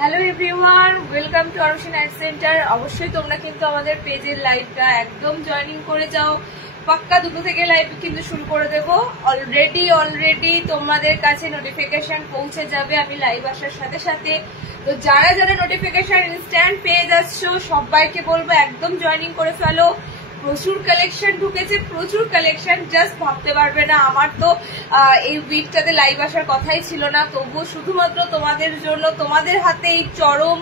Hello everyone, welcome to Arushi night centre. অবশ্যই তোমরা কিন্তু আমাদের পেজের লাইভটা একদম জয়েনিং করে যাও। পাক্কা 2 থেকে লাইভ কিন্তু শুরু করে দেবো। অলরেডি তোমাদের কাছে নোটিফিকেশন পৌঁছে যাবে আমি লাইভ আসার সাথে সাথে। তো যারা যারা নোটিফিকেশন ইনস্ট্যান্ট পেয়ে যাচ্ছ সবাইকে বলবো একদম জয়েনিং করে ফেলো। প্রচুর কালেকশন ঢুকেছে, প্রচুর কালেকশন, জাস্ট ভাবতে পারবে না। আমার তো এই উইকটাতে লাইভ আসার কথাই ছিল না, তবুও শুধুমাত্র তোমাদের জন্য, তোমাদের হাতে এই চরম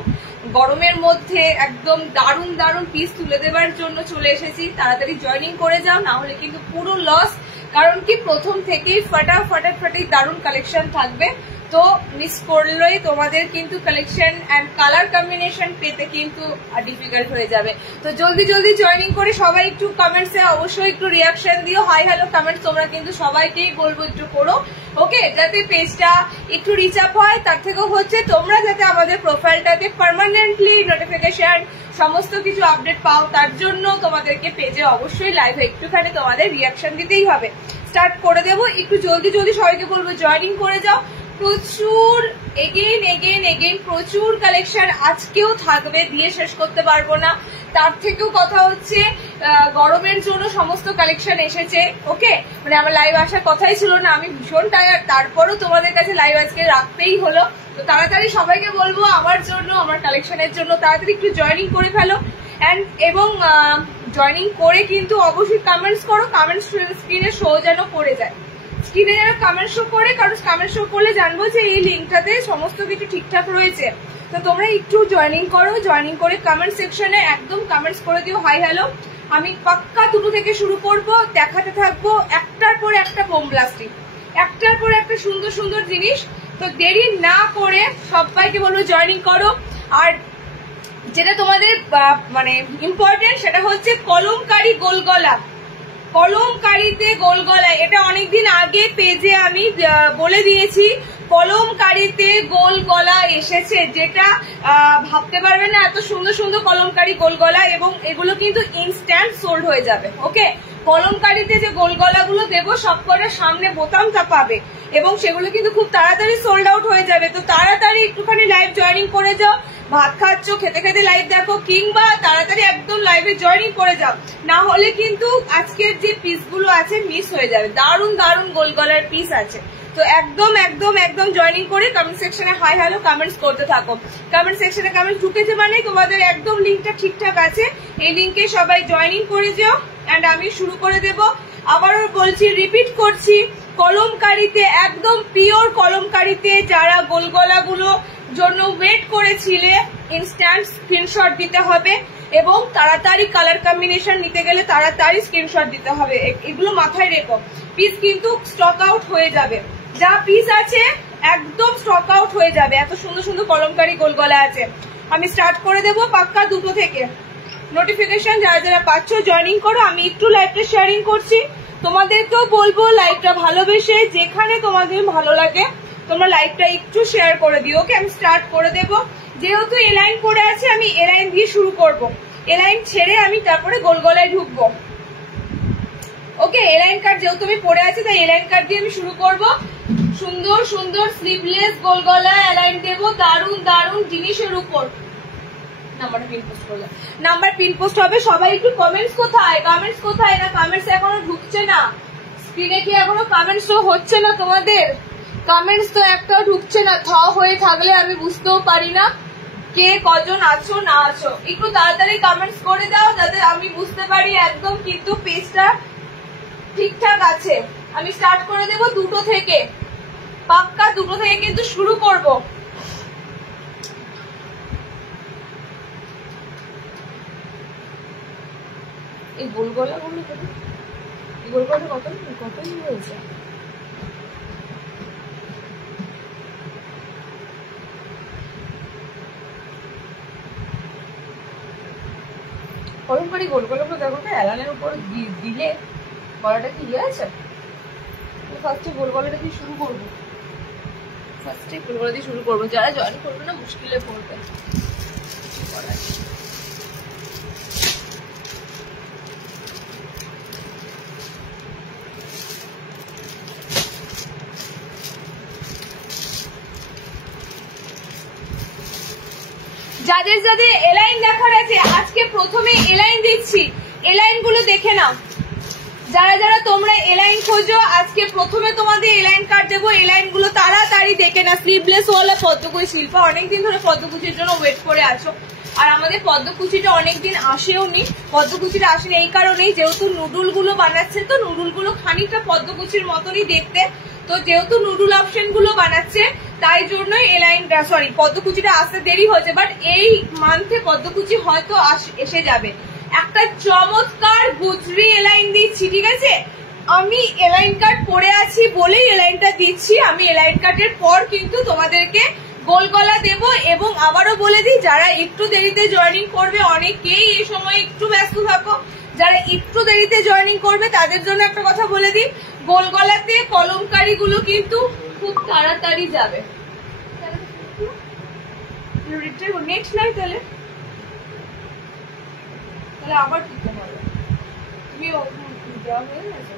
গরমের মধ্যে একদম দারুণ দারুণ পিস তুলে দেওয়ার জন্য চলে এসেছি। তাড়াতাড়ি জয়েনিং করে যাও, না হলে কিন্তু পুরো লস। কারণ কি প্রথম থেকেই ফাটাফাটি দারুণ কালেকশন থাকবে। তো মিস করলেই তোমাদের কিন্তু কালেকশন অ্যান্ড কালার কম্বিনেশন পেতে কিন্তু ডিফিকাল্ট হয়ে যাবে। তো জলদি জয়েনিং করে সবাই একটু কমেন্টসে অবশ্যই একটু রিয়াকশন দিও। হাই হ্যালো কমেন্টস তোমরা কিন্তু সবাইকেই বলবো একটু করো, ওকে, যাতে পেজটা একটু রিচ আপ হয়। তার থেকেও হচ্ছে তোমরা যাতে আমাদের প্রোফাইলটাতে পার্মানেন্টলি নোটিফিকেশন সমস্ত কিছু আপডেট পাও, তার জন্য তোমাদেরকে পেজে অবশ্যই লাইভে একটুখানি তোমাদের রিয়াকশন দিতেই হবে। স্টার্ট করে দেবো, একটু জলদি সবাইকে বলবো জয়েনিং করে যাও। প্রচুর এগেইন প্রচুর কালেকশন আজকেও থাকবে, দিয়ে শেষ করতে পারবো না। তার থেকেও কথা হচ্ছে গরমের জন্য সমস্ত কালেকশন এসেছে, ওকে। মানে আমার লাইভ আসার কথাই ছিল না, আমি ভীষণ টায়ার্ড, তারপরও তোমাদের কাছে লাইভ আজকে রাখতেই হলো। তো তাড়াতাড়ি সবাইকে বলবো আমার জন্য, আমার কালেকশনের জন্য তাড়াতাড়ি একটু জয়েনিং করে ফেলো। এবং জয়েনিং করে কিন্তু অবশ্যই কমেন্টস করো। কমেন্টস স্ক্রিনে শো যেন করে যায়, স্ক্রিনে যারা কমেন্ট শো করে, কারণ কমেন্ট শো করলে জানবো যে এই লিঙ্কটাতে সমস্ত কিছু ঠিকঠাক রয়েছে। তো তোমরা একটু জয়েনিং করো, জয়েনিং করে কমেন্ট সেকশনে একদম কমেন্টস করে দিও হাই হ্যালো। আমি পাক্কা 2 থেকে শুরু করব, দেখাতে থাকবো একটার পর একটা বোম ব্লাস্টিং, একটার পর একটা সুন্দর সুন্দর জিনিস। তো দেরি না করে সবাইকে বলবো জয়েনিং করো। আর যেটা তোমাদের মানে ইম্পর্টেন্ট সেটা হচ্ছে কলমকারী গোলগলা, কলমকারীতে গোলগলা। এটা অনেকদিন আগে পেজে আমি বলে দিয়েছি, কলমকারীতে গোলগলা এসেছে, যেটা ভাবতে পারবে না এত সুন্দর সুন্দর কলমকারী গোলগলা। এবং এগুলো কিন্তু ইনস্ট্যান্ট সোল্ড হয়ে যাবে, ওকে। কলমকারীতে যে গোলগলাগুলো দেবো সবকটার সামনে বোতামটা পাবে এবং সেগুলো কিন্তু খুব তাড়াতাড়ি সোল্ড আউট হয়ে যাবে। তো তাড়াতাড়ি একটুখানি লাইভ জয়েনিং করে যাও। ভাত খাচ্ছ, খেতে খেতে লাইভ দেখো, কিংবা তাড়াতাড়ি একদম লাইভে জয়েনিং করে যাও, না হলে কিন্তু আজকের যে পিসগুলো আছে মিস হয়ে যাবে। দারুণ দারুণ গোলগলার পিস আছে। তো একদম জয়েনিং করে কমেন্ট সেকশনে হাই হ্যালো কমেন্টস করতে থাকো। কমেন্ট সেকশনে কমেন্ট ঢুকেছে মানে তোমাদের একদম লিঙ্কটা ঠিকঠাক আছে। এই লিঙ্কে সবাই জয়েনিং করে যাও এন্ড আমি শুরু করে দেব। আবারও বলছি, রিপিট করছি, কলমকারীতে একদম পিওর কলমকারীতে যারা গোলগলাগুলো জন্য ওয়েট করেছিলে, ইনস্ট্যান্ট স্ক্রিনশট দিতে হবে এবং তাড়াতাড়ি কালার কম্বিনেশন নিতে গেলে তাড়াতাড়ি স্ক্রিনশট দিতে হবে। এগুলো মাথায় রেখো, পিস কিন্তু স্টক আউট হয়ে যাবে। যা পিস আছে একদম স্টক আউট হয়ে যাবে, এত সুন্দর সুন্দর কলমকারী গোলগলা আছে। আমি স্টার্ট করে দেবো পাক্কা 2 থেকে। নোটিফিকেশন যারা যারা পাচ্ছ জয়েনিং করো। আমি একটু লাইভটা শেয়ারিং করছি, তোমাদেরকেও বলবো লাইভটা ভালোবেসে যেখানে তোমাদের ভালো লাগে তোমরা লাইভটা একটু শেয়ার করে দিও, ওকে। আমি স্টার্ট করে দেব। যেহেতু এ লাইন পড়ে আছে আমি এ লাইন দিয়ে শুরু করব, এ লাইন ছেড়ে আমি তারপরে গোলগলায় ঢুকবো, ওকে। এ লাইন কার্ড যেহেতু আমি পড়ে আছে তাই এ লাইন কার্ড দিয়ে আমি শুরু করব। সুন্দর সুন্দর স্লিভলেস গোলগলা অ্যালাইন দেবো দারুণ দারুণ জিনিসের উপর। নাম্বারটা পিন পোস্ট করলে নাম্বার পিন পোস্ট হবে। সবাই একটু কমেন্টস কোথায়, কমেন্টস কোথায়? না কমেন্টস এখনো ঢুকছে না স্ক্রিনে, কি এখনো কমেন্টস তো হচ্ছে না তোমাদের? কমেন্টস তো একটাও ঢুকছে না, থ হয়ে থাকলে আমি বুঝতেও পারি না কে কজন আছো না আছো। একটু তাড়াতাড়ি কমেন্টস করে দাও যাতে আমি বুঝতে পারি একদম কিন্তু পেজটা ঠিকঠাক আছে। আমি স্টার্ট করে দেবো 2 থেকে, পাক্কা 2 থেকে কিন্তু শুরু করব। এই গোলগলা গুলো কতই হয়েছে। কলমকারী গোলগলাগুলো দেখো তো, অ্যালানের উপর দিলে গলাটা কি ইয়ে আছে। ফার্স্টে গোলগলাটা দিয়ে শুরু করবো, যারা জয়েন করবে না মুশকিলে পড়বে। যাদের যাদের এলাইন দেখার আছে আজকে প্রথমে এলাইন দিচ্ছি, এলাইন গুলো দেখে নাও। যারা যারা তোমরা এলাইন খোঁজো আজকে প্রথমে তোমাদের এলাইন কার্ড দেবো, এলাইন গুলো তাড়াতাড়ি দেখে না। স্লিভলেস ওয়ালা পদ্মকুচি। শিল্পা অনেকদিন ধরে পদ্মকুচির জন্য ওয়েট করে আছো, আর আমাদের পদ্মকুচিটা অনেকদিন আসেও নি। পদ্মকুচিটা আসেনি এই কারণেই যেহেতু নুডুল গুলো বানাচ্ছে, তো নুডুল গুলো খানিকটা পদ্মকুচির মতনই দেখতে, তো যেহেতু নুডুল অপশন গুলো বানাচ্ছে তাই জন্যই এলাইন সরি পদ্মকুচিটা আসতে দেরি হয়েছে, বাট এই মান্থে পদ্মকুচি হয়তো এসে যাবে। একটা চমৎকার গুজরি এলাইন দিচ্ছি, ঠিক আছে? আমি এলাইন কার্ড পরে আছি বলেই এলাইনটা দিচ্ছি। আমি এলাইন কার্ডের পর কিন্তু তোমাদেরকে গোল গলা দেব। এবং আবারও বলে দিই, যারা একটু দেরিতে জয়েনিং করবে, অনেকেই এই সময় একটু ব্যস্ত থাকো, যারা একটু দেরিতে জয়েনিং করবে তাদের জন্য একটা কথা বলে দিই, গোল গলাতে কলমকারি গুলো কিন্তু খুব তাড়াতাড়ি যাবে। নেক্সট নাই তাহলে আবার দিতে হবে। তুমি দেওয়া হয়ে গেছে,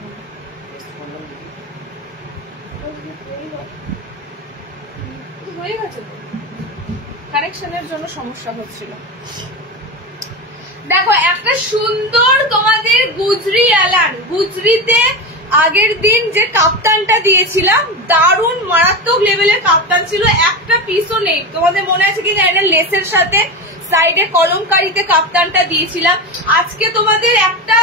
হয়ে গেছে তো, কানেকশনের জন্য সমস্যা হচ্ছিল। দেখো একটা সুন্দর তোমাদের গুজরি এলান। গুজরিতে আগের দিন যে কাপ্তানটা দিয়েছিলাম দারুণ মারাত্মক লেভেলের কাপ্তান ছিল, একটা পিসও নেই। তোমাদের মনে আছে কিনা এটা লেসের সাথে সাইডে কলমকারিতে কাপ্তানটা দিয়েছিলাম। আজকে তোমাদের একটা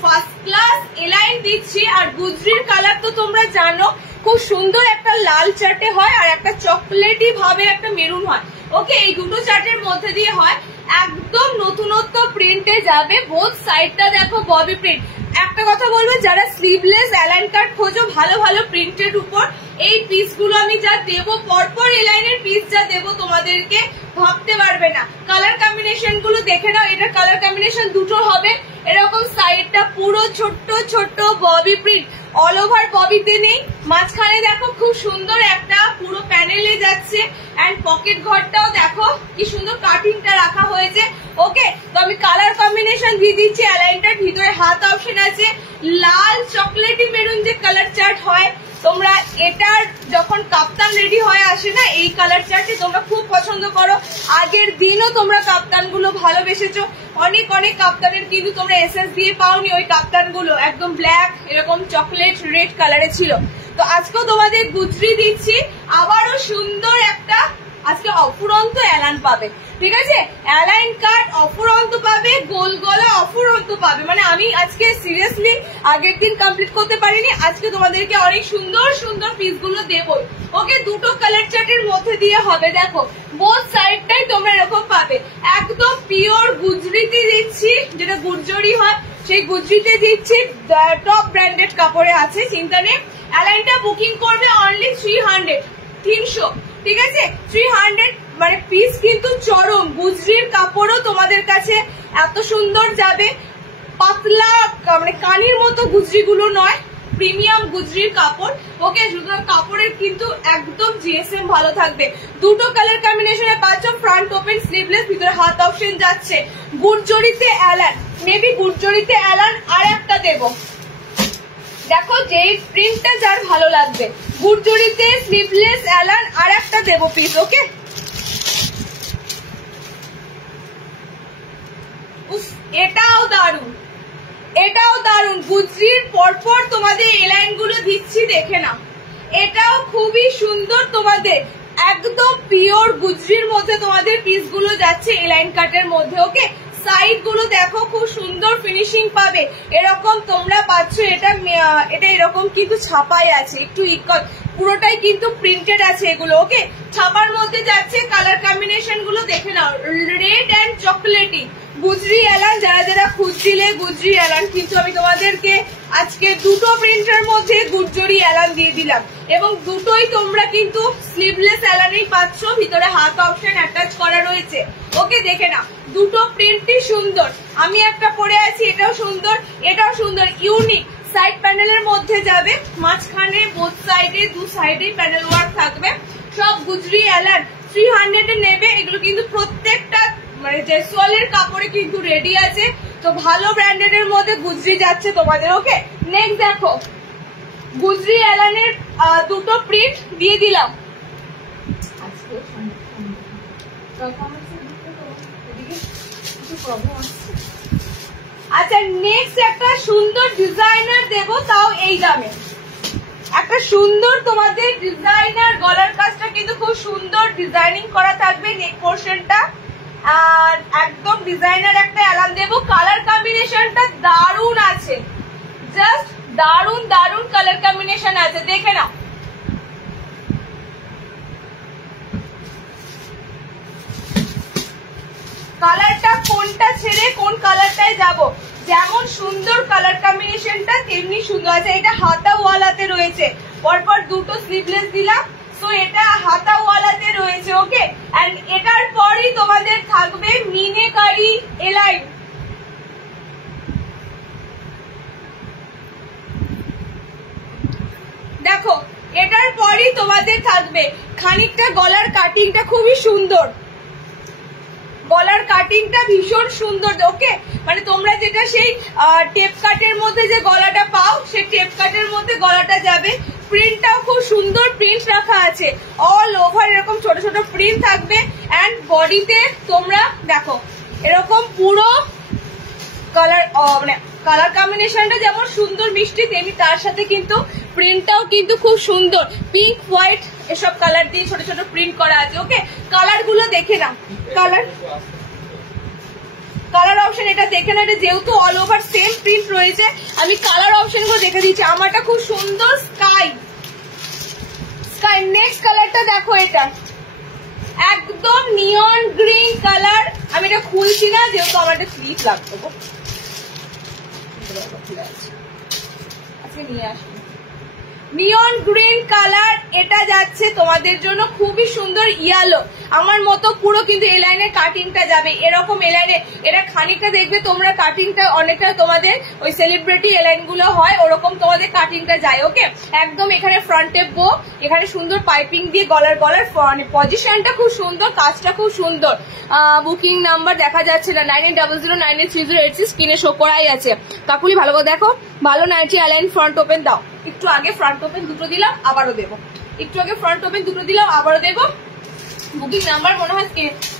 ফার্স্ট ক্লাস এলাইন দিচ্ছি। আর গুজরির কালার তো তোমরা জানো, খুব সুন্দর একটা লাল চার্টে হয় আর একটা চকলেটি ভাবে একটা মেরুন হয়। ওকে, এই দুটো চার্টের মধ্যে দিয়ে হয়, একদম নতুনত্ব প্রিন্টে যাবে। বোথ সাইডটা দেখো ববি প্রিন্ট। একটা কথা বলবো, যারা স্লিভলেস এলাইন কার্ড খোঁজো ভালো ভালো প্রিন্টের উপর, এই পিসগুলো আমি যা দেবো, পরপর এলাইনের পিস যা দেবো তোমাদেরকে ভাবতে পারবে না। কালার কম্বিনেশন গুলো দেখে নাও, এটা কালার কম্বিনেশন দুটো হবে। এরকম সাইডটা পুরো ছোট্ট ছোট্ট ববি প্রিন্ট, অল ওভার ববিতে নেই। মাঝখানে দেখো খুব সুন্দর একটা পুরো প্যানেলে যাচ্ছে, এন্ড পকেট ঘরটাও দেখো কি সুন্দর কাটিংটা রাখা হয়েছে। ওকে, তো আমি কালার কম্বিনেশন দিয়ে দিচ্ছি। এলাইনটার ভিতরে হাত অপশন আছে, লাল চকলেটি মেরুন যে কালার চার্ট হয়, তোমরা এটার যখন কাপ্তান রেডি হয়ে আসে না, এই কালার চার্টে তোমরা খুব পছন্দ করো। আগের দিনও তোমরা কাপ্তান গুলো ভালোবেসেছো, অনেক অনেক কাপ্তানের কিন্তু তোমরা এসএস দিয়ে পাওনি। ওই কাপ্তান গুলো একদম ব্ল্যাক এরকম চকলেট রেড কালারে ছিল। তো আজকেও তোমাদের গুজরি দিচ্ছি, আবারও সুন্দর একটা আজকে অফুরন্ত এলান পাবে, ঠিক আছে? এলাইন কার্ড অফুরন্ত পাবে, গোল গলা অফুরন্ত পাবে। মানে আমি আজকে সিরিয়াসলি আগের দিন কমপ্লিট করতে পারিনি, আজকে তোমাদেরকে অনেক সুন্দর সুন্দর পিসগুলো দেবো। ওকে, দুটো কালার চার্টের মধ্যে দিয়ে হবে। দেখো বোথ সাইডটাই তোমরা এরকম পাবে। একদম পিওর গুজরিতে দিচ্ছি, যেটা গুর্জরি হয় সেই গুজরিতে দিচ্ছি। টপ ব্র্যান্ডেড কাপড়ে আছে, চিন্তা নেই। এলাইনটা বুকিং করবে অনলি 300, ঠিক আছে? 300 মানে পিস কিন্তু চরম। গুজরির কাপড়ও তোমাদের কাছে এত সুন্দর যাবে, পাতলা মানে কানির মতো গুজরি গুলো নয়, প্রিমিয়াম গুজরির কাপড়। ওকে, সুতরাং কাপড়ের কিন্তু একদম জিএসএম ভালো থাকবে। দুটো কালার কম্বিনেশনে পাচ্ছ, ফ্রন্ট ওপেন স্লিভলেস, ভিতরে হাত অপশন যাচ্ছে। গুর্জরিতে এলান, মেবি গুর্জরিতে এলান আর একটা দেবো। দেখো যে প্রিন্টটা যার ভালো লাগবে, গুর্জরিতে স্লিভলেস এলান আর একটা দেবো পিস। ওকে, এটাও দারুন, এটাও দারুন। গুজরির পরপর তোমাদের এলাইন গুলো দিচ্ছি, দেখে না। এটাও খুবই সুন্দর, তোমাদের একদম পিওর গুজরির মধ্যে তোমাদের পিস গুলো যাচ্ছে এলাইন কাটের মধ্যে। ওকে, সাইড গুলো দেখো খুব সুন্দর ফিনিশিং পাবে। এরকম তোমরা পাচ্ছ, এটা এরকম কিন্তু ছাপাই আছে, একটু পুরোটাই কিন্তু প্রিন্টেড আছে এগুলো। ওকে, ছাপার মধ্যে যাচ্ছে। কালার কম্বিনেশন গুলো দেখে নাও, রেড এন্ড চকলেটি। গুজরি এলান যারা যারা খুঁজছিলে, গুজরি এলান কিন্তু আমি তোমাদেরকে আজকে দুটো প্রিন্টের মধ্যে গুজরি এলান দিয়ে দিলাম, এবং দুটোই তোমরা কিন্তু স্লিভলেস এলানেই পাচ্ছ, ভিতরে হাত অপশন অ্যাটাচ করা রয়েছে। ওকে, দেখে না, দুটো প্রিন্টই সুন্দর। আমি একটা পরে আছি, এটাও সুন্দর, এটাও সুন্দর, ইউনিক। সাইড প্যানেলের মধ্যে যাবে, মাঝখানে বোথ সাইডে দু সাইডে প্যানেল ওয়ার্ক থাকবে। সব গুজরি এলান 300 এ নেবে। এগুলো কিন্তু প্রত্যেকটা মানে জেসওয়ালের কাপড়ে কিন্তু রেডি আছে, তো ভালো ব্র্যান্ডেড এর মধ্যে গুজরি যাচ্ছে তোমাদের। ওকে, নেক্সট দেখো গুজরি এলানের দুটো প্রিন্ট দিয়ে দিলাম। কিছু প্রবলেম আছে। আচ্ছা নেক্সট একটা সুন্দর ডিজাইনার দেব, তাও এই দামে। একটা সুন্দর তোমাদের ডিজাইনার, গলার কাজটা কিন্তু খুব সুন্দর ডিজাইনিং করা থাকবে, নেক পোর্শনটা আর একদম ডিজাইনার একটা এলান দেব। কালার কম্বিনেশনটা দারুণ আছে, জাস্ট দারুণ দারুণ কালার কম্বিনেশন আছে, দেখে নাও। কালারটা কোনটা ছেড়ে কোন কালারটায় যাব, যেমন সুন্দর কালার কম্বিনেশনটা তেমনি সুন্দর আছে। এটা হাতাওয়ালাতে রয়েছে, পরপর দুটো স্লিভলেস দিলাম, সো এটা হাতাওয়ালাতে রয়েছে। ওকে, এন্ড এটার পরই তোমাদের থাকবে মিনেকারি এলাইন। দেখো এটার পরই তোমাদের থাকবে খানিকটা গলার কাটিংটা খুবই সুন্দর, গলার কাটিংটা ভীষণ সুন্দর। ওকে, মানে তোমরা যেটা সেই টেপ কাটের মধ্যে যে গলাটা পাও, সেই টেপ কাটের মধ্যে গলাটা যাবে। প্রিন্টটাও খুব সুন্দর প্রিন্ট রাখা আছে, অল ওভার এরকম ছোট ছোট প্রিন্ট থাকবে। এন্ড বডিতে তোমরা দেখো এরকম পুরো কালার, মানে কালার কম্বিনেশনটা যেমন সুন্দর মিষ্টি, তেমনি তার সাথে কিন্তু প্রিন্টটাও কিন্তু খুব সুন্দর, পিঙ্ক হোয়াইট এসব কালার দিয়ে ছোট ছোট প্রিন্ট করা আছে। ওকে, কালার গুলো দেখে নাও, কালার অপশন এটা দেখে না, এটা যেহেতু অল ওভার সেম প্রিন্ট রয়েছে, আমি কালার অপশন গুলো দেখে দিচ্ছি। আমারটা খুব সুন্দর স্কাই, স্কাই। নেক্সট কালারটা দেখো, এটা একদম নিয়ন গ্রিন কালার। আমি এটা খুলছি না যেহেতু আমার একটা ক্লিপ লাগতো, আজকে নিয়ে আসি। নিয়ন গ্রিন কালার, এটা যাচ্ছে তোমাদের জন্য খুবই সুন্দর ইয়েলো। আমার মতো পুরো কিন্তু এই লাইনের কাটিংটা যাবে এরকম এলাইনে। এটা খানিকটা দেখবে তোমরা কাটিংটা অনেকটা তোমাদের ওই সেলিব্রিটি এলাইন গুলো হয় ওরকম তোমাদের কাটিংটা যায়। ওকে, একদম এখানে ফ্রন্টে বো, এখানে সুন্দর পাইপিং দিয়ে গলার পজিশনটা খুব সুন্দর, কাজটা খুব সুন্দর। বুকিং নাম্বার দেখা যাচ্ছে না, 9800983086 স্ক্রিনে শো করাই আছে। কাকুলি ভালো করে দেখো, ভালো নাইটি অ্যালাইন ফ্রন্ট ওপেন দাও। একটু আগে ফ্রন্ট ওপেন দুটো দিলাম, আবারও দেবো। একটু আগে ফ্রন্ট ওপেন দুটো দিলাম, আবারও দেবো। বুকিং নাম্বার মনে হয়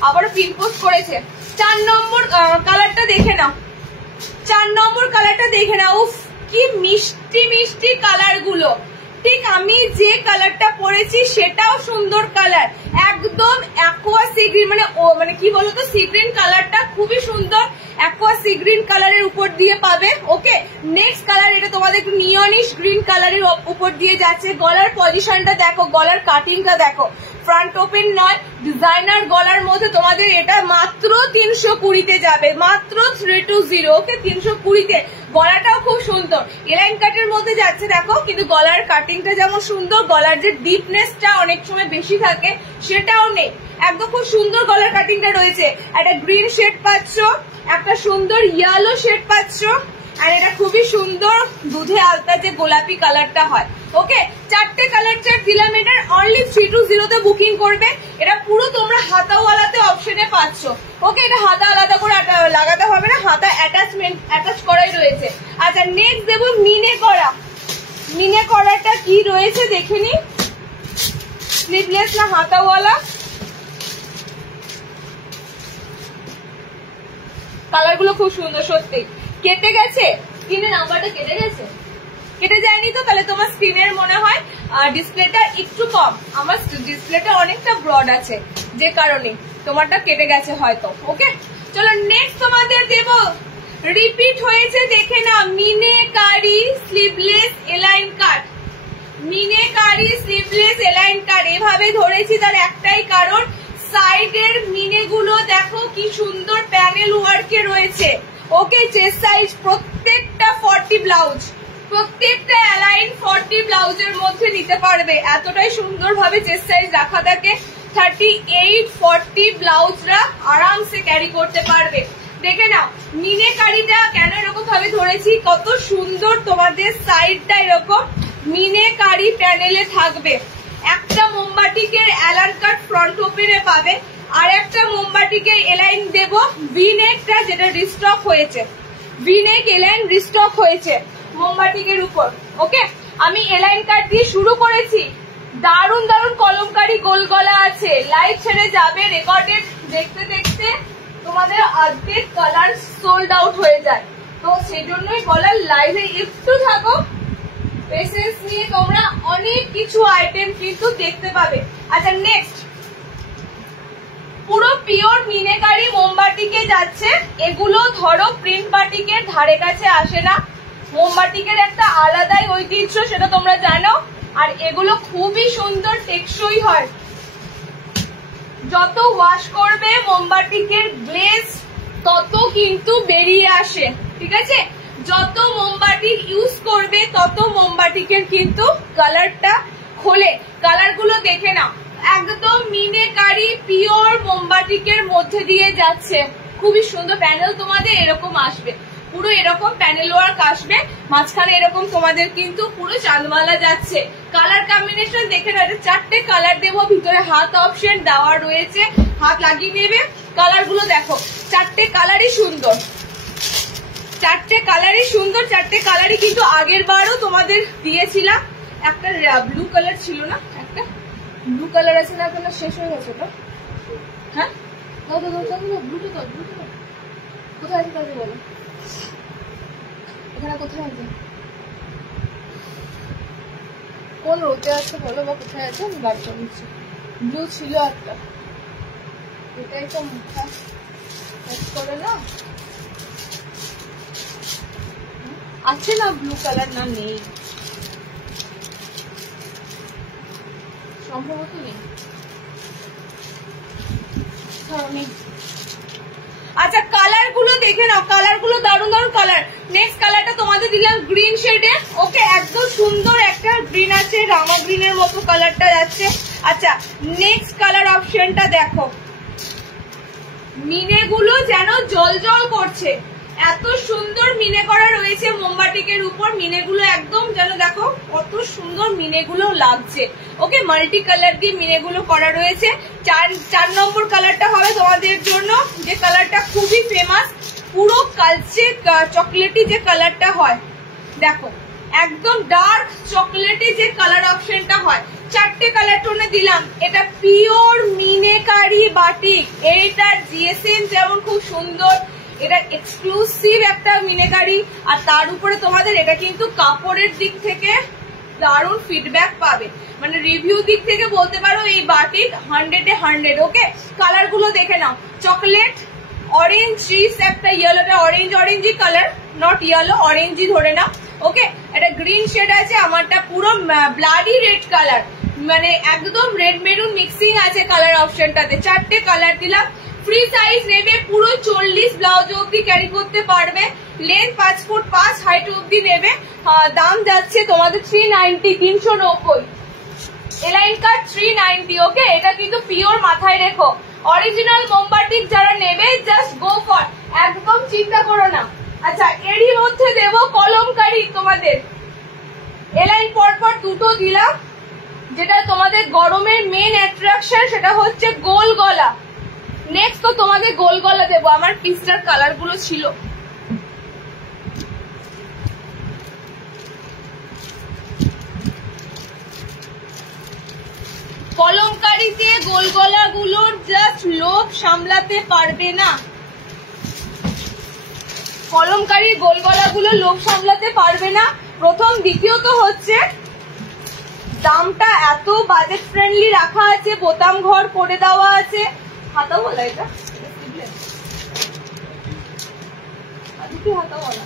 আবারও পিন পোস্ট করেছে। 4 নম্বর কালারটা দেখে নাও, 4 নম্বর কালারটা দেখে নাও। উফ কি মিষ্টি মিষ্টি কালার গুলো, ঠিক আমি যে কালারটা পরেছি সেটাও সুন্দর কালার, একদম অ্যাকোয়া সি গ্রিন, মানে কি বলতো সি গ্রিন কালারটা খুবই সুন্দর, অ্যাকোয়া সি গ্রিন কালারের উপর দিয়ে পাবে। ওকে, নেক্সট কালার এটা তোমাদের একটু নিয়নিশ গ্রিন কালারের উপর দিয়ে যাচ্ছে। গলার পজিশনটা দেখো, গলার কাটিংটা দেখো, ফ্রন্ট ওপেন নয়, ডিজাইনার গলার মধ্যে তোমাদের এটা মাত্র 320-তে যাবে, মাত্র 320। ওকে, 320-তে। গলাটাও খুব সুন্দর, এলাইন কাটের মধ্যে যাচ্ছে দেখো, কিন্তু গলার কাটিংটা যেমন সুন্দর, গলার যে ডিপনেসটা অনেক সময় বেশি থাকে সেটাও নেই, একদম খুব সুন্দর গলার কাটিংটা রয়েছে। একটা গ্রিন শেড পাচ্ছ, একটা সুন্দর ইয়েলো শেড পাচ্ছ, আর এটা খুবই সুন্দর দুধে আলতা যে গোলাপি কালারটা হয়। ওকে, 4টে কালার চার্ট দিলাম, এটার অনলি 320-তে বুকিং করবে। এটা পুরো তোমরা হাতাওয়ালাতে অপশনে পাচ্ছ। ওকে, এটা হাতা আলাদা করে লাগাতে হবে না, হাতা অ্যাটাচ করাই রয়েছে। আচ্ছা নেক্সট দেবো মিনে করা। মিনে করাটা কি রয়েছে দেখে নি, স্লিভলেস না হাতাওয়ালা। কালার গুলো খুব সুন্দর, সত্যি। কেটে গেছে স্ক্রিনের নাম্বারটা, কেটে গেছে, কেটে যায়নি তো? তাহলে তোমার স্ক্রিনের মনে হয় ডিসপ্লেটা একটু কম, আমার ডিসপ্লেটা অনেকটা ব্রড আছে, যে কারণে তোমারটা কেটে গেছে হয়তো। ওকে, চলো নেক্সট তোমাদের দেব, রিপিট হয়েছে দেখে না, মিনেকারি স্লিভলেস এলাইন কাট। মিনেকারি স্লিভলেস এলাইন কাট এভাবে ধরেছি, তার একটাই কারণ সাইডের মিনে গুলো দেখো কি সুন্দর প্যানেল ওয়ার্কে রয়েছে। ওকে, চেস্ট সাইজ প্রত্যেকটা 40 ব্লাউজ, প্রত্যেকটা অ্যালাইন 40 ব্লাউজের মধ্যে নিতে পারবে, এতটাই সুন্দর ভাবে চেস্ট সাইজ রাখা থাকে। 38-40 ব্লাউজরা আরামসে ক্যারি করতে পারবে। দেখে নাও মিনেকারিটা কেন এরকম ভাবে ধরেছি, কত সুন্দর তোমাদের সাইডটা এরকম মিনেকারি প্যানেলে থাকবে। একটা মোমবাটিকে অ্যালান কাট ফ্রন্ট ওপেনে পাবে, আর একটা মোমবাটিকে এলাইন দেব ভিনেকটা, যেটা রিস্টক হয়েছে, ভিনেক এলাইন রিস্টক হয়েছে মোমবাটিকের উপর। ওকে, আমি এলাইন কাট দিয়ে শুরু করেছি, দারুণ দারুণ কলমকারি গোল গলা আছে, লাইট ছেড়ে যাবে রেকর্ডেড দেখতে দেখতে, তোমাদের অর্ধেক কালার সোল্ড আউট হয়ে যায়, তো সেই জন্যই বলার লাইভে একটু থাকো, পেশেন্স নিয়ে তোমরা অনেক কিছু আইটেম কিন্তু দেখতে পাবে। আচ্ছা নেক্সট পুরো পিওর মিনেকারি মোমবাটিকে যাচ্ছে। এগুলো ধরো প্রিন্ট বাটিকের ধারে কাছে আসে না, মোমবাটিকের একটা আলাদাই ঐতিহ্য, সেটা তোমরা জানো। আর এগুলো খুবই সুন্দর টেকসই হয়, যত ওয়াশ করবে মোমবাটিকের গ্লেজ তত কিন্তু বেরিয়ে আসে, ঠিক আছে? যত মোমবাটি ইউজ করবে তত মোমবাটিকের কিন্তু কালারটা খোলে। কালারগুলো দেখে নাও, একদম মিনেকারি পিওর মোমবাটিকের মধ্যে দিয়ে যাচ্ছে, খুবই সুন্দর। প্যানেল তোমাদের এরকম আসবে, পুরো এরকম প্যানেল ওয়ার্ক আসবে, মাঝখানে এরকম তোমাদের কিন্তু পুরো চাঁদমালা যাচ্ছে। কালার কম্বিনেশন দেখে নাও, এটা 4টে কালার দেবো, ভিতরে হাত অপশন দেওয়া রয়েছে, হাত লাগিয়ে নেবে। কালার গুলো দেখো, 4টে কালারই সুন্দর, 4টে কালারই সুন্দর, 4টে কালারই কিন্তু আগের বারও তোমাদের দিয়েছিলাম। একটা ব্লু কালার ছিল না, একটা ব্লু কালার আছে না, এখন শেষ হয়ে গেছে তো। হ্যাঁ ব্লুটা তো, কোথায় আছে তাহলে বলো, এখানে কোথায় আছে, কোন রোতে আছে বলো, বা কোথায় আছে আমি বার করে নিচ্ছি। ব্লু ছিল একটা, এটাই তো মুখা করে না, আছে না ব্লু কালার, না নেই, সম্ভবত নেই। আচ্ছা কালার গুলো দেখে নাও, কালার গুলো দারুণ দারুণ কালার। নেক্সট কালারটা তোমাদের দিলাম গ্রিন শেডে, ওকে, একদম সুন্দর একটা গ্রিন আছে, রামা গ্রিনের মতো কালারটা যাচ্ছে। আচ্ছা নেক্সট কালার অপশনটা দেখো, মিনে গুলো যেন জল জল করছে, এত সুন্দর মিনে করা রয়েছে মোমবাটিকের উপর। মিনে গুলো একদম যেন দেখো কত সুন্দর মিনে গুলো লাগছে, ওকে, মাল্টি কালার দিয়ে মিনে গুলো করা রয়েছে। 4 নম্বর কালারটা হবে তোমাদের জন্য, যে কালারটা খুবই ফেমাস, পুরো কালচে চকলেটি যে কালারটা হয়, দেখো একদম ডার্ক চকলেটি যে কালার অপশনটা হয়। 4টে কালার টোনে দিলাম, এটা পিওর মিনেকারি বাটিক, এইটার জিএসএম যেমন খুব সুন্দর, এটা এক্সক্লুসিভ একটা মিনেকারি, আর তার উপরে তোমাদের এটা কিন্তু কাপড়ের দিক থেকে দারুণ ফিডব্যাক পাবে, মানে রিভিউ দিক থেকে বলতে পারো এই বাটিক 100-এ 100, ওকে। কালার গুলো দেখে নাও, চকলেট, অরেঞ্জ, একটা ইয়েলোটা অরেঞ্জি কালার, নট ইয়েলো, অরেঞ্জই ধরে নাও, ওকে। এটা গ্রিন শেড আছে, আমারটা পুরো ব্লাডি রেড কালার, মানে একদম রেড মেরুন মিক্সিং আছে কালার অপশনটাতে। 4টে কালার দিলাম, ফ্রি সাইজ নেবে, পুরো 40 ব্লাউজ অব্দি ক্যারি করতে পারবে, লেন্থ 5 ফুট 5, হাইট অব্দি নেবে। দাম যাচ্ছে তোমাদের 390, 390, এলাইন কাট 390, ওকে। এটা কিন্তু পিওর, মাথায় রেখো, অরিজিনাল মোমবাটিক যারা নেবে জাস্ট গো ফর, একদম চিন্তা করো না। আচ্ছা এরই মধ্যে দেবো কলমকারি তোমাদের, এলাইন পরপর দুটো দিলাম, যেটা তোমাদের গরমের মেন অ্যাট্রাকশন সেটা হচ্ছে গোল গলা। নেক্সট তো তোমাদের গোল গলা দেবো, আমার পিসটার কালার গুলো ছিল, কলমকারি দিয়ে গোল গলা গুলোর জাস্ট লোভ সামলাতে পারবে না, কলমকারি গোল গলা গুলো লোভ সামলাতে পারবে না। প্রথম, দ্বিতীয়ত হচ্ছে দামটা এত বাজেট ফ্রেন্ডলি রাখা আছে, বোতাম ঘর করে দেওয়া আছে, হাতা বলা এটা হাতা বলা।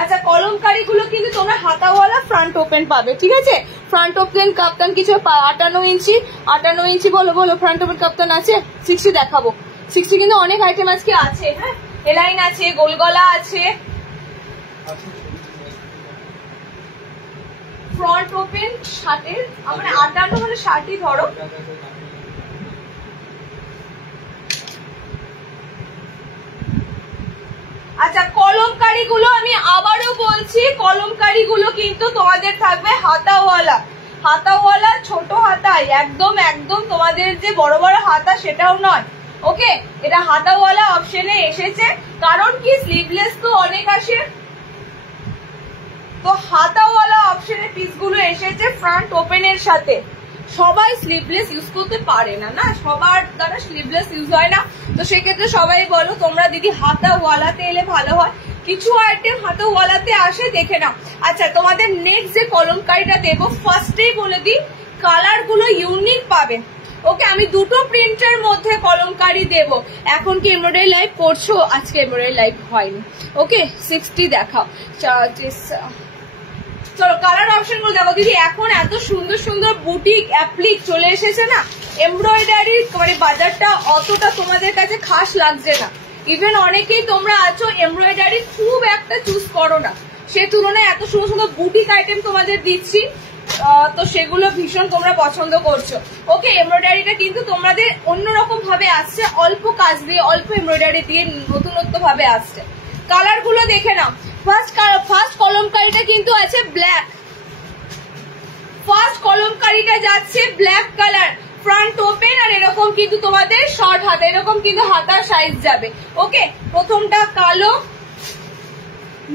আচ্ছা কলমকারি গুলো কিন্তু তোমরা হাতাওয়ালা ফ্রন্ট ওপেন পাবে, ঠিক আছে? ফ্রন্ট ওপেন কাপ্তান কিছু 58 ইঞ্চি বলো বলো, ফ্রন্ট ওপেন কাপ্তান আছে? 60 দেখাবো, 60 কিন্তু অনেক আইটেম আজকে আছে, হ্যাঁ, এলাইন আছে, গোলগলা আছে, ফ্রন্ট ওপেন শার্টের, মানে 58 মানে শার্টই ধরো। আচ্ছা কলমকারি গুলো আমি আবারও বলছি, কলমকারি গুলো কিন্তু তোমাদের থাকবে হাতাওয়ালা, হাতাওয়ালা ছোট হাতায়, একদম একদম তোমাদের যে বড় বড় হাতা সেটাও নয়, ওকে। এটা হাতাওয়ালা অপশনে এসেছে, কারণ কি স্লিভলেস তো অনেক আসে, তো হাতাওয়ালা অপশনে পিসগুলো এসেছে ফ্রন্ট ওপেনের সাথে, সবাই স্লিভলেস ইউজ করতে পারে না, না সবার দ্বারা স্লিভলেস ইউজ হয় না। তো সেক্ষেত্রে সবাই বলো তোমরা দিদি হাতা ওয়ালাতে এলে ভালো হয়, কিছু আইটেম হাতা ওয়ালাতে আসে, দেখে নাও। আচ্ছা তোমাদের নেক্সট যে কলমকারিটা দেবো, ফার্স্টেই বলে দিই কালার গুলো ইউনিক পাবে। ওকে, আমি দুটো প্রিন্টের মধ্যে কলমকারি দেব। এখন কি এমব্রয়ডারি লাইভ করছো? আজকে এমব্রয়ডারি লাইভ হয়নি। ওকে 60 দেখাও। চলো কালার অপশন গুলো দেখো দিদি। এখন এত সুন্দর সুন্দর বুটিক অ্যাপ্লিক চলে এসেছে না, এমব্রয়ডারি মানে বাজারটা অতটা তোমাদের কাছে খাস লাগছে না। ইভেন অনেকেই তোমরা আছো এমব্রয়ডারি খুব একটা চুজ করো না, সে তুলনায় এত সুন্দর সুন্দর বুটিক আইটেম তোমাদের দিচ্ছি, তো সেগুলো ভীষণ তোমরা পছন্দ করছো। ওকে, এমব্রয়ডারিটা কিন্তু তোমাদের অন্যরকম ভাবে আসছে, অল্প কাজ দিয়ে অল্প এমব্রয়ডারি দিয়ে নতুনত্ব ভাবে আসছে। কালার গুলো দেখে নাও। ফার্স্ট কলমকারিটা কিন্তু আছে ব্ল্যাক, ফার্স্ট কলমকারিটা যাচ্ছে ব্ল্যাক কালার, ফ্রন্ট ওপেন, আর এরকম কিন্তু তোমাদের শর্ট হাতা, এরকম কিন্তু হাতার সাইজ যাবে। ওকে, প্রথমটা কালো।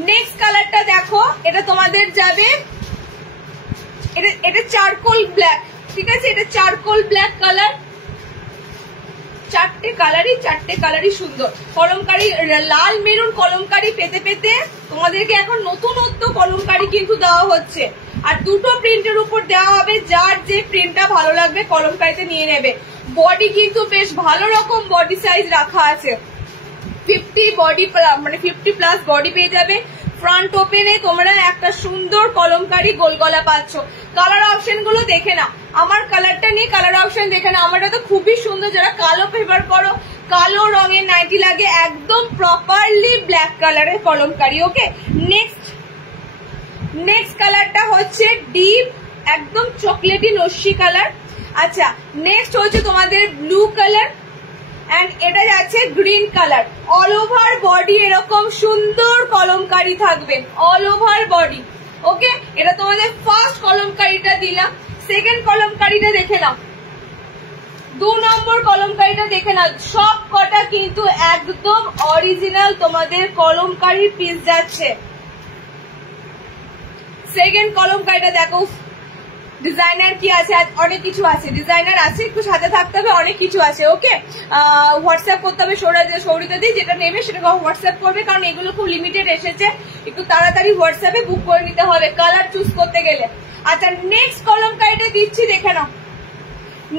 নেক্সট কালারটা দেখো, এটা তোমাদের যাবে, এটা চারকোল ব্ল্যাক, ঠিক আছে, এটা চারকোল ব্ল্যাক কালার। চারটে কালারই সুন্দর কলমকারি। লাল মেরুন কলমকারি পেতে পেতে তোমাদেরকে এখন নতুনত্ব কলমকারি কিন্তু দেওয়া হচ্ছে, আর দুটো প্রিন্টের উপর দেওয়া হবে, যার যে প্রিন্টটা ভালো লাগবে কলমকারিতে নিয়ে নেবে। বডি কিন্তু বেশ ভালো রকম বডি সাইজ রাখা আছে, 50 বডি মানে 50+ বডি পেয়ে যাবে। ফ্রন্ট ওপেনে তোমরা একটা সুন্দর কলমকারি গোল গলা পাচ্ছ। কালার অপশন গুলো দেখে নাও, আমার কালারটা নিয়ে কালার অপশন দেখে নাও। আমারটা তো খুবই সুন্দর, যারা কালো প্রেফার করো, কালো রঙের নাইটি লাগে, একদম প্রপারলি ব্ল্যাক কালারের কলমকারি। ওকে, নেক্সট কালারটা হচ্ছে ডিপ একদম চকলেটি নস্যি কালার। আচ্ছা নেক্সট হচ্ছে তোমাদের ব্লু কালার, এন্ড এটা যাচ্ছে green colour. All over body এরকম সুন্দর কলমকারি থাকবে, অল ওভার বডি। ওকে, এটা তোমাদের ফার্স্ট কলমকারিটা দিলাম। সেকেন্ড কলমকারিটা দেখে নাও, 2 নম্বর কলমকারিটা দেখে নাও। সব কটা কিন্তু একদম অরিজিনাল তোমাদের কলমকারির পিস যাচ্ছে। সেকেন্ড কলমকারিটা দেখো, ডিজাইনার কি আছে, অনেক কিছু আছে, ডিজাইনার আছে, একটু সাথে থাকতে হবে, অনেক কিছু আছে। ওকে, হোয়াটসঅ্যাপ করতে হবে সৌরিতা দি, যেটা নেবে সেটা হোয়াটসঅ্যাপ করবে, কারণ এগুলো খুব লিমিটেড এসেছে, একটু তাড়াতাড়ি হোয়াটসঅ্যাপে বুক করে নিতে হবে কালার চুজ করতে গেলে। আচ্ছা নেক্সট কলমকারিটা দিচ্ছি, দেখে নাও।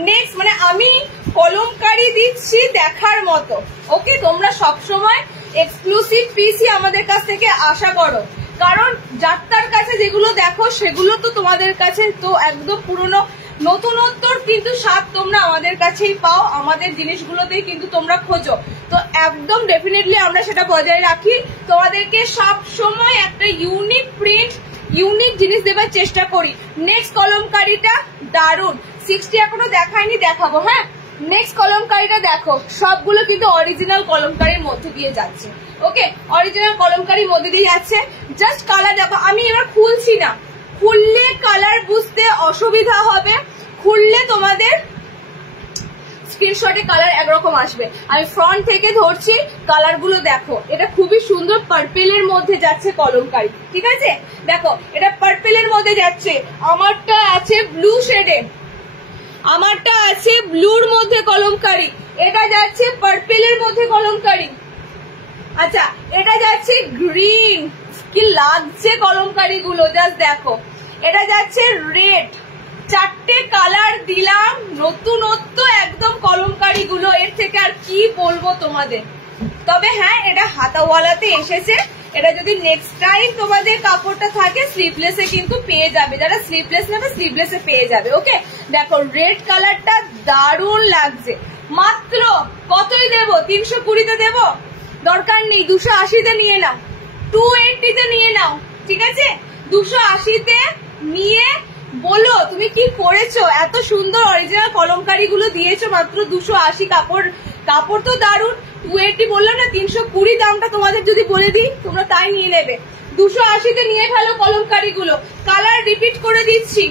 নেক্সট মানে আমি কলমকারি দিচ্ছি দেখার মতো। ওকে, তোমরা সবসময় এক্সক্লুসিভ পিসই আমাদের কাছ থেকে আশা করো, কারণ যাত্রার কাছে যেগুলো দেখো সেগুলো তো তোমাদের কাছে তো একদম পুরনো, নতুনত্বর কিন্তু স্বাদ তোমরা আমাদের কাছেই পাও, আমাদের জিনিসগুলোতেই কিন্তু তোমরা খোঁজো। তো একদম ডেফিনেটলি আমরা সেটা বজায় রাখি, তোমাদেরকে সব সময় একটা ইউনিক প্রিন্ট, ইউনিক জিনিস দেবার চেষ্টা করি। নেক্সট কলমকারিটা দারুন, 60 এখনো দেখায়নি, দেখাবো। হ্যাঁ, নেক্সট কলমকারিটা দেখো, সবগুলো কিন্তু অরিজিনাল কলমকারির মধ্যে দিয়ে যাচ্ছে। ওকে, অরিজিনাল কলমকারির মধ্যে দিয়ে যাচ্ছে। জাস্ট কালার দেখো, আমি এবার খুলছি না, খুললে কালার বুঝতে অসুবিধা হবে, খুললে তোমাদের স্ক্রিনশটে কালার একরকম আসবে। আমি ফ্রন্ট থেকে ধরছি, কালার গুলো দেখো, এটা খুবই সুন্দর পার্পেলের মধ্যে যাচ্ছে কলমকারি, ঠিক আছে। দেখো এটা পার্পেলের মধ্যে যাচ্ছে, আমারটা আছে ব্লু শেডে, আমারটা আছে ব্লুর মধ্যে কলমকারি, এটা যাচ্ছে পার্পেলের মধ্যে কলমকারি। আচ্ছা এটা যাচ্ছে গ্রিন, কি লাগছে কলমকারি গুলো, জাস্ট দেখো। এটা যাচ্ছে রেড, 4টে কালার দিলাম, নতুনত্ব একদম কলমকারি গুলো, এর থেকে আর কি বলবো তোমাদের। তবে হ্যাঁ, এটা হাতাওয়ালাতে এসেছে, এটা যদি নেক্সট টাইম তোমাদের কাপড়টা থাকে স্লিভলেসে কিন্তু পেয়ে যাবে, যারা স্লিভলেস নেবে স্লিভলেসে পেয়ে যাবে। ওকে, দেখো রেড কালারটা দারুণ লাগছে। মাত্র কতই দেবো, 320তে দেবো, দরকার নেই 280তে নিয়ে নাও, 280তে নিয়ে নাও, ঠিক আছে। 280তে নিয়ে বলো তুমি কি করেছো, এত সুন্দর অরিজিনাল কলমকারি গুলো দিয়েছো মাত্র 280। কাপড় তো দারুণ। 280 বললাম না, 320 দামটা তোমাদের যদি বলে দিই তোমরা তাই নিয়ে নেবে। 280তে নিয়ে ফেলো কলমকারি গুলো। কালার রিপিট করে দিচ্ছি,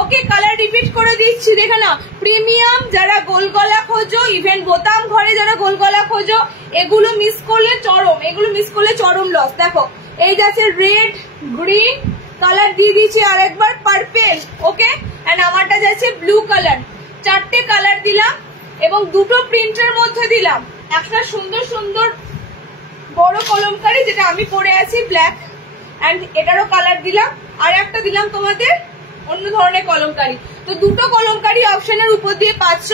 ওকে, কালার রিপিট করে দিচ্ছি, দেখে না। প্রিমিয়াম যারা গোল গলা খোঁজো, ইভেন বোতাম ঘরে যারা গোল গলা খোঁজো, এগুলো মিস করলে চরম, এগুলো মিস করলে চরম লস। দেখো এই যাচ্ছে রেড, গ্রিন, কালার দিয়ে দিয়েছি আরেকবার পার্পেল, ওকে। এন্ড আমারটা যাচ্ছে ব্লু কালার, 4টে কালার দিলাম এবং দুটো প্রিন্টের মধ্যে দিলাম একটা সুন্দর সুন্দর বড় কলমকারি যেটা আমি পরে আছি ব্ল্যাক, এন্ড এটারও কালার দিলাম, আর একটা দিলাম তোমাদের অন্য ধরনের কলমকারি। তো দুটো কলমকারি অপশনের উপর দিয়ে পাচ্ছ,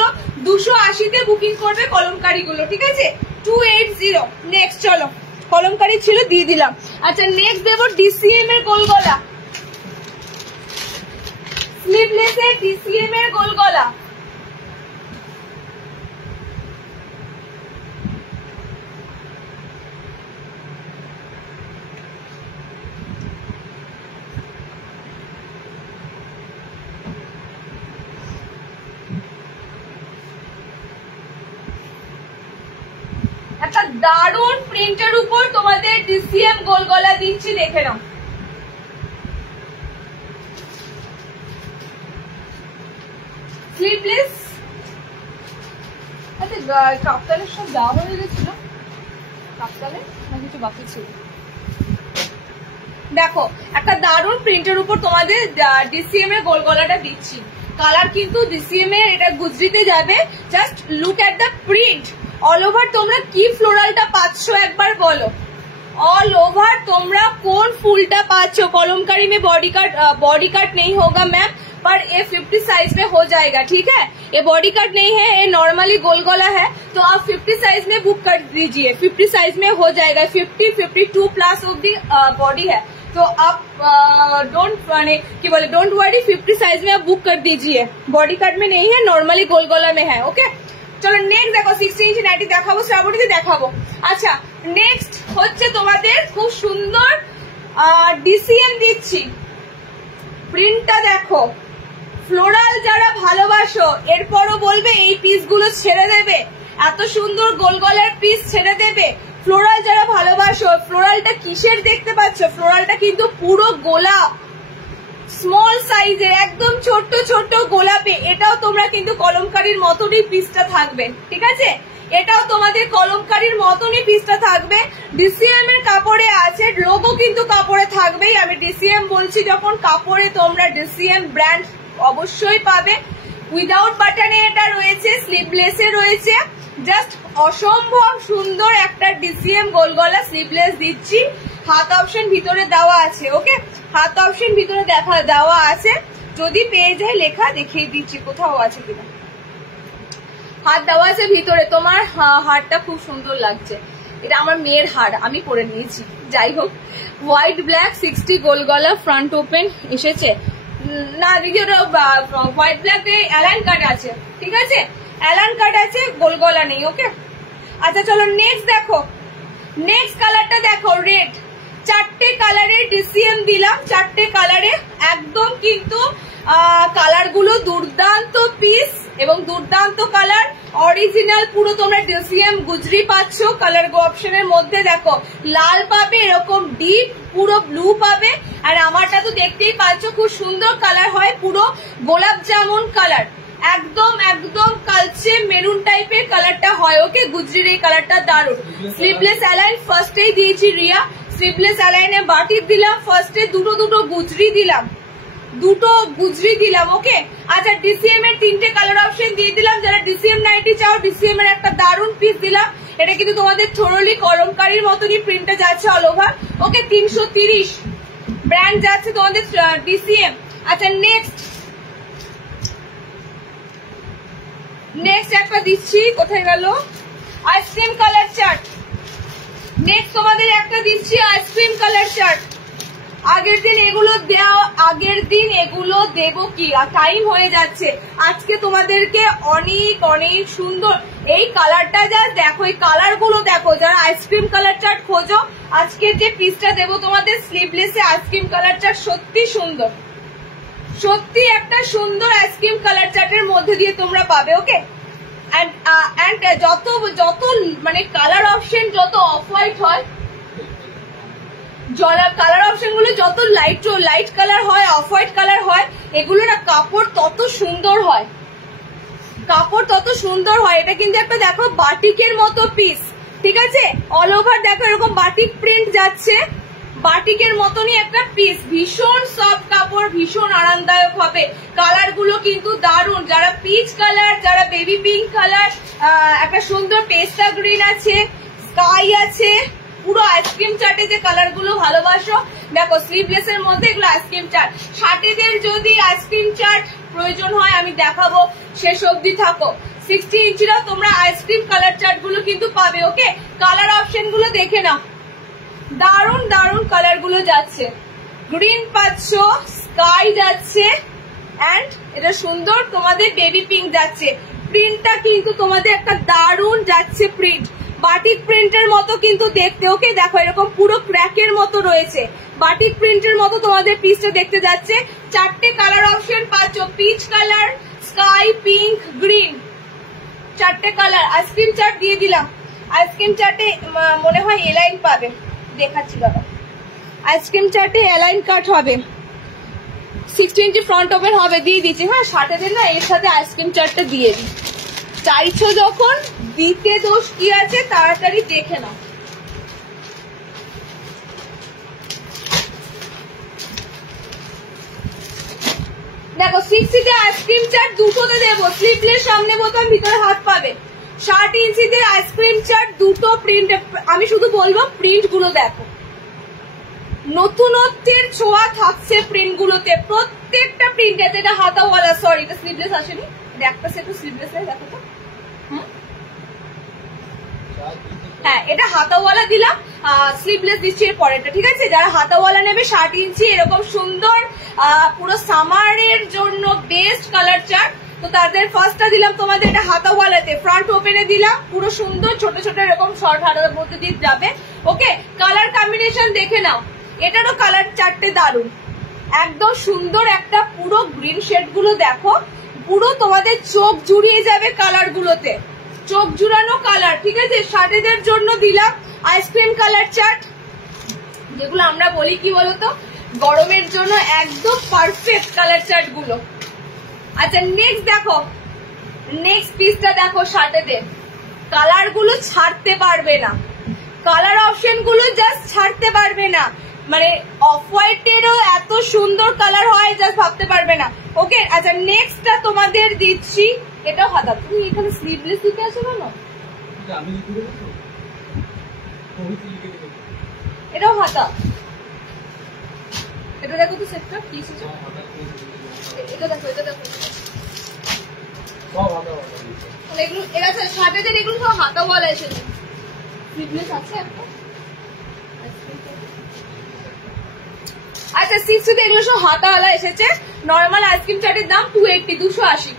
280-তে বুকিং করবে কলমকারি গুলো, ঠিক আছে, 280। নেক্সট চলো, কলমকারি ছিল দিয়ে দিলাম। আচ্ছা নেক্সট দেবো ডিসিএম এর গোলগলা, স্লিভলেস এর ডিসিএম এর গোলগলা। একটা দারুণ প্রিন্টের উপর তোমাদের ডিসিএম গোলগলা দিচ্ছি, দেখে নাও। স্লিভলেস। আচ্ছা কাপ্তানের সব দেওয়া হয়ে গেছিল, কাপ্তানের না কিছু বাকি ছিল? দেখো একটা দারুণ প্রিন্টের উপর তোমাদের ডিসিএম এর গোলগলাটা দিচ্ছি। কালার কিন্তু ডিসিএম এর, এটা গুজরিতে যাবে। Just look at the print. All over তোমরা কি ফ্লোরালটা পাচ্ছ একবার বলো, ऑल ओवर তোমরা কোন ফুলটা পাচ্ছ। कलमकारी में बॉडी कट नहीं होगा मैम, पर ये 50 साइज में हो जाएगा, ठीक है। ये बॉडी कट नहीं है, ये नॉर्मली गोल गोला है, तो आप 50 साइज में बुक कर दीजिए, 50 साइज में हो जाएगा। 52 प्लस ऑफ दी बॉडी है, तो आप डोंट वरी, 50 साइज में आप बुक कर दीजिए। बॉडी कट में नहीं है, नॉर्मली गोल गोला में है, ओके। চলো নেক্সট দেখো, 60 ইঞ্চি নাইটি দেখাবো, শ্রাবণীতে দেখাবো। আচ্ছা নেক্সট হচ্ছে তোমাদের খুব সুন্দর ডিসিএম দিচ্ছি, প্রিন্টটা দেখো। ফ্লোরাল যারা ভালোবাসো এরপরও বলবে এই পিসগুলো ছেড়ে দেবে, এত সুন্দর গোল গলার পিস ছেড়ে দেবে। ফ্লোরাল যারা ভালোবাসো, ফ্লোরালটা কিসের দেখতে পাচ্ছ, ফ্লোরালটা কিন্তু পুরো গোলাপ, স্মল সাইজের একদম ছোট্ট ছোট্ট গোলাপে। এটাও তোমরা কিন্তু কলমকারীর মতনই পিসটা থাকবে, ঠিক আছে, এটাও তোমাদের কলমকারীর মতনই পিসটা থাকবে। ডিসিএম এর কাপড়ে আছে, লোগো কিন্তু কাপড়ে থাকবেই। আমি ডিসিএম বলছি যখন, কাপড়ে তোমরা ডিসিএম ব্র্যান্ড অবশ্যই পাবে। উইদাউট বাটনে এটা রয়েছে, স্লিভলেসে রয়েছে। জাস্ট অসম্ভব সুন্দর একটা ডিসিএম গোল গলা স্লিভলেস দিচ্ছি। হাত অপশন ভিতরে দেওয়া আছে, ওকে, হাত অপশন ভিতরে দেওয়া আছে। যদি পেয়ে যায় লেখা দেখিয়ে দিচ্ছি কোথাও আছে কিনা। হাত দেওয়া আছে ভিতরে। তোমার হারটা খুব সুন্দর লাগছে, এটা আমার মেয়ের হার, আমি পরে নিয়েছি। যাই হোক, হোয়াইট ব্ল্যাক 60 গোল গলা, ফ্রন্ট ওপেন এসেছে না দিদি, ওটা হোয়াইট ব্ল্যাক অ্যালাইন কাট আছে, ঠিক আছে, অ্যালাইন কাট আছে, গোল গলা নেই, ওকে। আচ্ছা চলো নেক্সট দেখো, নেক্সট কালারটা দেখো, রেড। 4টে কালারের ডিসিএম দিলাম, 4টে কালারে একদম কিন্তু কালার গুলো দুর্দান্ত পিস এবং দুর্দান্ত কালার, অরিজিনাল পুরো তোমরা ডিসিএম গুজরি পাচ্ছ। কালার অপশনের মধ্যে দেখো, লাল পাবে, এরকম ডিপ পুরো ব্লু পাবে, আর আমারটা তো দেখতেই পাচ্ছ খুব সুন্দর কালার হয়, পুরো গোলাপ জামুন কালার, একদম একদম কালচে মেরুন টাইপের কালারটা হয়, ওকে। গুজরির এই কালারটা দারুণ। স্লিভলেস অ্যালাইন ফার্স্টেই দিয়েছি রিয়া, স্লিভলেস অ্যালাইনে বাটিক দিলাম, ফার্স্টে দুটো গুজরি দিলাম, ওকে। আচ্ছা ডিসিএম এর 3টে কালার অপশন দিয়ে দিলাম। যারা ডিসিএম নাইটি চাও, ডিসিএম এর একটা দারুণ পিস দিলাম। এটা কিন্তু তোমাদের থরলি কলমকারীর মতনই প্রিন্টে যাচ্ছে অল ওভার, ওকে। 330 ব্র্যান্ড যাচ্ছে তোমাদের ডিসিএম। আচ্ছা নেক্সট একটা দিচ্ছি, কোথায় গেল, আইসক্রিম কালার চার্ট। নেক্সট তোমাদের একটা দিচ্ছি আইসক্রিম কালার চার্ট। আগের দিন এগুলো দেবো কি, টাইম হয়ে যাচ্ছে। আজকে তোমাদেরকে অনেক অনেক সুন্দর এই কালারটা যা দেখো, এই কালার গুলো দেখো। যারা আইসক্রিম কালার চার্ট খোঁজো, আজকের যে পিসটা দেবো তোমাদের স্লিভলেসে আইসক্রিম কালার চার্ট, সত্যি সুন্দর, সত্যি একটা সুন্দর আইসক্রিম কালার চার্টের মধ্যে দিয়ে তোমরা পাবে, ওকে। এন্ড যত মানে কালার অপশন যত অফ হোয়াইট হয়, কালার অপশন গুলো যত লাইট কালার হয়, অফ হোয়াইট কালার হয়, এগুলো না কাপড় তত সুন্দর হয়, এটা কিন্তু একটা দেখো বাটিকের মতো পিস, ঠিক আছে। অল ওভার দেখো এরকম বাটিক প্রিন্ট যাচ্ছে, বাটিকের মতনই একটা পিস, ভীষণ সফট কাপড়, ভীষণ আরামদায়ক হবে। কালার গুলো কিন্তু দারুণ, যারা পিচ কালার, যারা বেবি পিঙ্ক কালার, একটা সুন্দর পেস্তা গ্রিন আছে, স্কাই আছে, পুরো আইসক্রিম চাটে যে কালার গুলো ভালোবাসো, দেখো স্লিভলেস এর মধ্যে এগুলো আইসক্রিম চাট। শার্টেদের যদি আইসক্রিম চাট প্রয়োজন হয় আমি দেখাবো, শেষ অবধি থাকো। 60 ইঞ্চিরাও তোমরা আইসক্রিম কালার চার্ট গুলো কিন্তু পাবে। ওকে, কালার অপশন গুলো দেখে নাও, দারুণ দারুণ কালার গুলো যাচ্ছে। গ্রিন পাচ্ছ, স্কাই যাচ্ছে, এন্ড এটা সুন্দর তোমাদের বেবি পিঙ্ক যাচ্ছে। প্রিন্টটা কিন্তু তোমাদের একটা দারুণ যাচ্ছে প্রিন্ট, বাটিক প্রিন্টের মতো কিন্তু দেখতে। ওকে, দেখো এরকম পুরো ক্র্যাকের মতো রয়েছে, বাটিক প্রিন্টের মতো তোমাদের পিসটা দেখতে যাচ্ছে। 4টে কালার অপশন পাচ্ছ, peach colour, sky, pink, green, 4টে কালার। আইসক্রিম চাট দিয়ে দিলাম, আইসক্রিম চাটে মনে হয় এলাইন পাবে, দেখাচ্ছি দাদা। আইসক্রিম চাটে এলাইন কাট হবে, 60 ইঞ্চি ফ্রন্ট ওপেন হবে, দিয়ে দিচ্ছি। হ্যাঁ, শার্টেদের না এর সাথে আইসক্রিম চাটটা দিয়ে দিই, চাইছো যখন দিতে দোষ কি আছে, তাড়াতাড়ি দেখে নাও। দেখো 60 আইসক্রিম চাট দুটোতে দেবো, স্লিভলেস, সামনে বোতাম, ভিতরে হাত পাবে। 60 ইঞ্চিতে আইসক্রিম চাট দুটো প্রিন্ট, আমি শুধু বলবো প্রিন্ট গুলো দেখো, নতুনত্বের ছোঁয়া থাকছে প্রিন্ট গুলোতে, প্রত্যেকটা প্রিন্ট। এটা হাতাওয়ালা, সরি এটা স্লিভলেস আসেনি, একটা সেট স্লিভলেস নেই, দেখো তো। হ্যাঁ, এটা হাতাওয়ালা দিলাম, স্লিভলেস দিচ্ছি এর পরেরটা, ঠিক আছে। যারা হাতাওয়ালা নেবে 60 ইঞ্চি এরকম সুন্দর পুরো সামারের জন্য বেস্ট কালার চার্ট, তো তাদের ফার্স্টটা দিলাম তোমাদের এটা হাতাওয়ালাতে, ফ্রন্ট ওপেনে দিলাম, পুরো সুন্দর ছোট ছোট এরকম শর্ট হাতার মধ্যে দিয়ে যাবে। ওকে, কালার কম্বিনেশন দেখে নাও, এটারও কালার চারটে দারুন, একদম সুন্দর একটা পুরো গ্রিন শেড গুলো দেখো, পুরো তোমাদের চোখ জুড়িয়ে যাবে কালার গুলোতে, চোখ জুড়ানো কালার, ঠিক আছে। শার্টেদের জন্য দিলাম আইসক্রিম কালার চার্ট, যেগুলো আমরা বলি কি বলতো গরমের জন্য একদম পারফেক্ট কালার চার্ট গুলো। আচ্ছা, নেক্সট দেখো, নেক্সট পিসটা দেখো, শার্টেদের কালার গুলো ছাড়তে পারবে না, কালার অপশন গুলো জাস্ট ছাড়তে পারবে না, মানে অফ হোয়াইটেরও এত সুন্দর কালার হয় জাস্ট ভাবতে পারবে না। ওকে, আচ্ছা নেক্সটটা তোমাদের দিচ্ছি, এটাও হাতা, তুমি এখানে স্লিভলেস দিতে আসো কেন, এটাও হাতা, এটা দেখো তো সেটটা কি এসেছে, এটা দেখো, এটা দেখো, এগুলো এরা শার্টেদের এগুলো সব হাতাওয়ালা এসেছে, স্লিভলেস আছে একটা। আচ্ছা 60 এগুলো সব হাতাওয়ালা এসেছে, নর্মাল আইসক্রিম চাটের দাম 280, 280।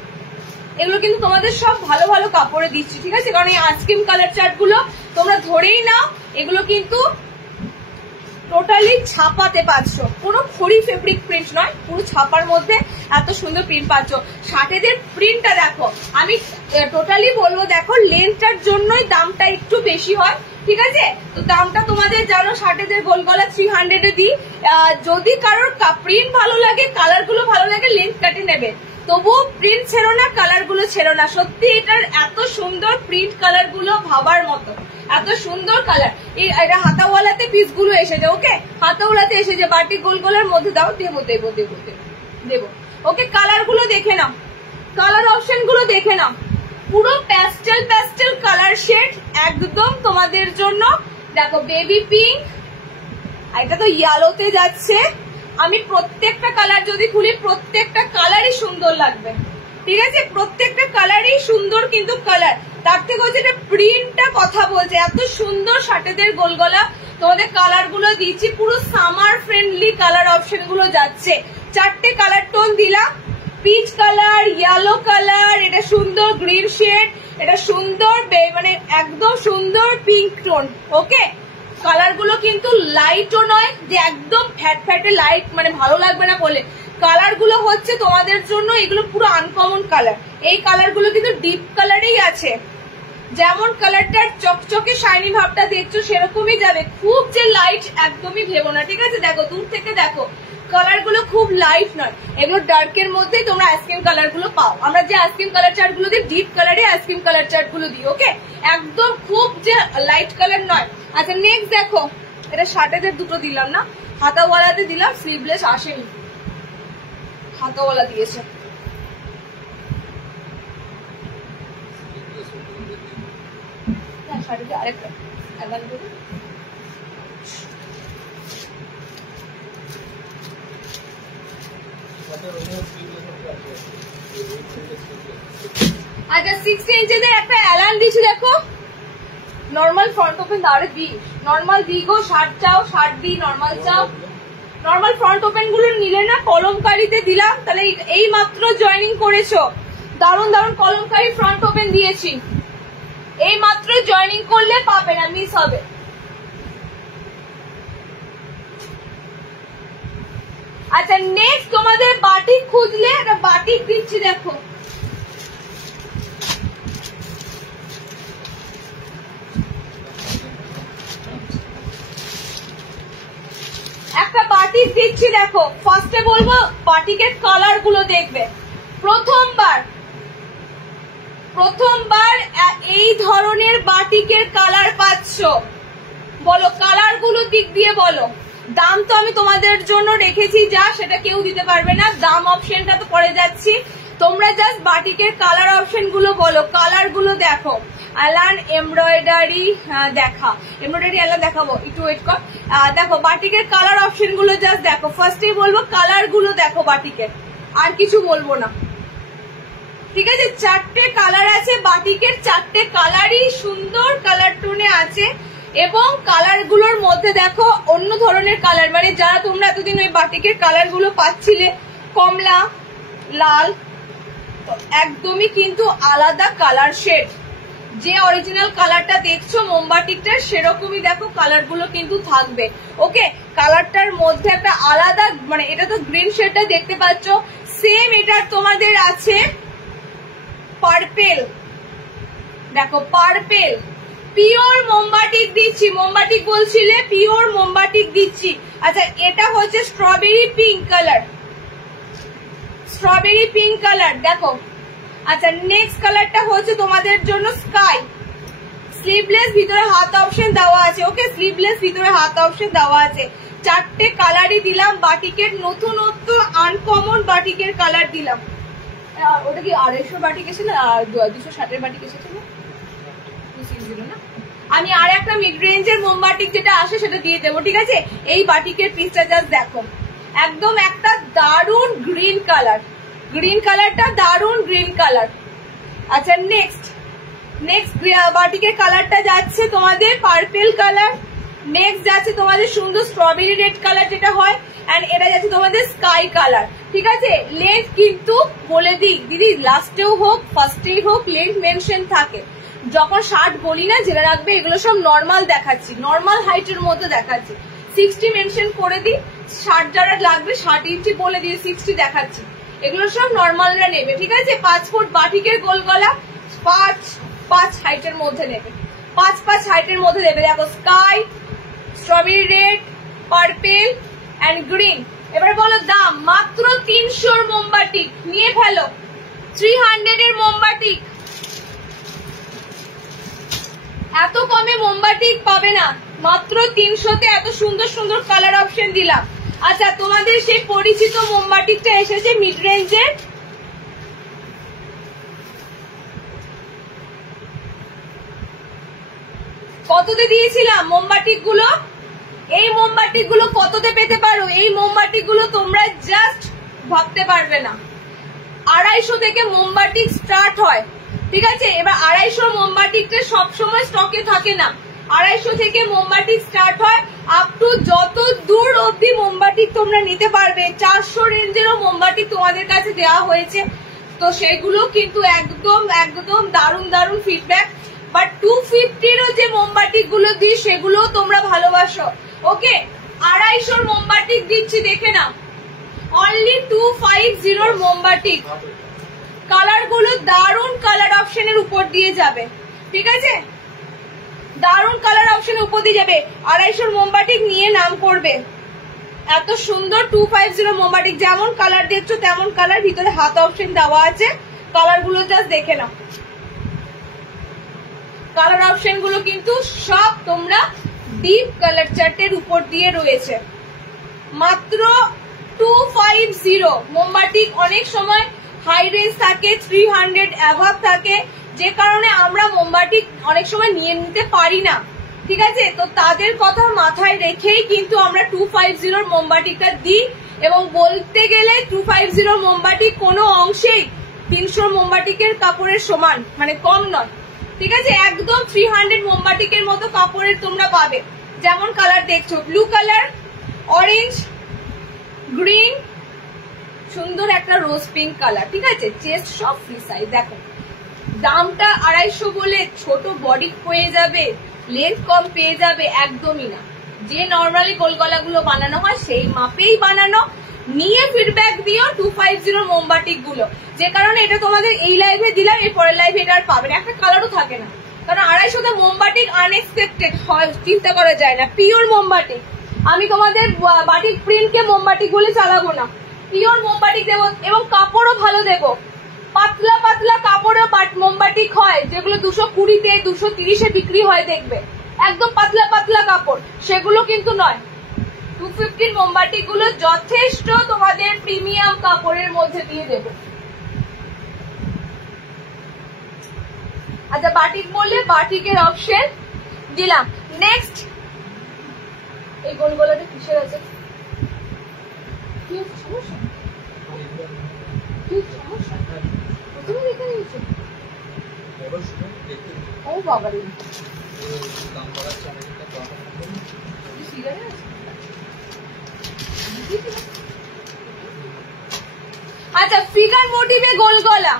এগুলো কিন্তু তোমাদের সব ভালো ভালো কাপড়ে দিচ্ছি, ঠিক আছে, কারণ এই আইসক্রিম কালার চার্ট গুলো তোমরা ধরেই নাও, এগুলো কিন্তু টোটালি ছাপাতে পাচ্ছ, কোনো খড়ি ফেব্রিক প্রিন্ট নয়, পুরো ছাপার মধ্যে এত সুন্দর প্রিন্ট পাচ্ছ। শার্টেদের প্রিন্টটা দেখো, আমি টোটালি বলবো দেখো লেন্থটার জন্যই দামটা একটু বেশি হয়, ঠিক আছে। তো দামটা তোমাদের জানো, শার্টেদের গোল গলা 300 এ দিই। যদি কারোর প্রিন্ট ভালো লাগে, কালার গুলো ভালো লাগে, লেন্থ কাটে নেবে, তবু প্রিন্ট ছেড়ো না, কালার গুলো ছেড়ো না। সত্যি এটার এত সুন্দর প্রিন্ট, কালার গুলো ভাবার মতো, এত সুন্দর কালার। এটা হাতাওয়ালাতে পিস গুলো এসেছে, ওকে, হাতাওয়ালাতে এসেছে, বাটি গোল গোলার মধ্যে দাও, দেবো দেবো দেবো দেবো। ওকে, কালার গুলো দেখে নাও, কালার অপশন গুলো দেখে নাও, পুরো প্যাস্টেল প্যাস্টেল কালার শেড একদম তোমাদের জন্য। দেখো বেবি পিঙ্ক, এটা তো ইয়েলোতে যাচ্ছে, আমি প্রত্যেকটা কালার যদি খুলি, প্রত্যেকটা কালারই সুন্দর লাগবে, ঠিক আছে, প্রত্যেকটা কালারই সুন্দর, কিন্তু কালার তার থেকে হচ্ছে এটা প্রিন্টটা কথা বলছে, এত সুন্দর শার্টেদের গোলগলা তোমাদের কালার গুলো দিচ্ছি, পুরো সামার ফ্রেন্ডলি কালার অপশন গুলো যাচ্ছে। 4টে কালার টোন দিলাম, পিচ কালার, ইয়েলো কালার, এটা সুন্দর গ্রিন শেড, এটা সুন্দর মানে একদম সুন্দর পিঙ্ক টোন। ওকে, কালার গুলো কিন্তু লাইটও নয় যে একদম ফ্যাট ফ্যাটে লাইট, মানে ভালো লাগবে না বলে, কালার গুলো হচ্ছে তোমাদের জন্য এগুলো পুরো আনকমন কালার। এই কালার গুলো কিন্তু ডিপ কালারেই আছে, যেমন কালারটার চকচকে শাইনি ভাবটা দেখছো সেরকমই যাবে, খুব যে লাইট একদমই ভেবো না, ঠিক আছে। দেখো দূর থেকে দেখো, কালার গুলো খুব লাইট নয়, এগুলো ডার্কের মধ্যেই তোমরা আইসক্রিম কালার গুলো পাও। আমরা যে আইসক্রিম কালার চার্ট গুলো দিই, ডিপ কালারে আইসক্রিম কালার চার্ট গুলো দিই, ওকে, একদম খুব যে লাইট কালার নয়। আচ্ছা নেক্সট দেখো, এটা শার্টেদের দুটো দিলাম না, হাতাওয়ালাতে দিলাম, স্লিভলেস আসেনি, হাতাওয়ালা দিয়েছে। হ্যাঁ শার্টেতে আরেকটা আচ্ছা 60 ইঞ্চিদের একটা অ্যালান দিয়েছি দেখো, নর্মাল ফ্রন্ট ওপেন দাঁড়ে দি, নর্মাল দি গো, শার্ট চাও শার্ট দি, নর্মাল চাও নর্মাল। ফ্রন্ট ওপেন গুলো নিলে না কলমকারিতে দিলাম, তাহলে এই মাত্র জয়েনিং করেছো, দারুন দারুন কলমকারি ফ্রন্ট ওপেন দিয়েছি, এই মাত্র জয়েনিং করলে পাবে না, মিস হবে। আচ্ছা নেক্সট তোমাদের বাটিক খুঁজলে একটা বাটিক দিচ্ছি দেখো, একটা বাটিক দিচ্ছি দেখো। ফার্স্টে বলবো বাটিকের কালার গুলো দেখবে, প্রথমবার এই ধরনের বাটিকের কালার পাচ্ছ, বলো কালার গুলো দিক দিয়ে বলো। দাম তো আমি তোমাদের জন্য রেখেছি যা, সেটা কেউ দিতে পারবে না, দাম অপশনটা তো পরে যাচ্ছি, তোমরা জাস্ট বাটিকের কালার অপশন গুলো বলো, কালার গুলো দেখো। অ্যালান এমব্রয়ডারি দেখা, এমব্রয়ডারি অ্যালান দেখাবো, একটু ওয়েট কর। দেখো বাটিকের কালার অপশন গুলো জাস্ট দেখো, ফার্স্টেই বলবো কালার গুলো দেখো বাটিকের, আর কিছু বলবো না, ঠিক আছে? 4টে কালার আছে বাটিকের, 4টে কালারই সুন্দর কালার টোনে আছে, এবং কালার গুলোর মধ্যে দেখো অন্য ধরনের কালার, মানে যারা তোমরা এতদিন ওই বাটিকের কালার গুলো পাচ্ছিলে কমলা লাল, একদমই কিন্তু আলাদা কালার শেড, যে অরিজিনাল কালারটা দেখছো মোমবাটিকটার সেরকমই দেখো কালার গুলো কিন্তু থাকবে। ওকে, কালারটার মধ্যে একটা আলাদা, মানে এটা তো গ্রিন শেডটা দেখতে পাচ্ছ, সেম এটার তোমাদের আছে পার্পেল, দেখো পার্পেল, পিওর মোমবাটিক দিচ্ছি, মোমবাটিক বলছিলে পিওর মোমবাটিক দিচ্ছি। আচ্ছা এটা হচ্ছে strawberry pink colour, strawberry pink colour দেখো। আচ্ছা নেক্সট কালারটা হচ্ছে তোমাদের জন্য স্কাই, স্লিভলেস ভিতরে হাত অপশন দেওয়া আছে, ওকে স্লিভলেস ভিতরে হাত অপশন দেওয়া আছে। 4টে কালারই দিলাম বাটিকের, নতুনত্ব আনকমন বাটিকের কালার দিলাম। ওটা কি 250 বাটিক এসেছিল, 260 বাটিক এসেছিল না? আমি আর একটা মিড রেঞ্জের মোমবাটিক যেটা আসে সেটা দিয়ে দেবো, ঠিক আছে? এই বাটিকের পিসটা জাস্ট দেখো, একদম একটা দারুন গ্রিন কালার, গ্রিন কালারটা দারুন গ্রিন কালার। আচ্ছা নেক্সট বাটিকের কালারটা যাচ্ছে তোমাদের পার্পেল কালার, নেক্সট যাচ্ছে তোমাদের সুন্দর স্ট্রবেরি রেড কালার যেটা হয়, এন্ড এটা যাচ্ছে তোমাদের স্কাই কালার, ঠিক আছে? লেন্থ কিন্তু বলে দিই দিদি, লাস্টেও হোক ফার্স্টেই হোক লেন্থ মেনশন থাকে, যখন শার্ট বলি না জেনে রাখবে, এগুলো সব নর্মাল দেখাচ্ছি, নর্মাল হাইটের মধ্যে দেখাচ্ছি, 60 মেনশন করে দিই, শার্ট যারা লাগবে 60 ইঞ্চি বলে দিয়ে 60 দেখাচ্ছি, এগুলো সব নর্মালরা নেবে, ঠিক আছে? 5 ফুট বাটিকের গোল গলা, 5 হাইটের মধ্যে নেবে, 5 হাইটের মধ্যে নেবে। দেখো sky, strawberry red, purple and green. এবার বলো দাম, মাত্র 300 মোমবাটিক নিয়ে ফেলো, 300 এর মোমবাটিক, এত কমে মোমবাটিক পাবে না, মাত্র 300তে এত সুন্দর সুন্দর কালার অপশন দিলাম। আচ্ছা তোমাদের সেই পরিচিত মোমবাটিকটা এসেছে মিড রেঞ্জের, কততে দিয়েছিলাম মোমবাটিক গুলো, এই মোমবাটিক গুলো কততে পেতে পারো, এই মোমবাটিক গুলো তোমরা জাস্ট ভাবতে পারবে না। 250 থেকে মোমবাটিক স্টার্ট হয়, ঠিক আছে? এবার 250 মোমবাটিকটা সবসময় স্টকে থাকে না, 250 থেকে মোমবাটিক স্টার্ট হয়, আপ টু যত দূর অব্দি মোমবাটিক তোমরা নিতে পারবে। 400 রেঞ্জেরও মোমবাটিক তোমাদের কাছে দেওয়া হয়েছে, তো সেগুলো কিন্তু একদম একদম দারুণ দারুণ ফিডব্যাক। বাট 250-রও যে মোমবাটিক গুলো দিই সেগুলো তোমরা ভালোবাসো। ওকে, 250 মোমবাটিক দিচ্ছি, দেখে নাও, অনলি 250 মোমবাটিক। কালার গুলো দারুণ কালার অপশনের উপর দিয়ে যাবে, ঠিক আছে? দারুণ কালার অপশনের উপর দিয়ে যাবে। 250 মোমবাটিক নিয়ে নাম করবে। এত সুন্দর 250 মোমবাটিক, যেমন কালার দেখছো তেমন কালার, ভিতরে হাত অপশন দেওয়া আছে, কালার গুলো জাস্ট দেখে নাও। কালার অপশন গুলো কিন্তু সব তোমরা ডিপ কালার চার্টের উপর দিয়ে রয়েছে। মাত্র 250। মোমবাটি অনেক সময় হাই রেঞ্জ থাকে, 300 অ্যাভাব থাকে, যে কারণে আমরা মোমবাটি অনেক সময় নিয়ে নিতে পারি না, ঠিক আছে? তো তাদের কথা মাথায় রেখেই কিন্তু আমরা 250 মোমবাটিটা দিই। এবং বলতে গেলে 250 মোমবাটি কোনো অংশেই 300 মোমবাটিকের কাপড়ের সমান, মানে কম নয়, ঠিক আছে? একদম 300 মোমবাটিকের মতো কাপড়ের তোমরা পাবে। যেমন কালার দেখছো, ব্লু কালার, অরেঞ্জ, গ্রিন, সুন্দর একটা রোজ পিঙ্ক কালার, ঠিক আছে? চেস্ট সব ফ্রি সাইজ। দেখো দামটা 250 বলে ছোট বডি পেয়ে যাবে, লেন্থ কম পেয়ে যাবে, একদমই না। যে নর্মালি গোলগলাগুলো বানানো হয় সেই মাপেই বানানো। নিয়ে ফিডব্যাক দিও 250 মোমবাটিক গুলো, যে কারণে এটা তোমাদের এই লাইভে দিলাম, এর পরের লাইভে এটা আর পাবে না, একটা কালারও থাকে না। কারণ 250 মোমবাটিক আনএক্সপেক্টেড হয়, চিন্তা করা যায় না। পিওর মোমবাটিক, আমি তোমাদের বাটিক প্রিন্টকে মোমবাটিক বলে চালাবো না, পিওর মোমবাটিক দেবো। এবং কাপড়ও ভালো দেবো, পাতলা পাতলা কাপড়ও মোমবাটিক হয়, যেগুলো 220-তে 230-এ বিক্রি হয়, দেখবে একদম পাতলা পাতলা কাপড়, সেগুলো কিন্তু নয়। 250 মোমবাটিক গুলো যথেষ্ট তোমাদের প্রিমিয়াম কাপড়ের মধ্যে দিয়ে দেবো। আচ্ছা, বাটিক বললে বাটিকের অপশন দিলাম। নেক্সট, এই গোলগোলাটা কিসের আছে? ও বাবা রে, আচ্ছা ফিগার মোটিভে গোল গলা,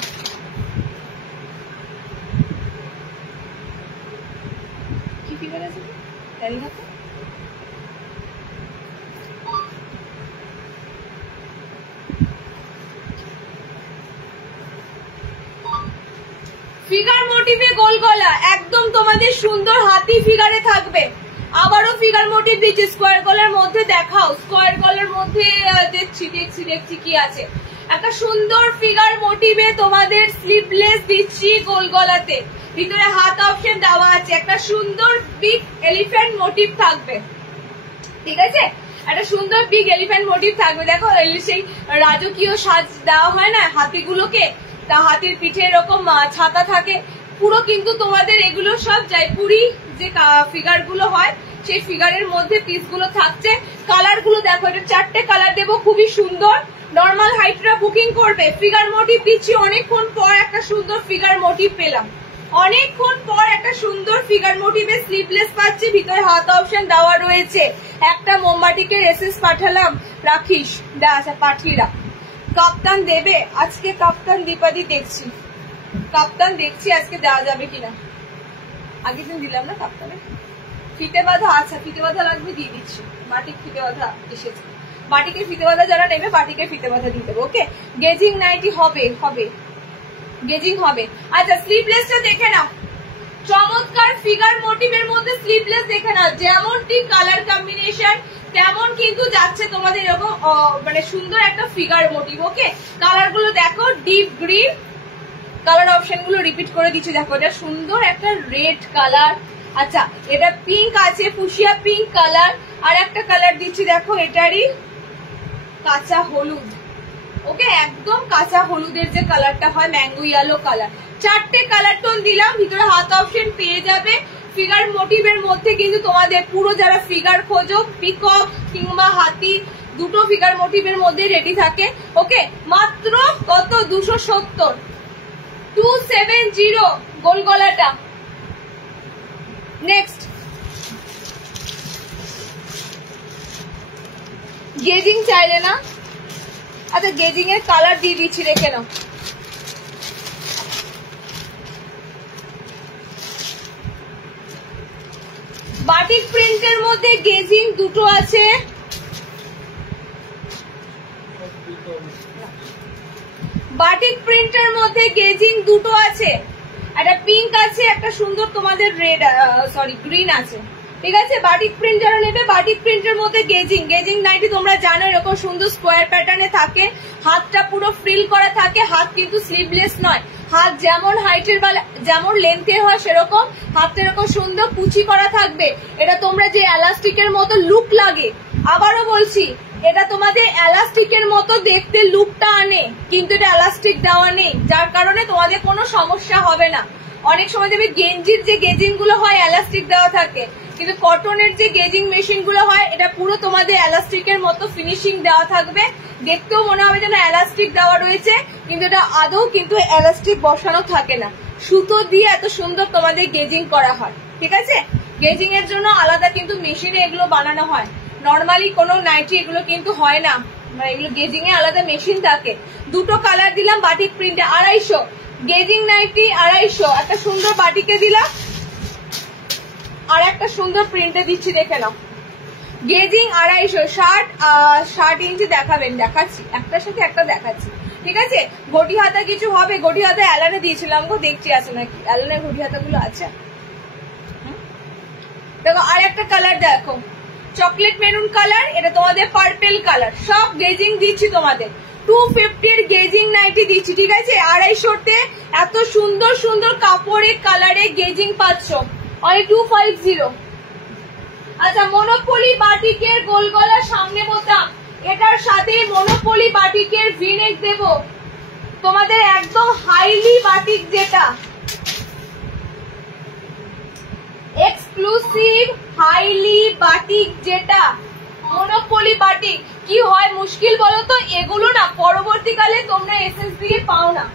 কি ফিগার আছে? ফিগার মোটিভে গোল গলা, একদম তোমাদের সুন্দর হাতি ফিগারে থাকবে। আবারও ফিগার মোটিভ দিচ্ছি, স্কোয়ার গলার মধ্যে দেখাও, স্কোয়ার গলার মধ্যে দেখছি দেখছি দেখছি কি আছে। একটা সুন্দর ফিগার মোটিভে তোমাদের স্লিভলেস দিচ্ছি গোল গলাতে, ভিতরে হাত অপশন দেওয়া আছে। একটা সুন্দর বিগ এলিফ্যান্ট মোটিভ থাকবে, ঠিক আছে? একটা সুন্দর বিগ এলিফ্যান্ট মোটিভ থাকবে। দেখো সেই রাজকীয় সাজ দেওয়া হয় না হাতিগুলোকে, তা হাতির পিঠে এরকম ছাতা থাকে পুরো, কিন্তু তোমাদের এগুলো সব জয়পুরি যে ফিগার গুলো হয় সেই ফিগারের মধ্যে পিস গুলো থাকছে। কালার গুলো দেখো, এটা 4টে কালার দেবো, খুবই সুন্দর। নর্মাল হাইটরা বুকিং করবে। ফিগার মোটিভ দিচ্ছি, অনেকক্ষণ পর একটা সুন্দর ফিগার মোটিভ পেলাম, অনেকক্ষণ পর একটা সুন্দর ফিগার মোটিভে স্লিভলেস পাচ্ছি, ভিতরে হাত অপশন দেওয়া রয়েছে। একটা মোমবাটিকে এসএস পাঠালাম, রাখিস আচ্ছা পাঠিয়ে রাখ। কাপ্তান দেবে আজকে? কাপ্তান দীপাদি দেখছি, কাপ্তান দেখছি আজকে দেওয়া যাবে কিনা। আগের দিন দিলাম না কাপ্তানে। ফিতে বাঁধা, আচ্ছা ফিতে বাঁধা লাগবে, দিয়ে দিচ্ছি। বাটিক ফিতে বাঁধা এসেছে, বাটিকের ফিতে বাঁধা যারা নেবে বাটিকের ফিতে বাঁধা দিয়ে দেবো। ওকে, গেজিং নাইটি হবে, হবে গেজিং হবে। আচ্ছা স্লিভলেসটা দেখে নাও, চমৎকার ফিগার মোটিভের মধ্যে স্লিভলেস দেখে নাও। যেমনটি কালার কম্বিনেশন তেমন কিন্তু যাচ্ছে তোমাদের এরকম মানে সুন্দর একটা ফিগার মোটিভ। ওকে, কালার গুলো দেখো, ডিপ গ্রিন কালার অপশন গুলো রিপিট করে দিচ্ছি। দেখো এটা সুন্দর একটা রেড কালার, আচ্ছা এটা পিঙ্ক আছে, ফুসিয়া পিঙ্ক কালার, আর একটা কালার দিচ্ছি দেখো এটারই কাঁচা হলুদ। ওকে, একদম কাঁচা হলুদের যে কালারটা হয়, ম্যাঙ্গো ইয়েলো কালার। 4টে কালার টোন দিলাম, ভিতরে হাত অপশন পেয়ে যাবে। ফিগার মোটিভের মধ্যে কিন্তু তোমাদের পুরো যারা ফিগার খোঁজো, পিকক কিংবা হাতি দুটো ফিগার মোটিভের মধ্যে রেডি থাকে। ওকে, মাত্র কত? 270, 270 গোল গলাটা। নেক্সট, গেজিং চাইলে না? আচ্ছা গেজিং এর কালার দিয়ে দিচ্ছি, রেখে নাও। বাটিক প্রিন্টের মধ্যে গেজিং দুটো আছে, বাটিক প্রিন্টের মধ্যে গেজিং দুটো আছে, একটা পিঙ্ক আছে, একটা সুন্দর তোমাদের রেড সরি গ্রিন আছে, ঠিক আছে? বাটিক প্রিন্ট যারা নেবে, বাটিক প্রিন্টের মধ্যে গেজিং, গেজিং নাইটি তোমরা জানো এরকম সুন্দর স্কোয়ার প্যাটার্নে থাকে, হাতটা পুরো ফ্রিল করা থাকে, হাত কিন্তু স্লিভলেস নয়, হাত যেমন হাইটের যেমন লেন্থের হয় সেরকম, হাতটা এরকম সুন্দর কুচি করা থাকবে। এটা তোমরা যে এলাস্টিকের মতো লুক লাগে, আবারও বলছি এটা তোমাদের এলাস্টিকের মতো দেখতে লুকটা আনে, কিন্তু এটা এলাস্টিক দেওয়া নেই, যার কারণে তোমাদের কোনো সমস্যা হবে না। অনেক সময় দেখবে গেঞ্জির যে গেজিং গুলো হয় এলাস্টিক দেওয়া থাকে, কিন্তু কটনের যে গেজিং মেশিন গুলো হয় এটা পুরো তোমাদের এলাস্টিকের মতো ফিনিশিং দেওয়া থাকবে, দেখতেও মনে হবে যেন এলাস্টিক দেওয়া রয়েছে, কিন্তু এটা আদৌ কিন্তু এলাস্টিক বসানো থাকে না, সুতো দিয়ে এত সুন্দর তোমাদের গেজিং করা হয়। ঠিক আছে, গেজিং এর জন্য আলাদা কিন্তু মেশিনে এগুলো বানানো হয়, নর্মালি কোনো নাইটি এগুলো কিন্তু হয় না, এগুলো গেজিং এ আলাদা মেশিন থাকে। দুটো কালার দিলাম বাটিক প্রিন্টে 250, গেজিং নাইটি 250, একটা সুন্দর বাটিকে দিলাম আর একটা সুন্দর প্রিন্টে দিচ্ছি, দেখে নাও। গেজিং 250, 60 ইঞ্চি দেখাবেন, দেখাচ্ছি একটার সাথে একটা দেখাচ্ছি। ঠিক আছে, ঘটি হাতা কিছু হবে, ঘটি হাতা অ্যালানে দিয়েছিলাম গো, দেখছি আছে নাকি, অ্যালানের ঘটি হাতা গুলো আছে। দেখো আর একটা কালার দেখো, চকলেট মেরুন কালার, এটা তোমাদের পার্পেল কালার, সব গেজিং দিচ্ছি তোমাদের। 250 গেজিং নাইটি দিচ্ছি। ঠিক আছে, 250তে এত সুন্দর সুন্দর কাপড়ের কালারে গেজিং পাচ্ছ, অনলি 250। আচ্ছা, মনোপলি বাটিকের গোল গলার সামনে বোতাম, এটার সাথে মনোপলি বাটিকের ভিনেক দেব তোমাদের, একদম হাইলি বাটিক, যেটা এক্সক্লুসিভ হাইলি বাটিক, যেটা মনোপলি বাটিক। কি হয় মুশকিল বলো তো, এগুলো না পরবর্তীকালে তোমরা এসএস দিয়ে পাও না।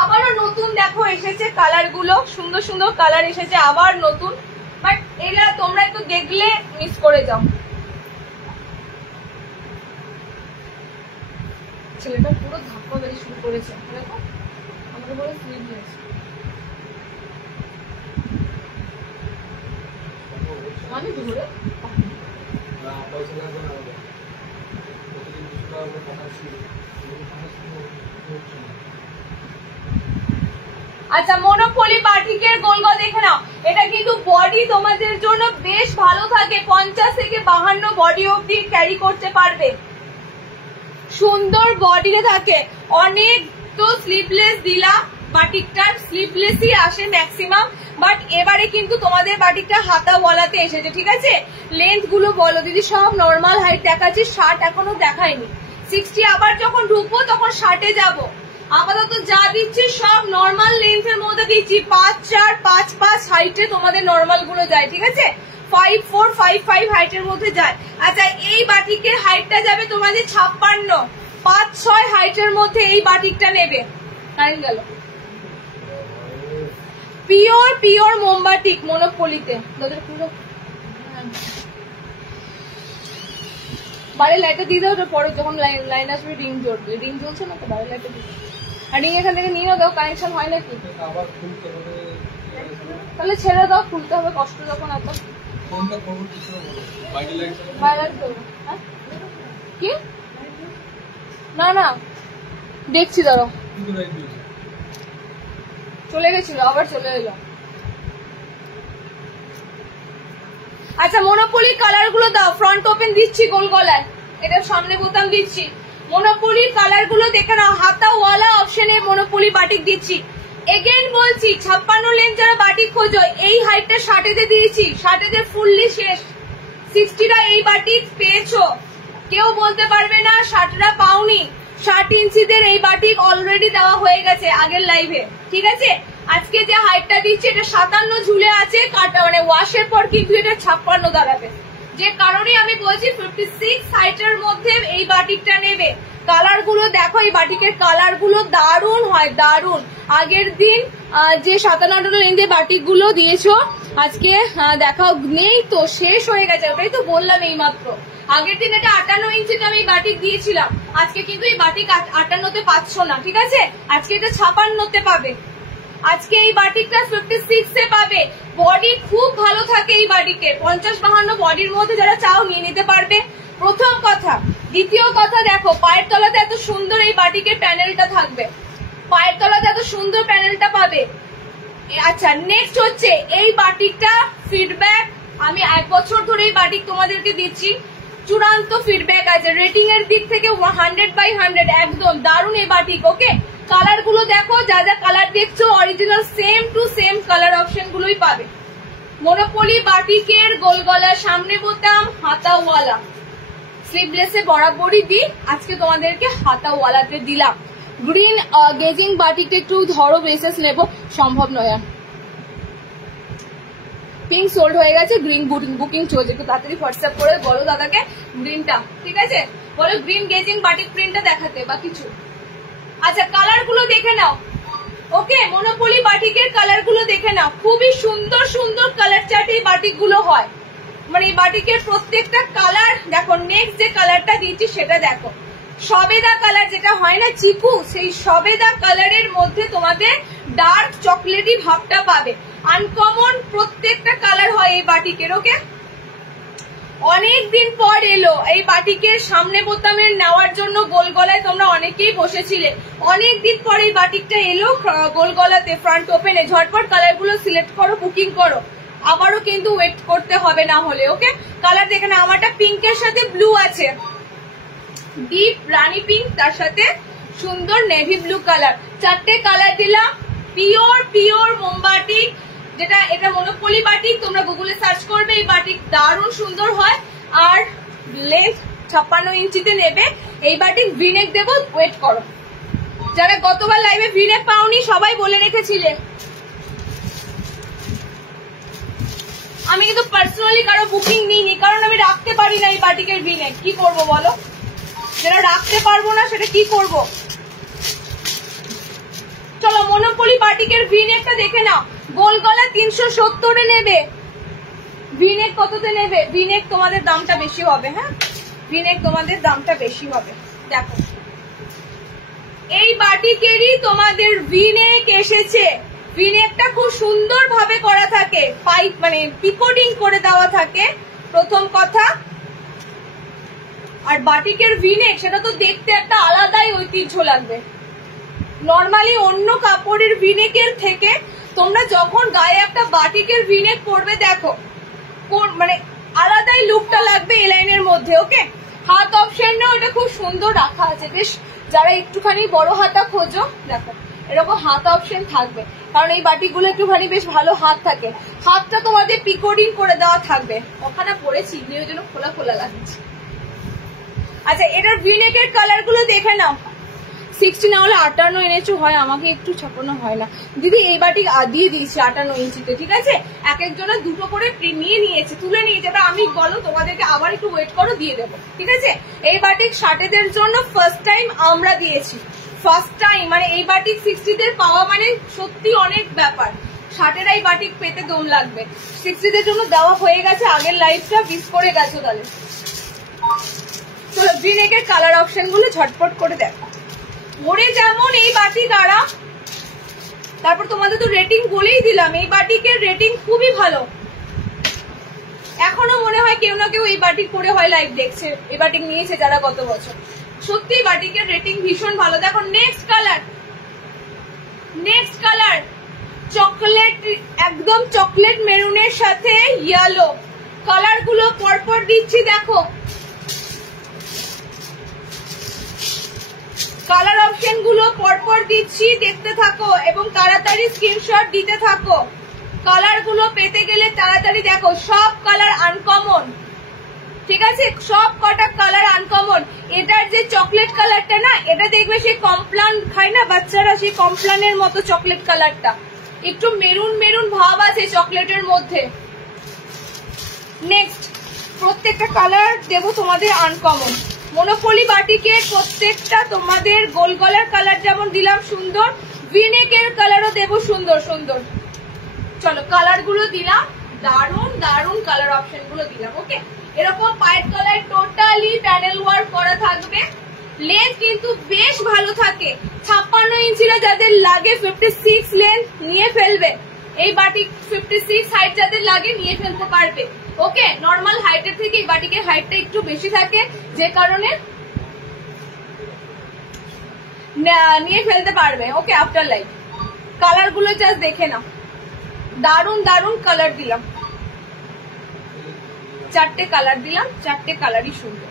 আবারও নতুন দেখো এসেছে কালার গুলো, সুন্দর সুন্দর কালার এসেছে আবার নতুন, বাট এগুলা তোমরা একটু দেখলে মিস করে যাও। ছেলেটা পুরো ধাক্কা বেরিয়ে শুরু করেছে, দেখো আমাকে বলে স্লিপ দিয়েছে, মানে ধরে আচ্ছা, মনোপলি বাটিকের গোলগা দেখে নাও, এটা কিন্তু বডি তোমাদের জন্য বেশ ভালো থাকে, 50 থেকে 52 বডি অবধি ক্যারি করতে পারবে, সুন্দর বডিতে থাকে। অনেক তো স্লিভলেস দিলা, বাটিকটার স্লিভলেসই আসে ম্যাক্সিমাম, বাট এবারে কিন্তু তোমাদের বাটিকটা হাতা বলাতে এসেছে। ঠিক আছে, লেন্থ গুলো বলো দিদি, সব নর্মাল হাইট দেখাচ্ছি, 60 এখনো দেখায়নি, 60 আবার যখন ঢুকবো তখন 60-এ যাবো। আপাতত যা দিচ্ছি সব নর্মাল লেন্থের মধ্যে দিচ্ছি, 5'4", 5'5" হাইটে তোমাদের নর্মাল গুলো যায়। ঠিক আছে, 5'4", 5'5" হাইটের মধ্যে যায়। আচ্ছা, এই বাটিকের হাইটটা যাবে তোমাদের 56, 5'6" হাইটের মধ্যে এই বাটিকটা নেবে। টাইম গেল। পিওর পিওর মোমবাটিক মনোপলিতে, বাড়ির লাইটটা দিয়ে দাও, পরে যখন লাইন আসবে রিং জ্বলবে, রিং জ্বলছে না তো বাড়ির লাইটটা দিয়ে, আর রিং এখান থেকে নিয়ে দাও, কানেকশন হয় নাকি, তাহলে ছেড়ে দাও, খুলতে হবে, কষ্ট যখন এত। কি না না দেখছি, দাঁড়াও, চলে গেছিল আবার চলে এলো। আচ্ছা, মনোপলি কালার গুলো দাও, ফ্রন্ট ওপেন দিচ্ছি গোল গলায়, এটার সামনে বোতাম দিচ্ছি। মনোপলির কালার গুলো দেখে নাও, হাতাওয়ালা অপশনে মনোপলি বাটিক দিচ্ছি। এগেন বলছি, 56 লেন্থ যারা বাটিক খোঁজো, এই হাইটটা 60-তে দিয়েছি, 60-তে ফুললি শেষ। 60টা এই বাটিক পেয়েছো, কেউ বলতে পারবে না 60টা পাওনি। 60 ইঞ্চিদের এই বাটিক অলরেডি দেওয়া হয়ে গেছে আগের লাইভে। ঠিক আছে, আজকে যে হাইটটা দিচ্ছি এটা 57 ঝুলে আছে, কাটা মানে ওয়াশের পর কিন্তু এটা 56 দাঁড়াবে, যে কারণে আমি বলছি 56 হাইটের মধ্যে এই বাটিকটা নেবে। কালার গুলো দেখো, এই বাটিকের কালার গুলো দারুণ হয়, দারুণ। আগের দিন যে 57 লেন্থের বাটিক গুলো দিয়েছো আজকে দেখাও, নেই তো, শেষ হয়ে গেছে, ওটাই তো বললাম এই মাত্র। আগের দিন এটা 58 ইঞ্চিতে আমি বাটিক দিয়েছিলাম, আজকে কিন্তু এই বাটিক 58-তে পাচ্ছ না। ঠিক আছে, আজকে এটা 56-তে পাবে, আজকে এই বাটিকটা 56-এ পাবে। বডি খুব ভালো থাকে এই বাটিকে, 50-52 বডির মধ্যে যারা চাও নিয়ে নিতে পারবে, প্রথম কথা। দ্বিতীয় কথা, দেখো পায়ের তলাতে এত সুন্দর এই বাটিকের প্যানেলটা থাকবে, পায়ের তলাতে এত সুন্দর প্যানেলটা পাবে। আচ্ছা, নেক্সট হচ্ছে এই বাটিকটা ফিডব্যাক, আমি 1 বছর ধরে এই বাটিক তোমাদেরকে দিচ্ছি, চূড়ান্ত ফিডব্যাক আছে, রেটিং এর দিক থেকে 100/100 একদম দারুণ এই বাটিক। ওকে, কালার গুলো দেখো, যা যা কালার দেখছো original same to same colour option গুলোই পাবে। মনোপলি বাটিকের গোল গলা, সামনে বোতাম, হাতাওয়ালা, স্লিভলেসে বরাবরই দিই, আজকে তোমাদেরকে হাতাওয়ালাতে দিলাম। গ্রিন গেজিং বাটিকটা একটু ধরো, বেসেস নেব, সম্ভব নয়। পিঙ্ক সোল্ড হয়ে গেছে, গ্রিন বুকিং চলছে, একটু তাড়াতাড়ি হোয়াটসঅ্যাপ করে বলো দাদাকে গ্রিনটা, ঠিক আছে? বলো গ্রিন গেজিং বাটিক প্রিন্টটা দেখাতে বা কিছু। আচ্ছা, কালার গুলো দেখে নাও। ওকে, মনোপলি বাটিকের কালার গুলো দেখে নাও, খুবই সুন্দর সুন্দর কালার চার্ট এই বাটিক গুলো হয়, মানে এই বাটিকের প্রত্যেকটা কালার দেখো। নেক্সট যে কালারটা দিচ্ছি সেটা দেখো, সবেদা কালার যেটা হয় না চিকু, সেই সবেদা কালারের মধ্যে তোমাদের ডার্ক চকলেটি ভাবটা পাবে। আনকমন প্রত্যেকটা কালার হয় এই বাটিকের। ওকে, অনেকদিন পর এলো এই বাটিকের সামনে বোতামের নেওয়ার জন্য গোল গলায়, তোমরা অনেকেই বসেছিলে, অনেকদিন পর এই বাটিকটা এলো গোল গলাতে ফ্রন্ট ওপেনে। ঝটপট কালার গুলো সিলেক্ট করো, বুকিং করো, আবারও কিন্তু ওয়েট করতে হবে না হলে। ওকে, কালার দেখে না, আমারটা পিঙ্কের সাথে ব্লু আছে, ডিপ রানী পিঙ্ক, তার সাথে সুন্দর নেভি ব্লু কালার, চারটে কালার দিলাম। পিওর পিওর মোমবাটিক, যেটা এটা মনোপলি বাটিক, তোমরা গুগলে সার্চ করবে, এই বাটিক দারুণ সুন্দর হয়। আর লেন্থ 56 ইঞ্চিতে নেবে এই বাটিক। ভিনেক দেবো, ওয়েট করো। যারা গতবার লাইভে ভিনেক পাওনি সবাই বলে রেখেছিলে, আমি কিন্তু পার্সোনালি কারো বুকিং নিইনি, কারণ আমি রাখতে পারি না এই বাটিকের ভিনেক। কি করব বলো, যেটা রাখতে পারবো না সেটা কি করব? চলো মনোপলি বাটিকের ভিনেকটা দেখে নাও। গোল গলা 370 নেবে, ভিনেক কততে নেবে? ভিনেক তোমাদের দামটা বেশি হবে। হ্যাঁ, ভিনেক তোমাদের দামটা বেশি হবে। দেখো, এই বাটিকেরই তোমাদের ভিনেক এসেছে। ভিনেকটা খুব সুন্দর ভাবে করা থাকে, পাইপ মানে পিকোডিং করে দেওয়া থাকে, প্রথম কথা। আর বাটিকের ভিনেক সেটা তো দেখতে একটা আলাদাই ঐতিহ্য লাগবে। নর্মালি অন্য কাপড়ের ভিনেকের থেকে তোমরা যখন গায়ে একটা বাটিকের ভিনেক পরবে, দেখো মানে আলাদাই লুকটা লাগবে এই লাইনের মধ্যে। ওকে, হাত অপশনও এটা খুব সুন্দর রাখা আছে, বেশ। যারা একটুখানি বড় হাতা খোঁজো, দেখো এরকম হাত অপশন থাকবে, কারণ এই বাটিকগুলো একটুখানি বেশ ভালো হাত থাকে। হাতটা তোমাদের পিকোডিং করে দেওয়া থাকবে। ওখানে পরেছি, ওই জন্য খোলা খোলা লাগছে। আচ্ছা, এটার ভিনেকের কালার গুলো দেখে নাও। 60 না হলে 58 এনেছো হয়, আমাকে একটু ছাপানো হয় না দিদি। এই বাটিক দিয়ে দিয়েছি 58 ইঞ্চিতে, ঠিক আছে? এক একজনের দুটো করে নিয়ে নিয়েছে, তুলে নিয়েছে। এবার আমি বলো তোমাদেরকে আবার একটু ওয়েট করো, দিয়ে দেবো, ঠিক আছে? এই বাটিক 60দের জন্য ফার্স্ট টাইম আমরা দিয়েছি, ফার্স্ট টাইম। মানে এই বাটিক 60দের পাওয়া মানে সত্যি অনেক ব্যাপার। 60-এর এই বাটিক পেতে দম লাগবে। 60দের জন্য দেওয়া হয়ে গেছে, আগের লাইফটা মিস করে গেছো তাহলে। চলো ভিনেকের কালার অপশন গুলো ঝটপট করে দেখো। ওরে যেমন এই বাটিক আরাম, তারপর তোমাদের তো রেটিং বলেই দিলাম, এই বাটিকের রেটিং খুবই ভালো। এখনো মনে হয় কেউ না কেউ এই বাটিক পরে হয় লাইভ দেখছে, এই বাটিক নিয়েছে যারা গত বছর। সত্যি বাটিকের রেটিং ভীষণ ভালো। দেখো next colour, next colour chocolate, একদম চকলেট মেরুনের সাথে ইয়েলো। কালার গুলো পরপর দিচ্ছি, দেখো কালার অপশন গুলো পরপর দিচ্ছি, দেখতে থাকো এবং তাড়াতাড়ি স্ক্রিনশট দিতে থাকো। কালার গুলো পেতে গেলে তাড়াতাড়ি দেখো, সব কালার আনকমন, ঠিক আছে? সব কটা কালার আনকমন। এটার যে চকলেট কালারটা না, এটা দেখবে সেই কমপ্লান খায় না বাচ্চারা, সেই কমপ্লানের মতো চকলেট কালারটা, একটু মেরুন মেরুন ভাব আছে চকলেটের মধ্যে। নেক্সট, প্রত্যেকটা কালার দেবো তোমাদের আনকমন। মনোপলি বাটিকের প্রত্যেকটা তোমাদের গোল গলার কালার যেমন দিলাম সুন্দর, ভিনেকের কালারও দেবো সুন্দর সুন্দর। চলো কালার গুলো দিলাম, দারুন দারুন কালার অপশন গুলো দিলাম। ওকে, এরকম পায়ের কালার টোটালি প্যানেল ওয়ার্ক করা থাকবে। লেন্থ কিন্তু বেশ ভালো থাকে। 56 ইঞ্চিরা যাদের লাগে 56 লেন্থ নিয়ে ফেলবে। এই বাটিক 56 হাইট যাদের লাগে নিয়ে ফেলতে পারবে। ওকে, নর্মাল হাইটের থেকে এই বাটিকের হাইটটা একটু বেশি থাকে, যে কারণে নিয়ে ফেলতে পারবে। ওকে, আফটার লাইফ কালার গুলো জাস্ট দেখে নাও, দারুন দারুন কালার দিলাম, চারটে কালার দিলাম, চারটে কালারই সুন্দর।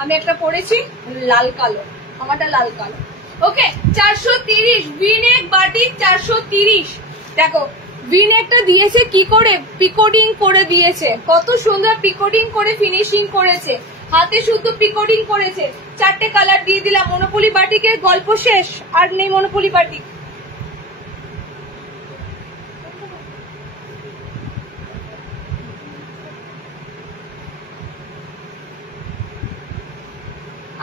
আমি একটা পরেছি লাল কালো, আমারটা লাল কালো। ওকে 430 ভিনেক বাটিক 430। দেখো ভিনেকটা দিয়েছে কি করে, পিকোডিং করে দিয়েছে, কত সুন্দর পিকোডিং করে ফিনিশিং করেছে, হাতে শুধু পিকোডিং করেছে। 4টে কালার দিয়ে দিলাম। মনোপলি বাটিকের গল্প শেষ, আর নেই মনোপলি বাটিক।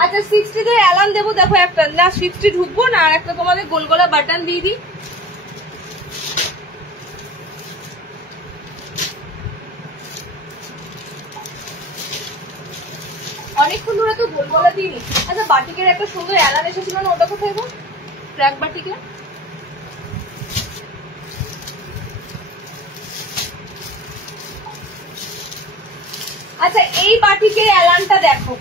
আচ্ছা 60 তে অ্যালার্ম দেবো, দেখো একটা না 60 ঢুকবো না, আর একটা তোমাদের গোলগোলা বাটন দিয়ে দিই। অনেকক্ষণ ধরে তো গোলগোলা দিইনি। আচ্ছা বাটিকের একটা সুন্দর অ্যালার্ম এসেছিল না, ওটা কোথায় গো? ট্র্যাক বাটিকে আচ্ছা এই বাটিকের অ্যালার্মটা দেখো,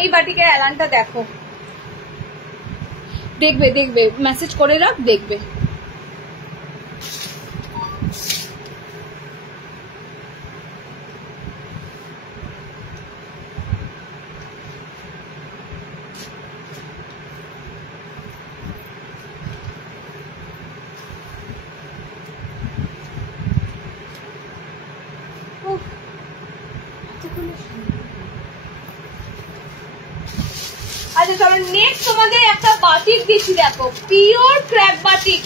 এই বাটিকের অ্যালার্মটা দেখো, দেখবে দেখবে মেসেজ করে রাখ, দেখবে। আচ্ছা চলো নেক্সট তোমাদের একটা বাটিক দিচ্ছি, দেখো পিওর ক্র্যাপ বাটিক।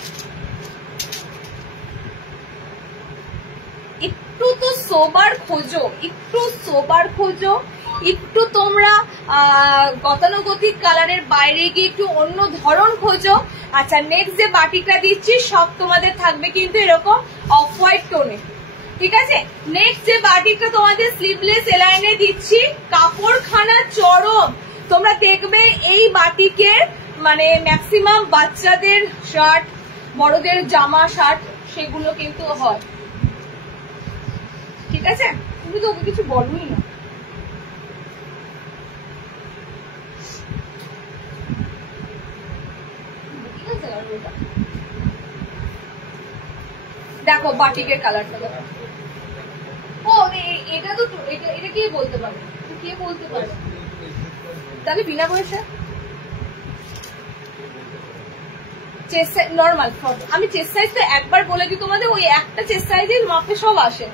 একটু তো সোবার খোঁজো, একটু সোবার খোঁজো, একটু তোমরা গতানুগতিক কালারের বাইরে গিয়ে একটু অন্য ধরন খোঁজো। আচ্ছা নেক্সট যে বাটিকটা দিচ্ছি সব তোমাদের থাকবে কিন্তু এরকম অফ হোয়াইট টোনে, ঠিক আছে। নেক্সট যে বাটিকটা তোমাদের স্লিভলেস এলাইনে দিচ্ছি, কাপড়খানা চরম। তোমরা দেখবে এই বাটিকের মানে ম্যাক্সিমাম বাচ্চাদের শার্ট, বড়দের জামা শার্ট সেগুলো কিন্তু হয়, ঠিক আছে। তুমি তো ওকে কিছু বলোই না। দেখো বাটিকের কালারটা দেখো। ও এটা তো এটা কে বলতে পারে, কে বলতে পারে তাহলে বিনা পয়সা চেস্ট সাইজ নর্মাল ফটো। আমি চেস্ট সাইজ তো একবার বলে দিই তোমাদের, ওই একটা চেস্ট সাইজের মাপে সব আসে,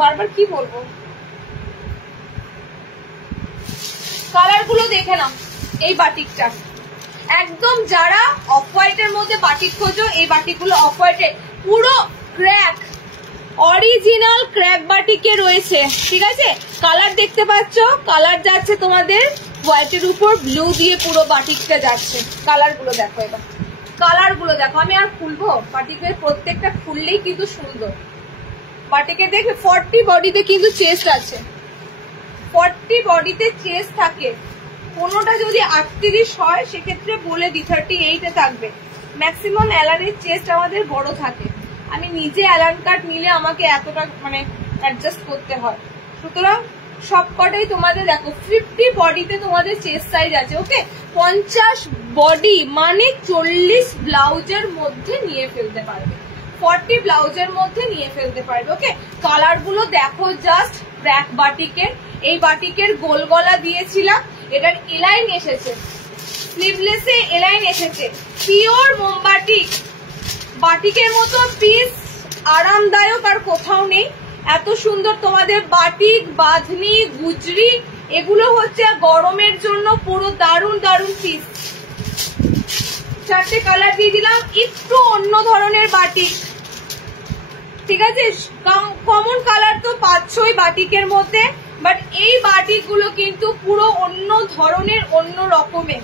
বারবার কি বলবো। কালার গুলো দেখে নাও। এই বাটিকটা একদম যারা অফ হোয়াইটের মধ্যে বাটিক খোঁজো, এই বাটিকগুলো অফ হোয়াইটে পুরো ক্র্যাক অরিজিনাল ক্র্যাক বাটিকে রয়েছে, ঠিক আছে। কালার দেখতে পাচ্ছ, কালার যাচ্ছে তোমাদের হোয়াইটের উপর ব্লু দিয়ে পুরো বাটিকটা যাচ্ছে। কালার গুলো দেখো, এবার কালার গুলো দেখো। আমি আর খুলবো, বাটিকের প্রত্যেকটা খুললেই কিন্তু সুন্দর। বাটিকে দেখবে 40 বডিতে কিন্তু চেস্ট আছে, 40 বডিতে চেস্ট থাকে। কোনোটা যদি 38 হয় সেক্ষেত্রে বলে দি 38-এ থাকবে। ম্যাক্সিমাম অ্যালানের চেস্ট আমাদের বড় থাকে। আমি নিজে অ্যালান কাট নিলে আমাকে এতটা মানে অ্যাডজাস্ট করতে হয়, সুতরাং সবকটাই তোমাদের দেখো 50 বডিতে তোমাদের চেস্ট সাইজ আছে, ওকে। 50 বডি মানে 40 ব্লাউজের মধ্যে নিয়ে ফেলতে পারবে, 40 ব্লাউজের মধ্যে নিয়ে ফেলতে পারবে, ওকে। কালার গুলো দেখো জাস্ট ব্র্যাক বাটিকের। এই বাটিকের গোল গলা দিয়েছিলাম, এটার এলাইন এসেছে, স্লিভলেসে এলাইন এসেছে, পিওর মোমবাটিক। বাটিকের মতো পিস আরামদায়ক আর কোথাও নেই। এত সুন্দর তোমাদের বাটিক, বাঁধনি, গুজরি, এগুলো হচ্ছে গরমের জন্য পুরো দারুণ দারুণ পিস। 4টে কালার দিয়ে দিলাম, একটু অন্য ধরনের বাটিক, ঠিক আছে। কমন কালার তো পাচ্ছই বাটিকের মধ্যে, বাট এই বাটিক গুলো কিন্তু পুরো অন্য ধরনের, অন্য রকমের,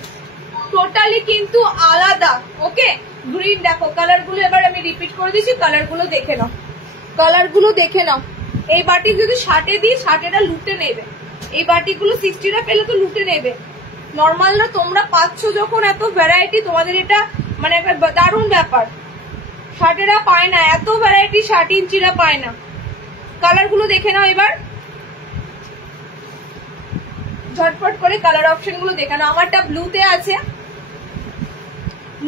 টোটালি কিন্তু আলাদা, ওকে। গ্রিন দেখো কালার গুলো, এবার আমি রিপিট করে দিচ্ছি, কালার গুলো দেখে নাও, কালার গুলো দেখে নাও। এই বাটিক যদি 60-এ দিই 60-এটা লুটে নেবে, এই বাটিক গুলো 60-টা পেলে তো লুটে নেবে। নর্মাল না, তোমরা পাচ্ছ যখন এত ভ্যারাইটি, তোমাদের এটা মানে একটা দারুণ ব্যাপার। 60-এরা পায় না এত ভ্যারাইটি, 60 ইঞ্চিরা পায় না। কালার গুলো দেখে নাও এবার, ঝটপট করে কালার অপশন গুলো দেখে নাও। আমারটা ব্লুতে আছে।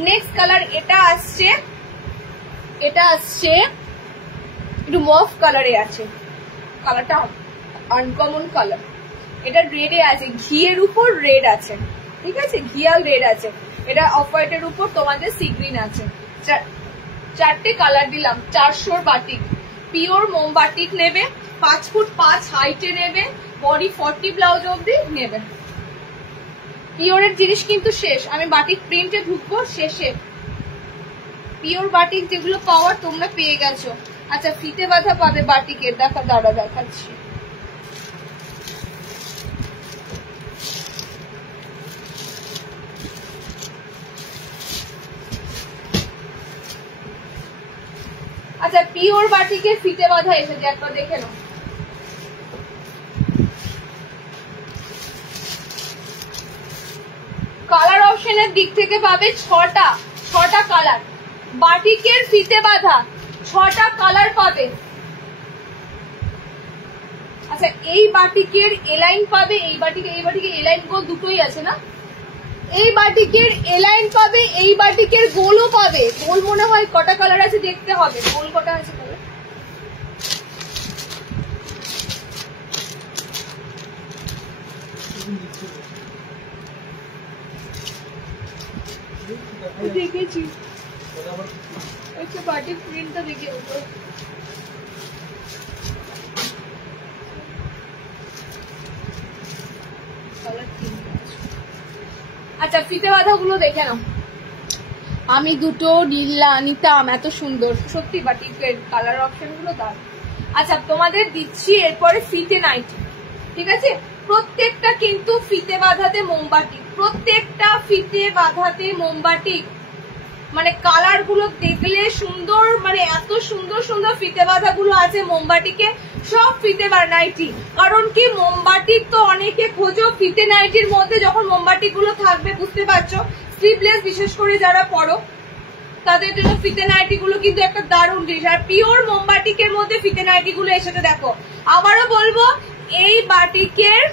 নেক্সট কালার এটা আসছে, এটা আসছে একটু মফ কালারে আছে, কালারটা আনকমন কালার। এটা রেডে আছে, ঘিয়ের উপর রেড আছে, ঠিক আছে, ঘিয়াল রেড আছে, এটা অফ হোয়াইটের উপর তোমাদের সি গ্রিন আছে। চারটে কালার দিলাম। 400 বাটিক, পিওর মোম বাটিক নেবে, 5 ফুট 5 হাইটে নেবে, বডি 40 ব্লাউজ অব্দি নেবে। পিওরের জিনিস কিন্তু শেষ, আমি বাটিক প্রিন্টে ঢুকবো শেষে। পিওর বাটিক যেগুলো পাওয়ার তোমরা পেয়ে গেছো। আচ্ছা, ফিতে বাঁধা পাবে বাটিকের, দাঁড়া দেখাচ্ছি। আচ্ছা, পিওর বাটিকের ফিতে বাঁধা এসেছে, একবার দেখে নাও। কালার অপশনের দিক থেকে পাবে 6টা কালার। বাটিকের ফিতে বাঁধা 6টা কালার পাবে। আচ্ছা, এই বাটিকের এলাইন পাবে, এই বাটিকে এলাইন গোল দুটোই আছে না? এই বাটিকের এলাইন পাবে, এই বাটিকের গোলও পাবে। গোল মনে হয় কটা কালার আছে দেখতে হবে, গোল কটা আছে কালার। দেখেছি, আচ্ছা বাটিক প্রিন্টটা দেখে উপর। আচ্ছা, ফিতে বাঁধা গুলো দেখে নাও। আমি দুটো নিতাম, এত সুন্দর সত্যি, বাটিকের কালার অপশন গুলো দাও। আচ্ছা, তোমাদের দিচ্ছি এরপরে ফিতে নাইটি। ঠিক আছে, প্রত্যেকটা কিন্তু ফিতে বাঁধাতে মোমবাটি, প্রত্যেকটা ফিতে বাঁধাতে মোমবাটি। মানে কালার গুলো দেখলে সুন্দর, মানে এত সুন্দর সুন্দর ফিতে বাঁধা গুলো আছে মোমবাটিকে, সব ফিতে নাইটি। কারণ কি, মোমবাটিক তো অনেকে খোঁজো, ফিতে নাইটির মধ্যে যখন মোমবাটিক গুলো থাকবে, বুঝতে পারছো, স্লিভলেস বিশেষ করে যারা পরো তাদের জন্য ফিতে নাইটি গুলো কিন্তু একটা দারুণ জিনিস। আর পিওর মোমবাটিকের মধ্যে ফিতে নাইটি গুলো এসেছে দেখো। আবারও বলবো, এই বাটিকের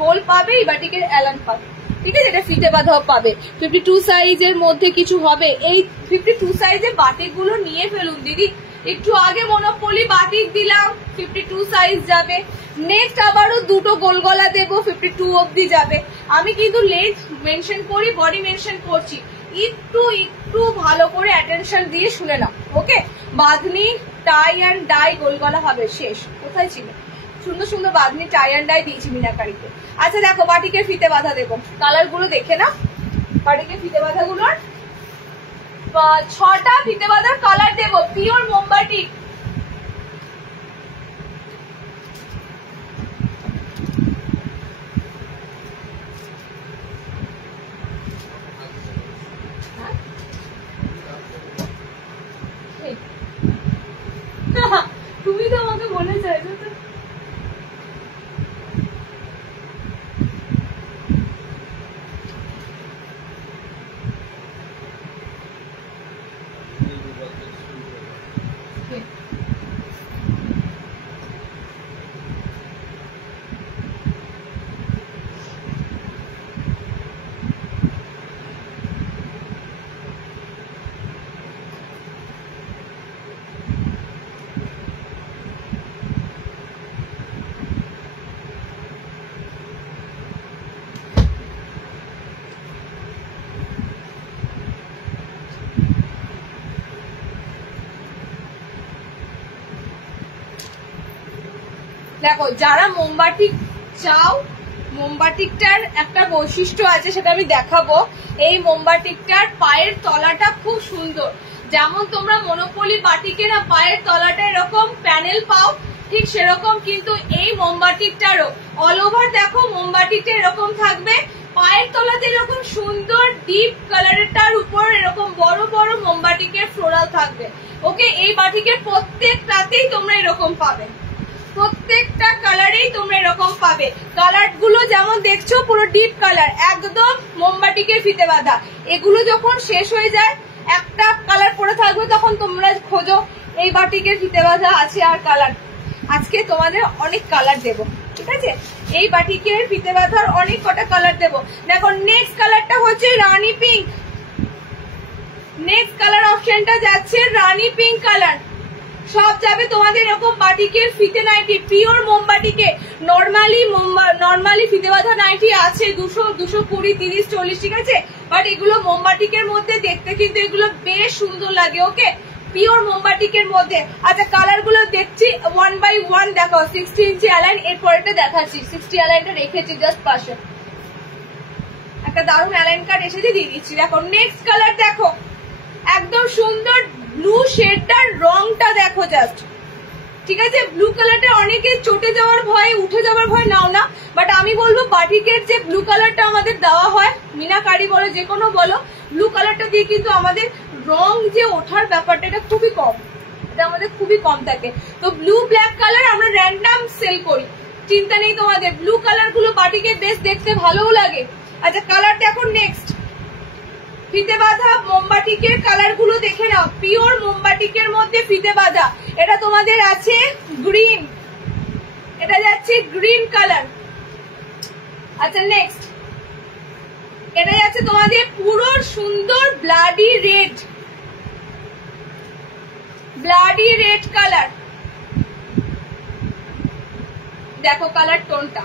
গোল পাবে, এই বাটিকের এলান পাবে। ঠিক আছে, এটা ফিতে বাঁধাও পাবে। 52 সাইজের মধ্যে কিছু হবে। এই 52 সাইজের বাটিক গুলো নিয়ে ফেলুন দিদি। একটু আগে মনোপলি বাটিক দিলাম, 52 সাইজ যাবে। নেক্সট আবারও দুটো গোল গলা দেবো, 52 অব্দি যাবে। আমি কিন্তু লেন্থ মেনশন করি, বডি মেনশন করছি, একটু ভালো করে অ্যাটেনশন দিয়ে শুনে নাও। ওকে, বাঁধনি টাই অ্যান্ড ডাই গোল গলা হবে। শেষ কোথায় ছিল? সুন্দর সুন্দর বাঁধনি টাই অ্যান্ড ডাই দিয়েছি মিনাকারিতে। আচ্ছা দেখো, বাটিকের ফিতে বাঁধা দেবো, কালার গুলো দেখে না। বাটিকের ফিতে বাঁধা গুলোর 6টা ফিতে বাঁধার কালার দেবো, পিওর মোমবাটিক। তুমি তো আমাকে বলে চাইছো তো। দেখো, যারা মোমবাটিক চাও, মোমবাটিকটার একটা বৈশিষ্ট্য আছে, সেটা আমি দেখাবো। এই মোমবাটিকটার পায়ের তলাটা খুব সুন্দর। যেমন তোমরা মনোপলি বাটিকে না পায়ের তলাটা এরকম প্যানেল পাও, ঠিক সেরকম কিন্তু এই মোমবাটিকটারও অল ওভার দেখো, মোমবাটিকটা এরকম থাকবে, পায়ের তলাতে এরকম সুন্দর ডিপ কালারেরটার উপর এরকম বড় বড় মোমবাটিকের ফ্লোরাল থাকবে। ওকে, এই বাটিকের প্রত্যেকটাতেই তোমরা এরকম পাবে, প্রত্যেকটা কালারেই তোমরা এরকম পাবে। কালার গুলো যেমন দেখছো পুরো ডিপ কালার, একদম মোমবাটিকের ফিতে বাঁধা। এগুলো যখন শেষ হয়ে যায়, একটা কালার পরে থাকবে, তখন তোমরা খোঁজো এই বাটিকের ফিতে বাঁধা আছে আর কালার। আজকে তোমাদের অনেক কালার দেবো, ঠিক আছে, এই বাটিকের ফিতে বাঁধার অনেক কটা কালার দেবো। দেখো, নেক্সট কালারটা হচ্ছে রানী পিঙ্ক। নেক্সট কালার অপশনটা যাচ্ছে রানী পিঙ্ক কালার। সব যাবে তোমাদের এরকম বাটিকের ফিতে নাইটি, পিওর মোমবাটিকে। নর্মালি ফিতে বাঁধা নাইটি আছে 200, 220, 30, 40, ঠিক আছে, বাট এগুলো মোমবাটিকের মধ্যে দেখতে কিন্তু এগুলো বেশ সুন্দর লাগে। ওকে, পিওর মোমবাটিকের মধ্যে। আচ্ছা, কালার গুলো দেখছি 1 by 1 দেখো। 60 ইঞ্চি অ্যালাইন, এরপর এটা দেখাচ্ছি। 60 অ্যালাইনটা রেখেছি জাস্ট পাশে, একটা দারুণ অ্যালাইন কার্ড এসেছে, দিয়ে দিচ্ছি। দেখো নেক্সট কালার দেখো, একদম সুন্দর ব্লু শেডটার রংটা দেখো জাস্ট, ঠিক আছে। ব্লু কালারটা অনেকে চটে যাওয়ার ভয়, উঠে যাওয়ার ভয় নাও না, বাট আমি বলবো বাটিকের যে ব্লু কালারটা আমাদের দেওয়া হয়, মিনাকারি বলো যে কোনো বলো, ব্লু কালারটা দিয়ে কিন্তু আমাদের রং যে ওঠার ব্যাপারটা এটা খুবই কম, এটা আমাদের খুবই কম থাকে। তো ব্লু ব্ল্যাক কালার আমরা র্যান্ডাম সেল করি, চিন্তা নেই তোমাদের। ব্লু কালার গুলো বাটিকে বেশ দেখতে ভালোও লাগে। আচ্ছা, কালার দেখো নেক্সট, ফিতে বাঁধা মোমবাটিকের কালার গুলো দেখে নাও, পিওর মোমবাটিকের মধ্যে ফিতে বাঁধা। এটা তোমাদের আছে গ্রিন, এটা যাচ্ছে গ্রিন কালার। আচ্ছা নেক্সট, এটা যাচ্ছে তোমাদের পুরো সুন্দর ব্লাডি রেড কালার। দেখো কালার টোনটা,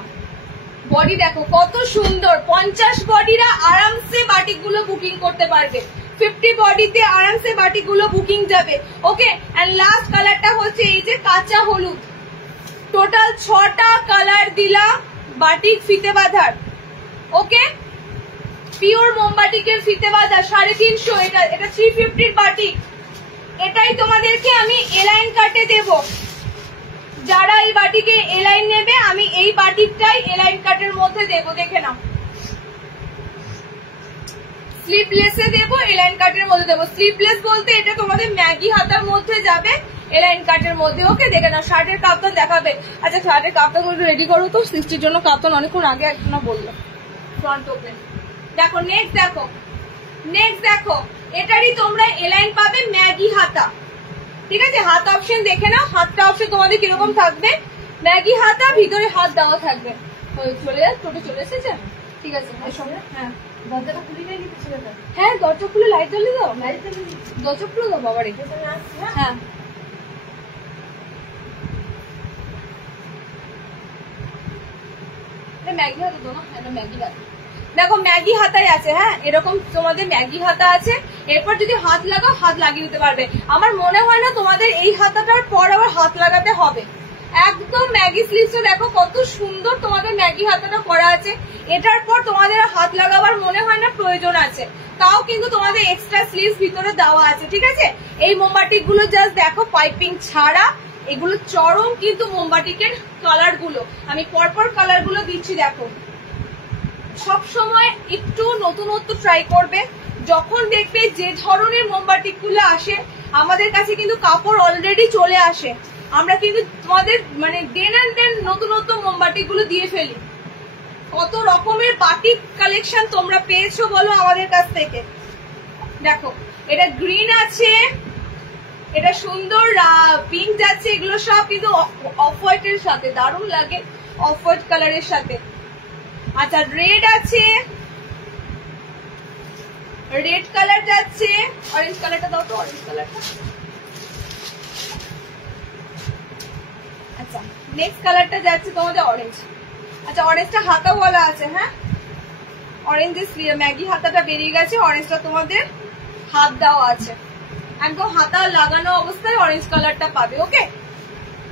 বডি দেখো কত সুন্দর। 50 বডিরা আরামসে বাটিকগুলো বুকিং করতে পারবে, 50 বডিতে আরামসে বাটিকগুলো বুকিং যাবে। ওকে, এন্ড লাস্ট কালারটা হচ্ছে এই যে কাঁচা হলুদ। টোটাল 6টা কালার দিলাম বাটিক ফিতে বাঁধার। ওকে, পিওর মোমবাটিকের ফিতে বাঁধা 350, এটা 350 বাটিক। এটাই তোমাদেরকে আমি এলাইন কাটে দেব। যারা এই বাটিকে এলাইন নেবে আমি এই বাটিকটাই এলাইন কাটের মধ্যে দেবো, দেখে নাও। স্লিপলেসে দেবো, এলাইন কাটের মধ্যে দেবো। স্লিপলেস বলতে এটা তোমাদের ম্যাগি হাতার মধ্যে যাবে, এলাইন কাটের মধ্যে। ওকে, দেখে নাও। শার্টের কাপ্তান দেখাবে। আচ্ছা, শার্টের কাপ্তান রেডি করো তো, 60 জন্য কাপ্তান অনেকক্ষণ আগে একজনা বললো। ফ্রন্ট ওপেন দেখো। নেক্সট দেখো, এটারই তোমরা এলাইন পাবে ম্যাগি হাতা, ঠিক আছে। হাত অপশন দেখে নাও, হাতটা অপশন তোমাদের কিরকম থাকবে, ম্যাগি হাতা, ভিতরে হাত দেওয়া থাকবে। চলে যাচ্ছে, টোটো চলে এসেছে, ঠিক আছে। হ্যাঁ, দরজাটা খুলে নেই, হ্যাঁ দরজা খুলে লাইট জ্বলে দাও, দরজা খুলে দাও বাবা, রেখে। হ্যাঁ, ম্যাগি হাতা দো না, এটা ম্যাগি হাতা। দেখো ম্যাগি হাতায় আছে, হ্যাঁ এরকম তোমাদের ম্যাগি হাতা আছে। এরপর যদি হাত লাগাও, হাত লাগিয়ে দিতে পারবে। আমার মনে হয় না তোমাদের এই হাতাটার পর আবার হাত লাগাতে হবে। একদম ম্যাগি স্লিভসও দেখো কত সুন্দর তোমাদের ম্যাগি হাতাটা করা আছে। এটার পর তোমাদের হাত লাগাবার মনে হয় না প্রয়োজন আছে, তাও কিন্তু তোমাদের এক্সট্রা স্লিভস ভিতরে দেওয়া আছে, ঠিক আছে। এই মোমবাটিক গুলো জাস্ট দেখো পাইপিং ছাড়া, এগুলো চরম কিন্তু মোমবাটিকের কালার গুলো। আমি পরপর কালার গুলো দিচ্ছি দেখো। সব সময় একটু নতুনত্ব ট্রাই করবে। যখন দেখবে যে ধরনের মোমবাটিক গুলো আসে আমাদের কাছে কিন্তু কাপড় অলরেডি চলে আসে, আমরা কিন্তু তোমাদের মানে দেন এন্ড দেন নতুনত্ব মোমবাটিক গুলো দিয়ে ফেলি। কত রকমের বাটিক কালেকশন তোমরা পেয়েছো বলো আমাদের কাছ থেকে। দেখো এটা গ্রিন আছে, এটা সুন্দর পিঙ্ক যাচ্ছে, এগুলো সব কিন্তু অফ হোয়াইটের সাথে দারুণ লাগে, অফ হোয়াইট কালারের সাথে। আচ্ছা রেড আছে, রেড কালার যাচ্ছে, অরেঞ্জ কালারটা দাও তো, অরেঞ্জ কালারটা। আচ্ছা নেক্সট কালারটা যাচ্ছে তোমাদের অরেঞ্জ। আচ্ছা অরেঞ্জটা হাতা বলা আছে, হ্যাঁ অরেঞ্জের ম্যাগি হাতাটা বেরিয়ে গেছে, অরেঞ্জটা তোমাদের হাত দেওয়া আছে, একদম হাতা লাগানো অবস্থায় অরেঞ্জ কালারটা পাবে। ওকে,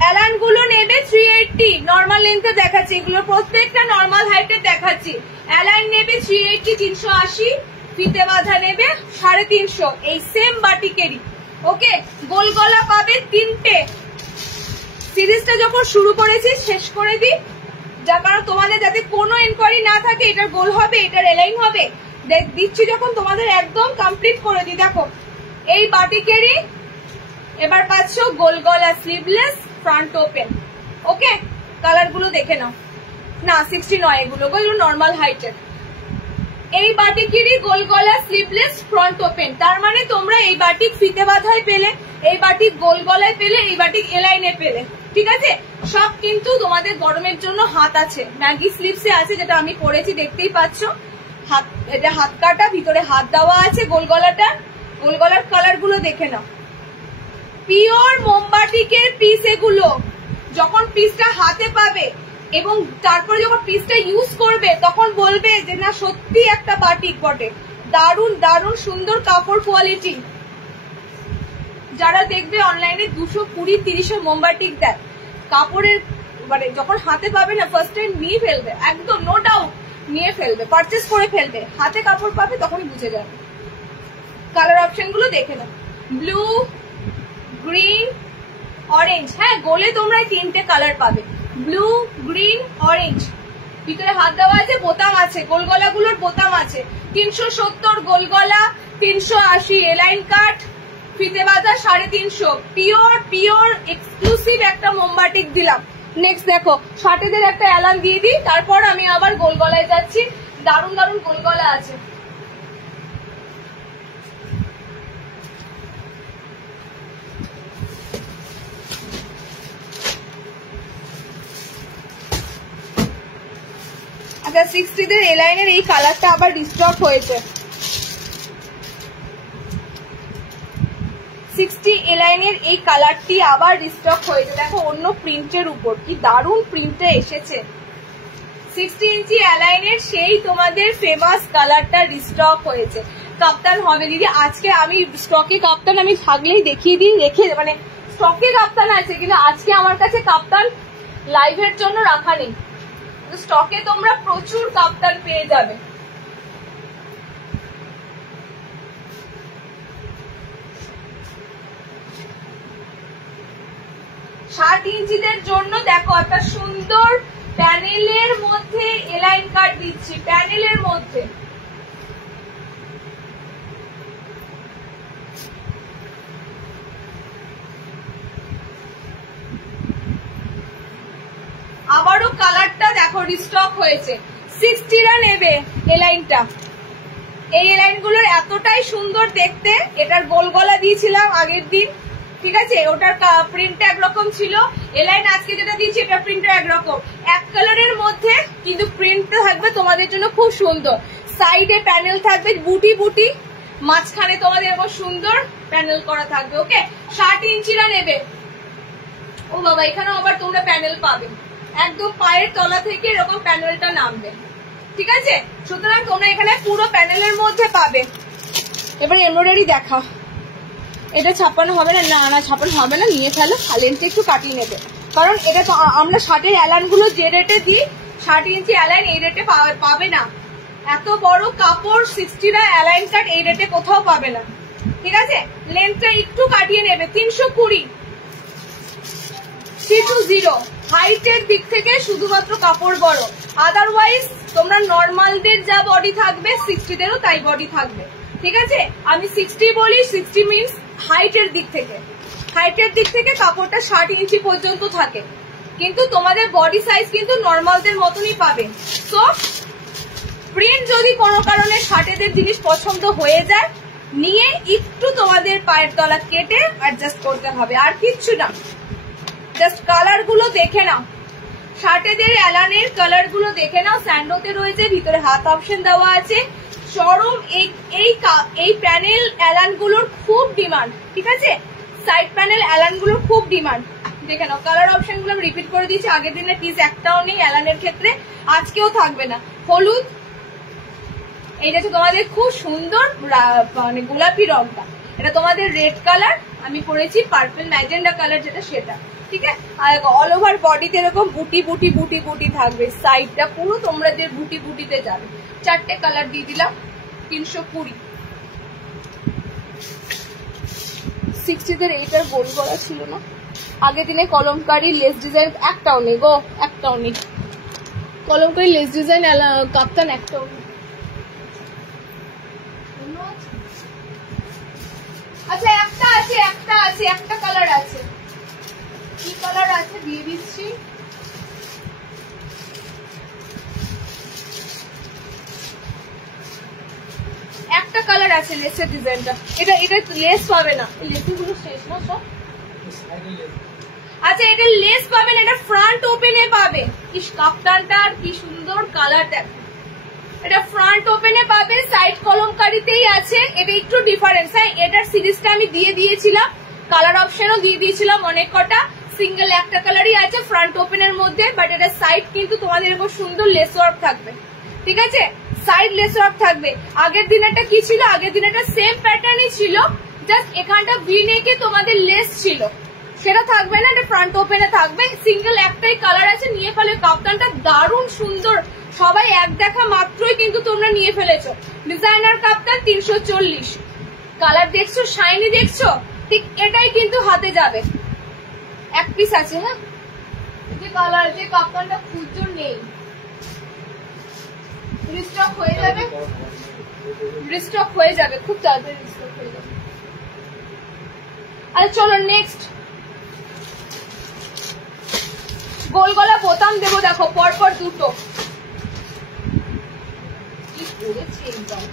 অ্যালান গুলো নেবে 380, নর্মাল লেন্থে দেখাচ্ছি, এগুলো প্রত্যেকটা নর্মাল হাইটে দেখাচ্ছি। অ্যালাইন নেবে 380, 380, ফিতে বাঁধা নেবে 350, এই সেম বাটিকেরই। ওকে, গোল গলা পাবে 3টে। সিরিজটা যখন শুরু করেছি শেষ করে দিই, যার কারণ তোমাদের যাতে কোনো এনকোয়ারি না থাকে, এটার গোল হবে, এটার এলাইন হবে, দিচ্ছি যখন তোমাদের একদম কমপ্লিট করে দিই। দেখো এই বাটিকেরই এবার পাচ্ছ গোল গলা, স্লিভলেস, ফ্রন্ট ওপেন। ওকে, কালার গুলো দেখে নাও। না 60 নয়, এগুলো নর্মাল হাইটের। এই বাটিকেরই গোল গলা, স্লিভলেস, ফ্রন্ট ওপেন। তার মানে তোমরা এই বাটিক ফিতে বাঁধায় পেলে, এই বাটিক গোল গলায় পেলে, এই বাটিক এলাইনে পেলে, ঠিক আছে। সব কিন্তু তোমাদের গরমের জন্য হাত আছে, ম্যাগি স্লিভসে আছে, যেটা আমি পরেছি দেখতেই পাচ্ছ। হাত, এটা হাত কাটা, ভিতরে হাত দেওয়া আছে। গোল গলাটা, গোল গলার কালার গুলো দেখে নাও, পিওর মোমবাটিকের পিস এগুলো। যখন পিসটা হাতে পাবে এবং তারপরে যখন পিসটা ইউজ করবে তখন বলবে যে না সত্যি একটা বাটিক বটে। দারুণ দারুণ সুন্দর কাপড় কোয়ালিটি। যারা দেখবে অনলাইনে 220-30 মোমবাটিক দেয়, কাপড়ের মানে যখন হাতে পাবে না ফার্স্ট টাইম নিয়ে ফেলবে, একদম নো ডাউট নিয়ে ফেলবে, পারচেস করে ফেলবে। হাতে কাপড় পাবে তখনই বুঝে যাবে। কালার অপশন গুলো দেখে নাও, ব্লু, গ্রিন, অরেঞ্জ। হ্যাঁ, গোলে তোমরা 3টে কালার পাবে, ব্লু, গ্রিন, অরেঞ্জ। ভিতরে হাত দেওয়া আছে, বোতাম আছে, গোলগলা গুলোর বোতাম আছে। 370 গোলগলা, 380 এলাইন কাট, ফিতে বাঁধা 350। পিওর এক্সক্লুসিভ একটা মোমবাটিক দিলাম। নেক্সট দেখো, শার্টেদের একটা অ্যালান দিয়ে দিই, তারপর আমি আবার গোলগলায় যাচ্ছি। দারুণ দারুণ গোলগলা আছে। আচ্ছা, 60 এলাইনের এই কালারটা আবার রিস্টক হয়েছে। 60 এলাইনের এই কালারটি আবার রিস্টক হয়েছে। দেখো অন্য প্রিন্টের উপর কি দারুণ প্রিন্টে এসেছে। 60 ইঞ্চি এলাইনের সেই তোমাদের ফেমাস কালারটা রিস্টক হয়েছে। কাপ্তান হবে দিদি, আজকে আমি স্টকে কাপ্তান আমি থাকলেই দেখিয়ে দিই, রেখে মানে স্টকে কাপ্তান আছে, কিন্তু আজকে আমার কাছে কাপ্তান লাইভের জন্য রাখা নেই। স্টকে তোমরা প্রচুর কাপ্তান পেয়ে যাবে। ষাট ইঞ্চিদের জন্য দেখো একটা সুন্দর প্যানেলের মধ্যে এলাইন কাট দিচ্ছি, প্যানেলের মধ্যে। আবারও কালারটা দেখো রিস্টক হয়েছে। 60রা নেবে এলাইনটা। এই এলাইন গুলোর এতটাই সুন্দর দেখতে। এটার গোল গলা দিয়েছিলাম আগের দিন, ঠিক আছে, ওটার প্রিন্টটা একরকম ছিল। এলাইন আজকে যেটা দিয়েছি এটা প্রিন্টটা একরকম, এক কালারের মধ্যে, কিন্তু প্রিন্টটা থাকবে তোমাদের জন্য খুব সুন্দর। সাইডে প্যানেল থাকবে বুটি বুটি, মাঝখানে তোমাদের এরকম সুন্দর প্যানেল করা থাকবে। ওকে, 60 ইঞ্চিরা নেবে। ও বাবা, এখানেও আবার তোমরা প্যানেল পাবে, একদম পায়ের তলা থেকে এরকম প্যানেলটা নামবে, ঠিক আছে। সুতরাং তোমরা এখানে পুরো প্যানেলের মধ্যে পাবে। এবার এমব্রয়ডারি দেখা। এটা ছাপানো হবে না, না না ছাপানো হবে না, নিয়ে ফেলো, লেন্থটা একটু কাটিয়ে নেবে, কারণ এটা তো আমরা শার্টের অ্যালান গুলো যে রেটে দিই, 60 ইঞ্চি অ্যালাইন এই রেটে পাবে না। এত বড় কাপড় 60রা অ্যালাইন কাট এই রেটে কোথাও পাবে না, ঠিক আছে। লেন্থটা একটু কাটিয়ে নেবে। 320 320 হাইটের দিক থেকে শুধুমাত্র কাপড় বড়, আদারওয়াইজ তোমরা নর্মালদের যা বডি থাকবে 60দেরও তাই বডি থাকবে, ঠিক আছে। আমি 60 বলি, 60 মিনস হাইটের দিক থেকে, হাইটের দিক থেকে কাপড়টা 60 ইঞ্চি পর্যন্ত থাকে, কিন্তু তোমাদের বডি সাইজ কিন্তু নর্মালদের মতনই পাবে। তো প্রিন্ট যদি কোনো কারণে শার্টেদের জিনিস পছন্দ হয়ে যায়, নিয়ে একটু তোমাদের পায়ের তলা কেটে অ্যাডজাস্ট করতে হবে, আর কিচ্ছু না। জাস্ট কালার গুলো দেখে নাও, শার্টেদের অ্যালানের কালার গুলো দেখে নাও। স্যান্ডোতে রয়েছে, ভিতরে হাত অপশন দেওয়া আছে। চরম এই প্যানেল অ্যালান গুলোর খুব ডিমান্ড, ঠিক আছে। সাইড প্যানেল অ্যালান গুলোর খুব ডিমান্ড, দেখে নাও। কালার অপশন গুলো আমি রিপিট করে দিচ্ছি, আগের দিনের পিস একটাও নেই অ্যালানের ক্ষেত্রে, আজকেও থাকবে না। হলুদ, এইটা হচ্ছে তোমাদের খুব সুন্দর মানে গোলাপি রংটা, এটা তোমাদের রেড কালার, আমি পরেছি পার্পল ম্যাজেন্ডা কালার যেটা সেটা, ঠিক আছে। আর অল ওভার বডিতে এরকম বুটি বুটি বুটি বুটি থাকবে, সাইডটা পুরো তোমরা যে বুটি বুটিতে যাবে। 4টে কালার দিয়ে দিলাম। 320 60দের এইটার গোল গলা ছিল না, আগের দিনে কলমকারি লেস ডিজাইন একটাও নেই গো, একটাও নেই কলমকারি লেস ডিজাইন কাপ্তান একটাও নেই। আচ্ছা, একটা কালার আছে, কি কালার আছে দিয়ে দিচ্ছি। একটা কালার আছে লেসের ডিজাইনটা, এটা লেস পাবে না, লেসের গুলো শেষ না সব। আচ্ছা, এটা লেস পাবে না, এটা ফ্রন্ট ওপেনে পাবে। কি কাপ্তানটা আর কি সুন্দর কালার দেখো, এটা ফ্রন্ট ওপেনে পাবে, সাইড কলমকারিতেই আছে। এটা একটু ডিফারেন্স, হ্যাঁ, এটার সিরিজটা আমি দিয়ে দিয়েছিলাম, কালার অপশনও দিয়ে দিয়েছিলাম অনেক কটা, সিঙ্গেল একটা কালারই আছে ফ্রন্ট ওপেনের মধ্যে, বাট এটা সাইড কিন্তু তোমাদের এরকম সুন্দর লেস ওয়ার্ক থাকবে, ঠিক আছে, সাইড লেস ওয়ার্ক থাকবে। আগের দিনেরটা কি ছিল, আগের দিনেরটা সেম প্যাটার্নই ছিল, জাস্ট এখানটা ভি নেকে তোমাদের লেস ছিল, সেটা থাকবে না, এটা ফ্রন্ট ওপেনে থাকবে। সিঙ্গেল একটাই কালার আছে, নিয়ে ফেলে কাপ্তানটা দারুণ সুন্দর, সবাই এক দেখা মাত্রই কিন্তু তোমরা নিয়ে ফেলেছো। ডিজাইনার কাপ্তান 340, কালার দেখছো, শাইনি দেখছো, ঠিক এটাই কিন্তু হাতে যাবে। এক পিস আছে, হ্যাঁ, যে কালার যে কাপ্তানটা খুঁজছো নেই, রিস্টক হয়ে যাবে, রিস্টক হয়ে যাবে, খুব তাড়াতাড়ি রিস্টক হয়ে যাবে। আচ্ছা চলো নেক্সট, গোল গলা বোতাম দেবো, দেখো পরপর দুটো, কি করেছে একদম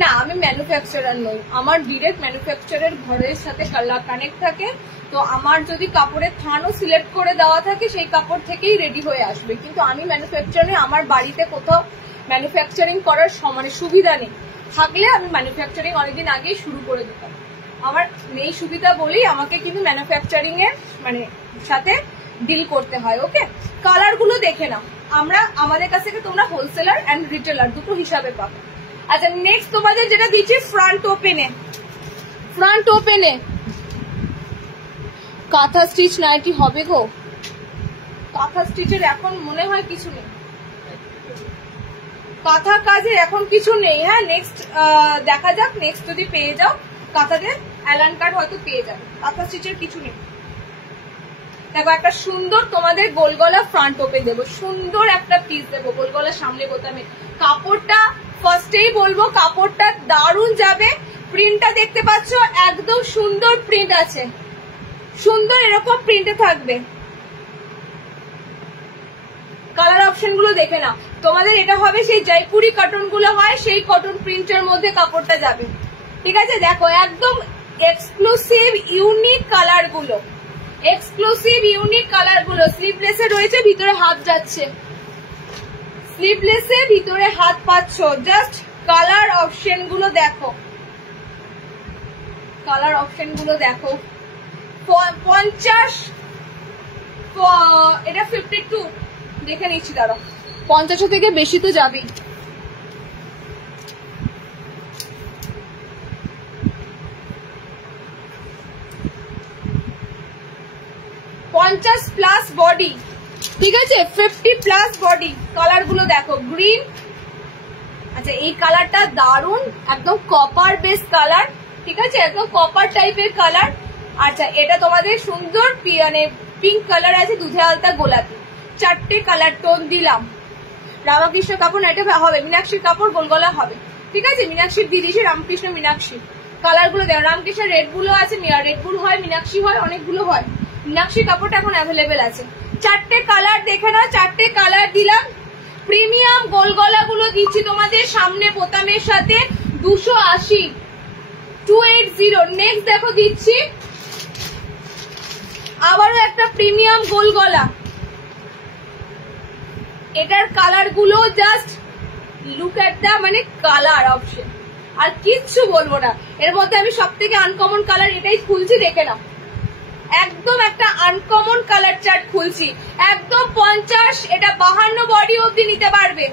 না, আমি ম্যানুফ্যাকচারার নই, আমার ডিরেক্ট ম্যানুফ্যাকচারের ঘরের সাথে কানেক্ট থাকে, তো আমার যদি কাপড়ের থানও সিলেক্ট করে দেওয়া থাকে সেই কাপড় থেকেই রেডি হয়ে আসবে, কিন্তু আমি ম্যানুফ্যাকচারে, আমার বাড়িতে কোথাও ম্যানুফ্যাকচারিং করার মানে সুবিধা নেই, থাকলে আমি ম্যানুফ্যাকচারিং অনেকদিন আগেই শুরু করে দিতাম, আমার নেই সুবিধা বলেই আমাকে কিন্তু ম্যানুফ্যাকচারিং এর মানে সাথে ডিল করতে হয়। ওকে, কালার গুলো দেখে নাও, আমরা আমাদের কাছ থেকে তোমরা হোলসেলার এন্ড রিটেলার দুটো হিসাবে পাবে। আচ্ছা নেক্সট তোমাদের যেটা দিচ্ছি ফ্রন্ট ওপেনে, ফ্রন্ট ওপেনে কাঁথা স্টিচ নাইটি হবে গো, কাঁথা স্টিচের এখন মনে হয় কিছু নেই, কাঁথা কাজের এখন কিছু নেই। হ্যাঁ নেক্সট দেখা যাক, নেক্সট যদি পেয়ে যাও কাঁথাতে অ্যালান কাট হয়তো পেয়ে যাবে, কাঁথা স্টিচের কিছু নেই। দেখো একটা সুন্দর তোমাদের গোলগলা ফ্রন্ট ওপেন দেবো, সুন্দর একটা পিস দেবো গোলগলা সামনে বোতামে, কাপড়টা ফার্স্টেই বলবো কাপড়টা দারুণ যাবে, প্রিন্টটা দেখতে পাচ্ছ একদম সুন্দর প্রিন্ট আছে, সুন্দর এরকম প্রিন্টে থাকবে। কালার অপশন গুলো দেখে নাও, তোমাদের এটা হবে সেই জয়পুরি কটন গুলো হয় সেই কটন প্রিন্টের মধ্যে কাপড়টা যাবে, ঠিক আছে। দেখো একদম এক্সক্লুসিভ ইউনিক কালার গুলো, এক্সক্লুসিভ ইউনিক কালার গুলো, স্লিভলেসে রয়েছে, ভিতরে হাত যাচ্ছে, স্লিভলেসে ভিতরে হাত পাচ্ছ, জাস্ট কালার অপশন গুলো দেখো, কালার অপশন গুলো দেখো। 50, এটা 52 দেখে নিচ্ছি, দাঁড়াও 50 থেকে বেশি তো যাবেই। প্লাস বডি, ঠিক আছে, 50 প্লাস বডি। কালার গুলো দেখো, গ্রিন, আচ্ছা এই কালারটা দারুন, একদম কপার বেস কালার, ঠিক আছে, একদম কপার টাইপের কালার। আচ্ছা এটা তোমাদের সুন্দর মানে পিঙ্ক কালার আছে, দুধে আলতা গোলাপি, চারটে কালার টোন দিলাম। রামকৃষ্ণ কাপড় এটা হবে, মীনাক্ষীর কাপড় গোলগলা হবে, ঠিক আছে, মীনাক্ষীর দিয়ে দিয়েছি, রামকৃষ্ণ মীনাক্ষী। কালার গুলো দেখো, রামকৃষ্ণ রেড গুলো আছে, রেড বুল হয়, মীনাক্ষী হয়, অনেকগুলো হয়, মীনাক্ষীর কাপড়টা এখন অ্যাভেলেবেল আছে। চারটে কালার দেখে নাও, চারটে কালার দিলাম। প্রিমিয়াম গোলগলা গুলো দিচ্ছি তোমাদের সামনে বোতামের সাথে 280, 280। নেক্সট দেখো দিচ্ছি আবারও একটা প্রিমিয়াম গোলগলা, এটার কালার গুলো জাস্ট লুক এট দা মানে কালার অপশন, আর কিচ্ছু বলবো না। এর মধ্যে আমি সব থেকে আনকমন কালার এটাই খুলছি, দেখে নাও, একদম একটা আনকমন কালার চার্ট খুলছি, একদম 50, এটা 52 বডি অবধি নিতে পারবে,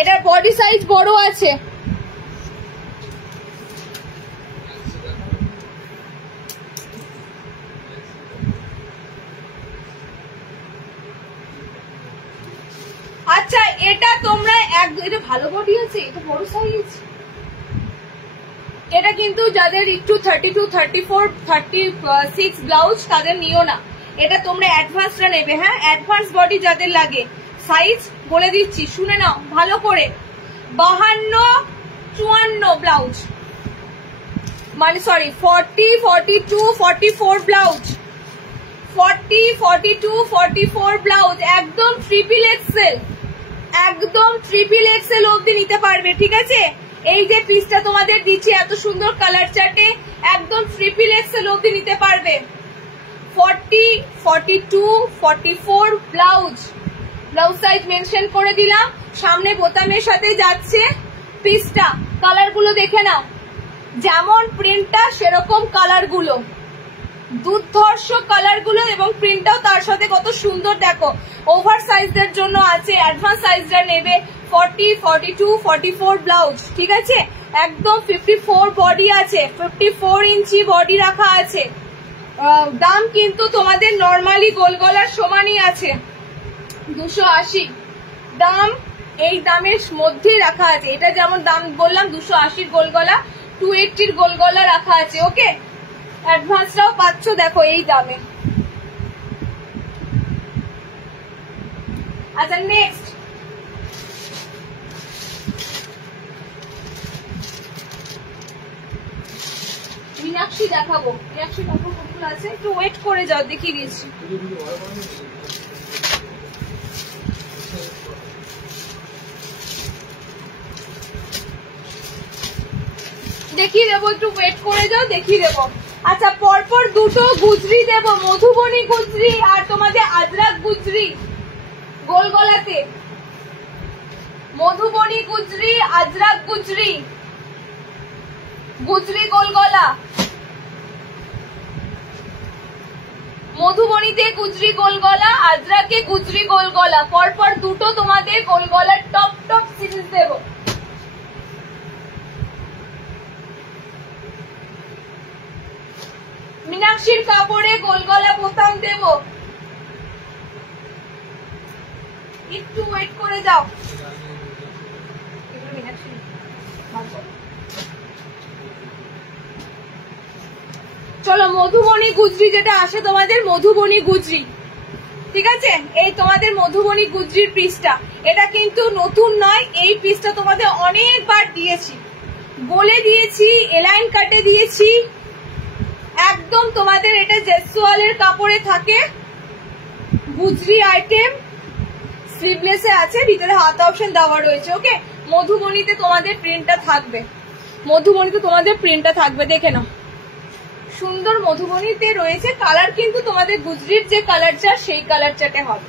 এটার বডি সাইজ বড় আছে। আচ্ছা এটা তোমরা এটা ভালো বডি আছে, এটা বড় সাইজ, এটা কিন্তু যাদের একটু 32, 34, 36 ব্লাউজ তাদের নিও না, এটা তোমরা অ্যাডভান্সটা নেবে। হ্যাঁ অ্যাডভান্স বডি যাদের লাগে, সাইজ বলে দিচ্ছি শুনে নাও ভালো করে, 52, 54 ব্লাউজ, মানে সরি 40, 42, 44 ব্লাউজ, 40, 42, 44 ব্লাউজ, একদম ট্রিপল এক্সেল, একদম ট্রিপল এক্সেল অবধি নিতে পারবে, ঠিক আছে। এই যে পিসটা তোমাদের দিচ্ছি এত সুন্দর কালার চার্টে, একদম ট্রিপল এক্সেল অবধি নিতে পারবে। 40, 42, 44 ব্লাউজ সাইজ মেনশন করে দিলাম। সামনে বোতামের সাথে যাচ্ছে পিসটা। কালার গুলো দেখে নাও, যেমন প্রিন্টটা সেরকম কালার গুলো, দুর্ধর্ষ কালার গুলো, এবং প্রিন্টটাও তার সাথে কত সুন্দর দেখো। ওভার সাইজদের জন্য আছে, অ্যাডভান্স সাইজটা নেবে 40, 42, 44 ব্লাউজ, ঠিক আছে। একদম 54 বডি আছে, 54 ইঞ্চি বডি রাখা আছে। দাম কিন্তু তোমাদের নর্মালি গোল গলার সমানই আছে, 280 দাম। এই দামের মধ্যেই রাখা আছে। এটা যেমন দাম বললাম 280 গোল গলা, 280 গোল গলা রাখা আছে, ওকে। অ্যাডভান্সটাও পাচ্ছ দেখো এই দামে। আচ্ছা নেক্সট মীনাক্ষী দেখাবো। মীনাক্ষী কাপড় কতগুলো আছে একটু ওয়েট করে যাও, দেখিয়ে দিয়েছি। দেখিয়ে দেবো, একটু ওয়েট করে যাও, দেখিয়ে দেবো। আচ্ছা পরপর দুটো গুজরি দেবো, মধুবনী গুজরি আর তোমাদের আজরাক গুজরি গোল গলাতে। মধুবনী গুজরি, আজরাক গুজরি, গুজরি গোল গলা। মধুবনীতে গুজরি গোল গলা, আজরাকে গুজরি গোল গলা। পরপর দুটো তোমাদের গোল গলার টপ টপ সিরিজ দেবো। মীনাক্ষীর কাপড়ে গোল গলা বোতাম দেব, একটু ওয়েট করে যাও। চলো মধুবনী গুজরি যেটা আসে তোমাদের, মধুবনী গুজরি, ঠিক আছে। এই তোমাদের মধুবনী গুজরির পিসটা, এটা কিন্তু নতুন নয়। এই পিসটা তোমাদের অনেকবার দিয়েছি, বলে দিয়েছি, এলাইন কাটে দিয়েছি। একদম তোমাদের এটা জেসওয়ালের কাপড়ে থাকে, গুজরি আইটেম, স্লিভলেসে আছে, ভিতরে হাত অপশন দেওয়া রয়েছে, ওকে। মধুবনীতে তোমাদের প্রিন্টটা থাকবে, মধুবনীতে তোমাদের প্রিন্টটা থাকবে, দেখে নাও সুন্দর মধুবনীতে রয়েছে। কালার কিন্তু তোমাদের গুজরির যে কালার চার্ট সেই কালার চার্টে হবে,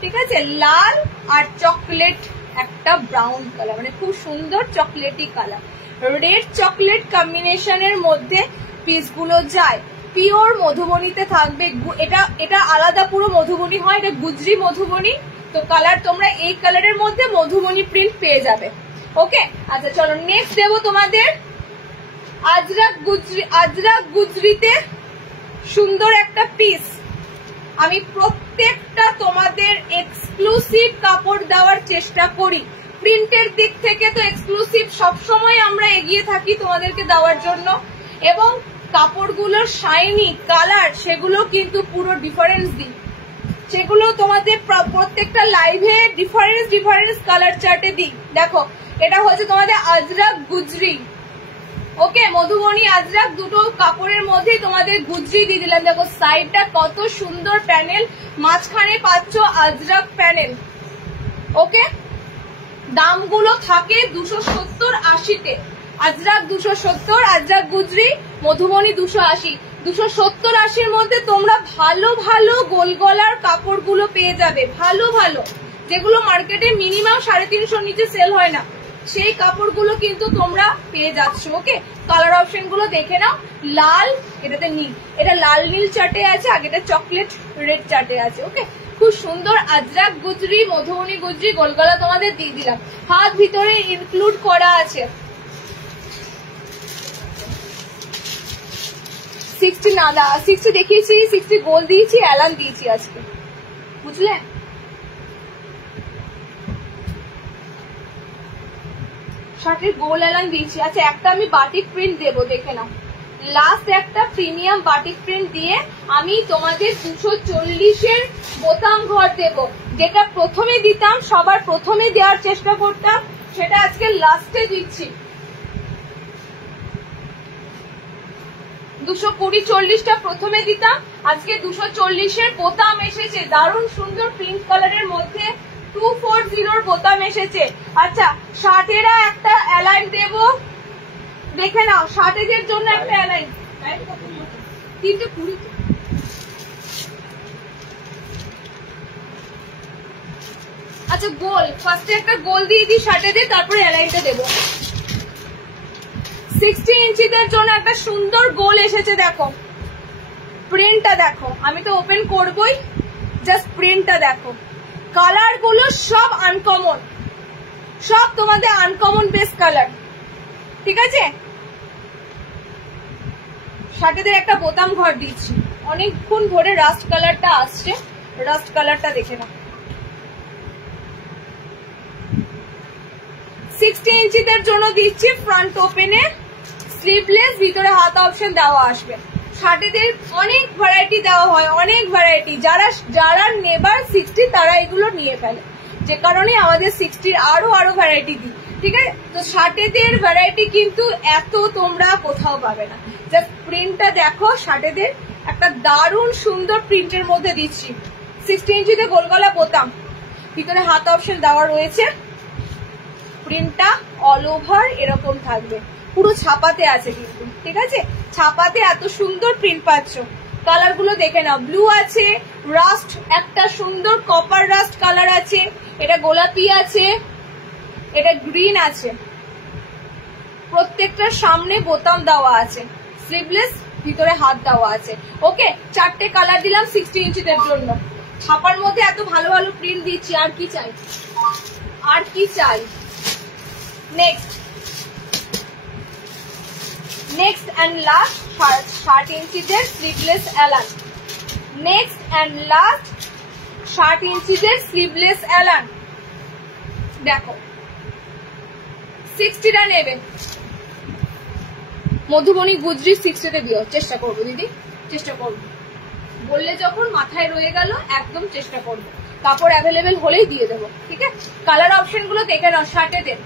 ঠিক আছে। লাল আর চকলেট একটা ব্রাউন কালার, মানে খুব সুন্দর চকলেটি কালার, রেড চকলেট কম্বিনেশনের মধ্যে পিসগুলো যায়। পিওর মধুবনীতে থাকবে, এটা আলাদা পুরো মধুবনী হয়, এটা গুজরি মধুবনী। তো কালার তোমরা এই কালারের মধ্যে মধুবনী প্রিন্ট পেয়ে যাবে, ওকে। আচ্ছা চলো নেক্সট দেবো তোমাদের আজরাক গুজরি। আজরাক গুজরিতে সুন্দর একটা পিস। আমি প্রত্যেকটা তোমাদের এক্সক্লুসিভ কাপড় দেওয়ার চেষ্টা করি। প্রিন্টের দিক থেকে তো এক্সক্লুসিভ সবসময় আমরা এগিয়ে থাকি তোমাদেরকে দেওয়ার জন্য, এবং কাপড়গুলোর শাইনি কালার সেগুলো কিন্তু পুরো ডিফারেন্স দিই, সেগুলো তোমাদের প্রত্যেকটা লাইভে ডিফারেন্স কালার চার্টে দিই। দেখো এটা হচ্ছে তোমাদের আজরাক গুজরি, ওকে। মধুবনী আজরাক দুটো কাপড়ের মধ্যে তোমাদের গুজরি দিয়ে দিলাম। দেখো সাইডটা কত সুন্দর প্যানেল, মাঝখানে পাচ্ছ আজরাক প্যানেল, ওকে। দামগুলো থাকে 270-80-তে। আজরাক 270, আজরাক গুজরি, মধুবনী 280। 270-80-র মধ্যে তোমরা ভালো ভালো গোল গলার কাপড়গুলো পেয়ে যাবে, ভালো ভালো, যেগুলো মার্কেটে মিনিমাম 350 নিচে সেল হয় না, সেই কাপড়গুলো কিন্তু তোমরা পেয়ে যাচ্ছ, ওকে। কালার অপশন গুলো দেখে নাও। লাল, এটাতে নীল, এটা লাল নীল চার্টে আছে, আগেটা চকলেট রেড চার্টে আছে, ওকে। খুব সুন্দর আজরাক গুজরি, মধুবনী গুজরি গোলগলা তোমাদের দিয়ে দিলাম। হাত ভিতরে ইনক্লুড করা আছে। 60 না, 60 দেখিয়েছি, 60 গোল দিয়েছি, অ্যালান দিয়েছি আজকে, বুঝলে। শার্টের গোল অ্যালান দিয়েছি। আচ্ছা একটা আমি বাটিক প্রিন্ট দেবো, দেখে নাও। লাস্ট একটা প্রিমিয়াম বাটিক প্রিন্ট দিয়ে আমি তোমাদের 240-এর বোতাম ঘর দেব, যেটা প্রথমে দিতাম, সবার প্রথমে দেওয়ার চেষ্টা করতাম, সেটা আজকে লাস্টে দিচ্ছি। 220-40টা প্রথমে দিতাম, আজকে 240-এর বোতাম এসেছে, দারুণ সুন্দর পিঙ্ক কালারের মধ্যে 240 বোতাম এসেছে। আচ্ছা, শার্টেরা একটা অ্যালাইন দেব, দেখে নাও। শার্টেদের জন্য একটা অ্যালাইন 320। আচ্ছা, গোল ফার্স্টে একটা গোল দিয়ে দিই শার্টেদের, তারপরে অ্যালাইনটা দেবো। 60 ইঞ্চিদের জন্য একটা সুন্দর গোল এসেছে। দেখো প্রিন্টটা দেখো, আমি তো ওপেন করবই, জাস্ট প্রিন্টটা দেখো। কালার গুলো সব আনকমন, সব তোমাদের আনকমন বেস কালার, ঠিক আছে। শার্টেদের একটা বোতাম ঘর দিচ্ছি, অনেকক্ষণ ধরে রাস্ট কালারটা আসছে, রাস্ট কালারটা দেখে নাও। 60 ইঞ্চিদের জন্য দিচ্ছি ফ্রন্ট ওপেনে, স্লিভলেস, ভিতরে হাত অপশন দেওয়া আসবে। শার্টেদের অনেক ভ্যারাইটি দেওয়া হয়, অনেক ভ্যারাইটি। যারা নেবার 60 তারা এগুলো নিয়ে ফেলে, যে কারণে আমাদের 60 আরো ভ্যারাইটি দিই, ঠিক আছে। তো শার্টেদের ভ্যারাইটি কিন্তু এত তোমরা কোথাও পাবে না। জাস্ট প্রিন্টটা দেখো, শার্টেদের একটা দারুণ সুন্দর প্রিন্টের মধ্যে দিচ্ছি। 60 ইঞ্চিতে গোলগলা বোতাম, ভিতরে হাত অপশন দেওয়া রয়েছে। প্রিন্টটা অল ওভার এরকম থাকবে, পুরো ছাপাতে আছে কিন্তু, ঠিক আছে। ছাপাতে এত সুন্দর প্রিন্ট পাচ্ছ। কালার গুলো দেখে নাও, ব্লু আছে, রাস্ট একটা সুন্দর কপার রাস্ট কালার আছে, এটা গোলাপি আছে, এটা গ্রিন আছে। প্রত্যেকটার সামনে বোতাম দেওয়া আছে, স্লিভলেস, ভিতরে হাত দেওয়া আছে। ওকে, 4টে কালার দিলাম 60 ইঞ্চিদের জন্য। ছাপার মধ্যে এত ভালো ভালো প্রিন্ট দিচ্ছি, আর কি চাই, আর কি চাই। নেক্সট অ্যান্ড লাস্ট 60 ইঞ্চিদের স্লিভলেস অ্যালান। নেক্সট অ্যান্ড লাস্ট 60 ইঞ্চিদের স্লিভলেস অ্যালান। দেখো 60টা নেবে, মধুবনী গুজরি 60তে দিও, চেষ্টা করবো দিদি, চেষ্টা করবো। বললে যখন মাথায় রয়ে গেল, একদম চেষ্টা করবো। কাপড় অ্যাভেলেবেল হলেই দিয়ে দেবো, ঠিক আছে। কালার অপশন গুলো দেখে নাও। শার্টেদের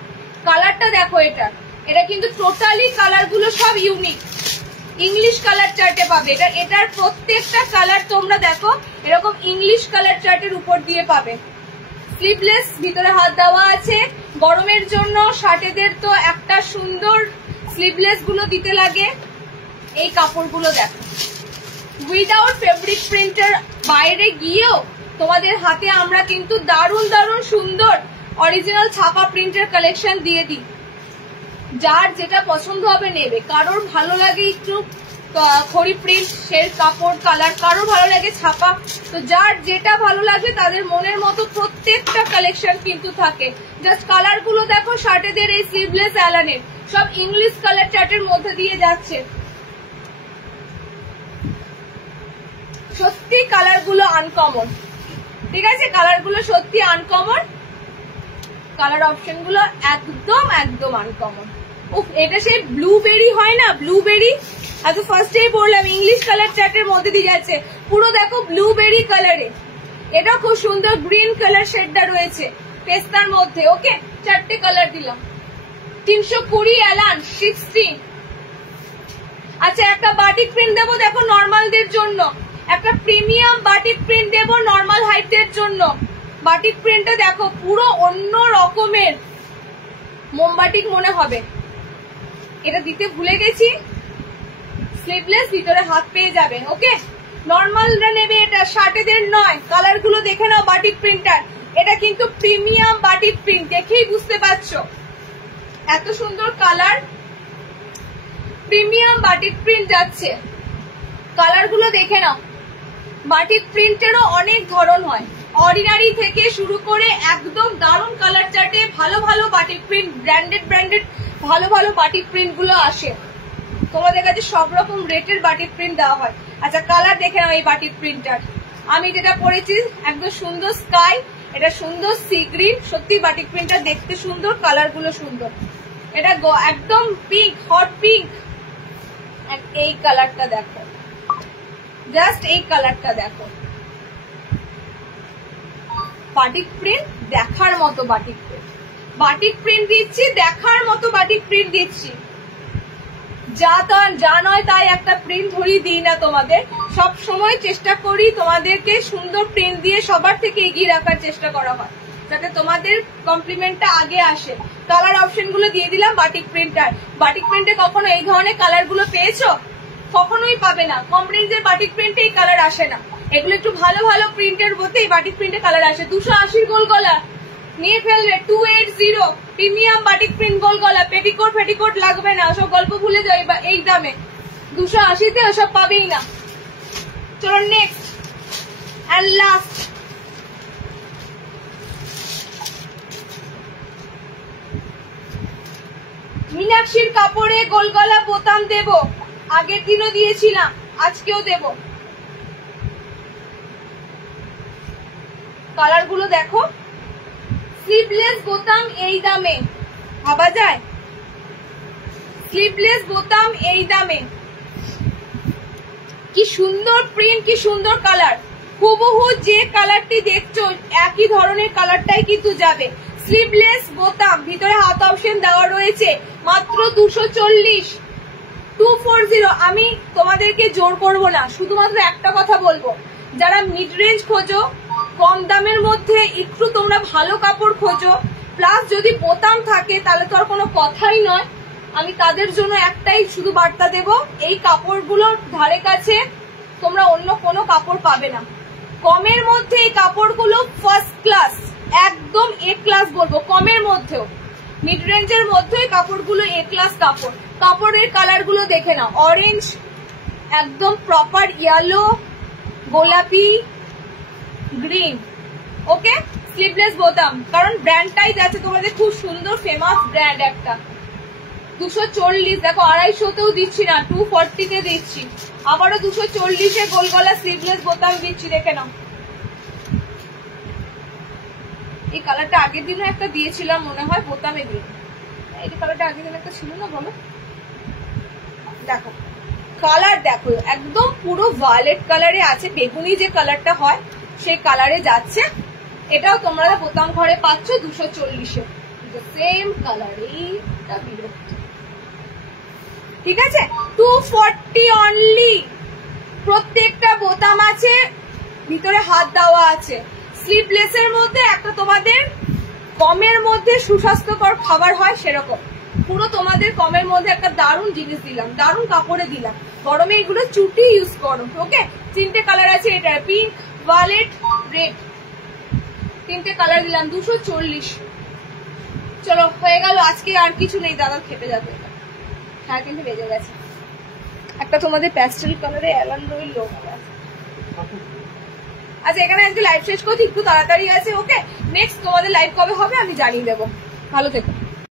কালারটা দেখো, এটা কিন্তু টোটালি কালার গুলো সব ইউনিক, ইংলিশ কালার চার্টে পাবে। এটার প্রত্যেকটা কালার তোমরা দেখো এরকম ইংলিশ কালার চার্টের উপর দিয়ে পাবে। স্লিভলেস, ভিতরে হাত দেওয়া আছে। গরমের জন্য শার্টেদের তো একটা সুন্দর স্লিভলেস গুলো দিতে লাগে। এই কাপড়গুলো দেখো, উইদাউট ফেব্রিক প্রিন্টের বাইরে গিয়েও তোমাদের হাতে আমরা কিন্তু দারুণ দারুণ সুন্দর অরিজিনাল ছাপা প্রিন্টের কালেকশন দিয়ে দিই। যার যেটা পছন্দ হবে নেবে। কারোর ভালো লাগে একটু খড়ি প্রিন্ট, শের কাপড় কালার, কারোর ভালো লাগে ছাপা, তো যার যেটা ভালো লাগবে তাদের মনের মতো প্রত্যেকটা কালেকশন কিন্তু থাকে। জাস্ট কালার গুলো দেখো, শার্টেদের এই স্লিভলেস অ্যালানের সব ইংলিশ কালার চার্টের মধ্যে দিয়ে যাচ্ছে। সত্যি কালার গুলো আনকমন, ঠিক আছে। কালার গুলো সত্যি আনকমন, কালার অপশন গুলো একদম একদম আনকমন। উফ, এটা সেই ব্লুবেরি হয় না, ব্লুবেরি। আচ্ছা, ফার্স্টেই বললাম ইংলিশ কালার চার্টের মধ্যে দিয়ে যাচ্ছে, পুরো দেখো ব্লুবেরি কালারে। এটা খুব সুন্দর গ্রিন কালার শেডটা রয়েছে পেস্তার মধ্যে। ওকে, 4টে কালার দিলাম। 320 অ্যালান 60। আচ্ছা, একটা বাটিক প্রিন্ট দেবো দেখো নর্মালদের জন্য, একটা প্রিমিয়াম বাটিক প্রিন্ট দেবো নর্মাল হাইটদের জন্য। বাটিক প্রিন্টটা দেখো পুরো অন্য রকমের, মোমবাটিক মনে হবে। এটা দিতে ভুলে গেছি, স্লিভলেস, ভিতরে হাত পেয়ে যাবে। ওকে, নর্মালরা নেবে এটা, শার্টেদের নয়। কালার গুলো দেখে নাও বাটিক প্রিন্টার, এটা কিন্তু প্রিমিয়াম বাটিক প্রিন্ট, দেখেই বুঝতে পারছো এত সুন্দর কালার। প্রিমিয়াম বাটিক প্রিন্ট যাচ্ছে, কালার গুলো দেখে নাও। বাটিক প্রিন্টেরও অনেক ধরন হয়, অর্ডিনারি থেকে শুরু করে একদম দারুণ কালার চার্টে ভালো ভালো বাটিক প্রিন্ট, ব্র্যান্ডেড ভালো ভালো বাটিক প্রিন্ট গুলো আসে। তোমাদের কাছে সব রকম রেটের বাটিক প্রিন্ট দেওয়া হয়। আচ্ছা, কালার দেখে নাও এই বাটিক প্রিন্টার। আমি যেটা পরেছি একদম সুন্দর স্কাই, এটা সুন্দর সি গ্রিন। সত্যি বাটিক প্রিন্টার দেখতে সুন্দর, কালার গুলো সুন্দর। এটা একদম পিঙ্ক, হট পিঙ্ক। এই কালারটা দেখো, জাস্ট এই কালারটা দেখো। বাটিক প্রিন্ট দেখার মতো, বাটিক প্রিন্ট দিচ্ছি, দেখার মতো বাটিক প্রিন্ট দিচ্ছি। যা নয় তাই একটা প্রিন্ট ধরিয়ে দিই না তোমাদের, সব সময় চেষ্টা করি তোমাদেরকে সুন্দর প্রিন্ট দিয়ে সবার থেকে এগিয়ে রাখার চেষ্টা করা হয়। যাতে তোমাদের কমপ্লিমেন্টটা আগে আসে। কালার অপশন গুলো দিয়ে দিলাম বাটিক প্রিন্টার। বাটিক প্রিন্টে কখনো এই ধরনের কালার গুলো পেয়েছো? কখনোই পাবে না। কম রেঞ্জের বাটিক প্রিন্টে এই কালার আসে না। এগুলো একটু ভালো ভালো প্রিন্টের মধ্যে এই বাটিক প্রিন্টে কালার আসে। 280 গোল গলা নিয়ে ফেলবে। 280 প্রিমিয়াম বাটিক প্রিন্ট গোল গলা। পেটিকোট ফেটিকোট লাগবে না, সব গল্প ভুলে যাই এই দামে। 280-তে ওসব পাবেই না। চলো নেক্সট এন্ড লাস্ট, মীনাক্ষীর কাপড়ে গোল গলা বোতাম দেব। আগের দিনও দিয়েছিলাম, আজকেও দেব। কালার গুলো দেখো। স্লিভলেস বোতাম এই দামে, ভাবা যায়? স্লিভলেস বোতাম এই দামে। কি সুন্দর প্রিন্ট, কি সুন্দর কালার। হুবহু যে কালারটি দেখছো একই ধরনের কালারটাই কিন্তু যাবে। স্লিভলেস বোতাম, ভিতরে হাত অপশন দেওয়া রয়েছে। মাত্র 240, 240। আমি তোমাদেরকে জোর করব না, শুধুমাত্র একটা কথা বলবো, যারা মিড রেঞ্জ খোঁজো, কম দামের মধ্যে একটু তোমরা ভালো কাপড় খোঁজো, প্লাস যদি বোতাম থাকে তাহলে তো আর কোনো কথাই নয়। আমি তাদের জন্য একটাই শুধু বার্তা দেব, এই কাপড়গুলোর ধারে কাছে তোমরা অন্য কোনো কাপড় পাবে না। কমের মধ্যে এই কাপড়গুলো ফার্স্ট ক্লাস, একদম এ ক্লাস বলবো। কমের মধ্যেও, মিড রেঞ্জের মধ্যে কাপড়গুলো এ ক্লাস কাপড়। কাপড়ের কালার গুলো দেখে নাও। অরেঞ্জ, একদম প্রপার ইয়েলো, গোলাপি, গ্রিন। ওকে, স্লিভলেস বোতাম, কারণ ব্র্যান্ডটাই যাচ্ছে তোমাদের খুব সুন্দর ফেমাস ব্র্যান্ড একটা। 240, দেখো 250-তেও দিচ্ছি না, 240-তে দিচ্ছি। আবারও 240-এ গোল গলা স্লিভলেস বোতাম দিচ্ছি, দেখে নাও। এই কালারটা আগের দিনও একটা দিয়েছিলাম মনে হয়, বোতামে দিয়ে। এই কালারটা আগের দিন একটা ছিল না, বলো? দেখো কালার, দেখো একদম পুরো ভায়োলেট কালারে আছে। বেগুনি যে কালারটা হয় সেই কালারে যাচ্ছে। এটাও তোমরা বোতাম ঘরে পাচ্ছ 240-এ, সেম কালার। এইটা বিরক্ত, ঠিক আছে? 240 অনলি। প্রত্যেকটা বোতাম আছে, ভিতরে হাত দেওয়া আছে। স্লিভলেসের মধ্যে একটা তোমাদের কমের মধ্যে সুস্বাস্থ্যকর খাবার হয় সেরকম, পুরো তোমাদের কমের মধ্যে একটা দারুণ জিনিস দিলাম, দারুণ কাপড়ে দিলাম। গরমে এগুলো চুটি ইউজ করো। ওকে, 3টে কালার আছে, এটা পিঙ্ক, ভায়োলেট, রেড, 3টে কালার দিলাম। 240। চলো হয়ে গেল। আজকে আর কিছু নেই, দাদা খেপে যাবে। হ্যাঁ, কিন্তু বেজে গেছে। একটা তোমাদের প্যাস্টেল কালারে অ্যালান রয়েল লোক। আচ্ছা, এখানে আজকে লাইভ শেষ করছি, একটু তাড়াতাড়ি আছে। ওকে, নেক্সট তোমাদের লাইভ কবে হবে আমি জানিয়ে দেবো। ভালো থেকো।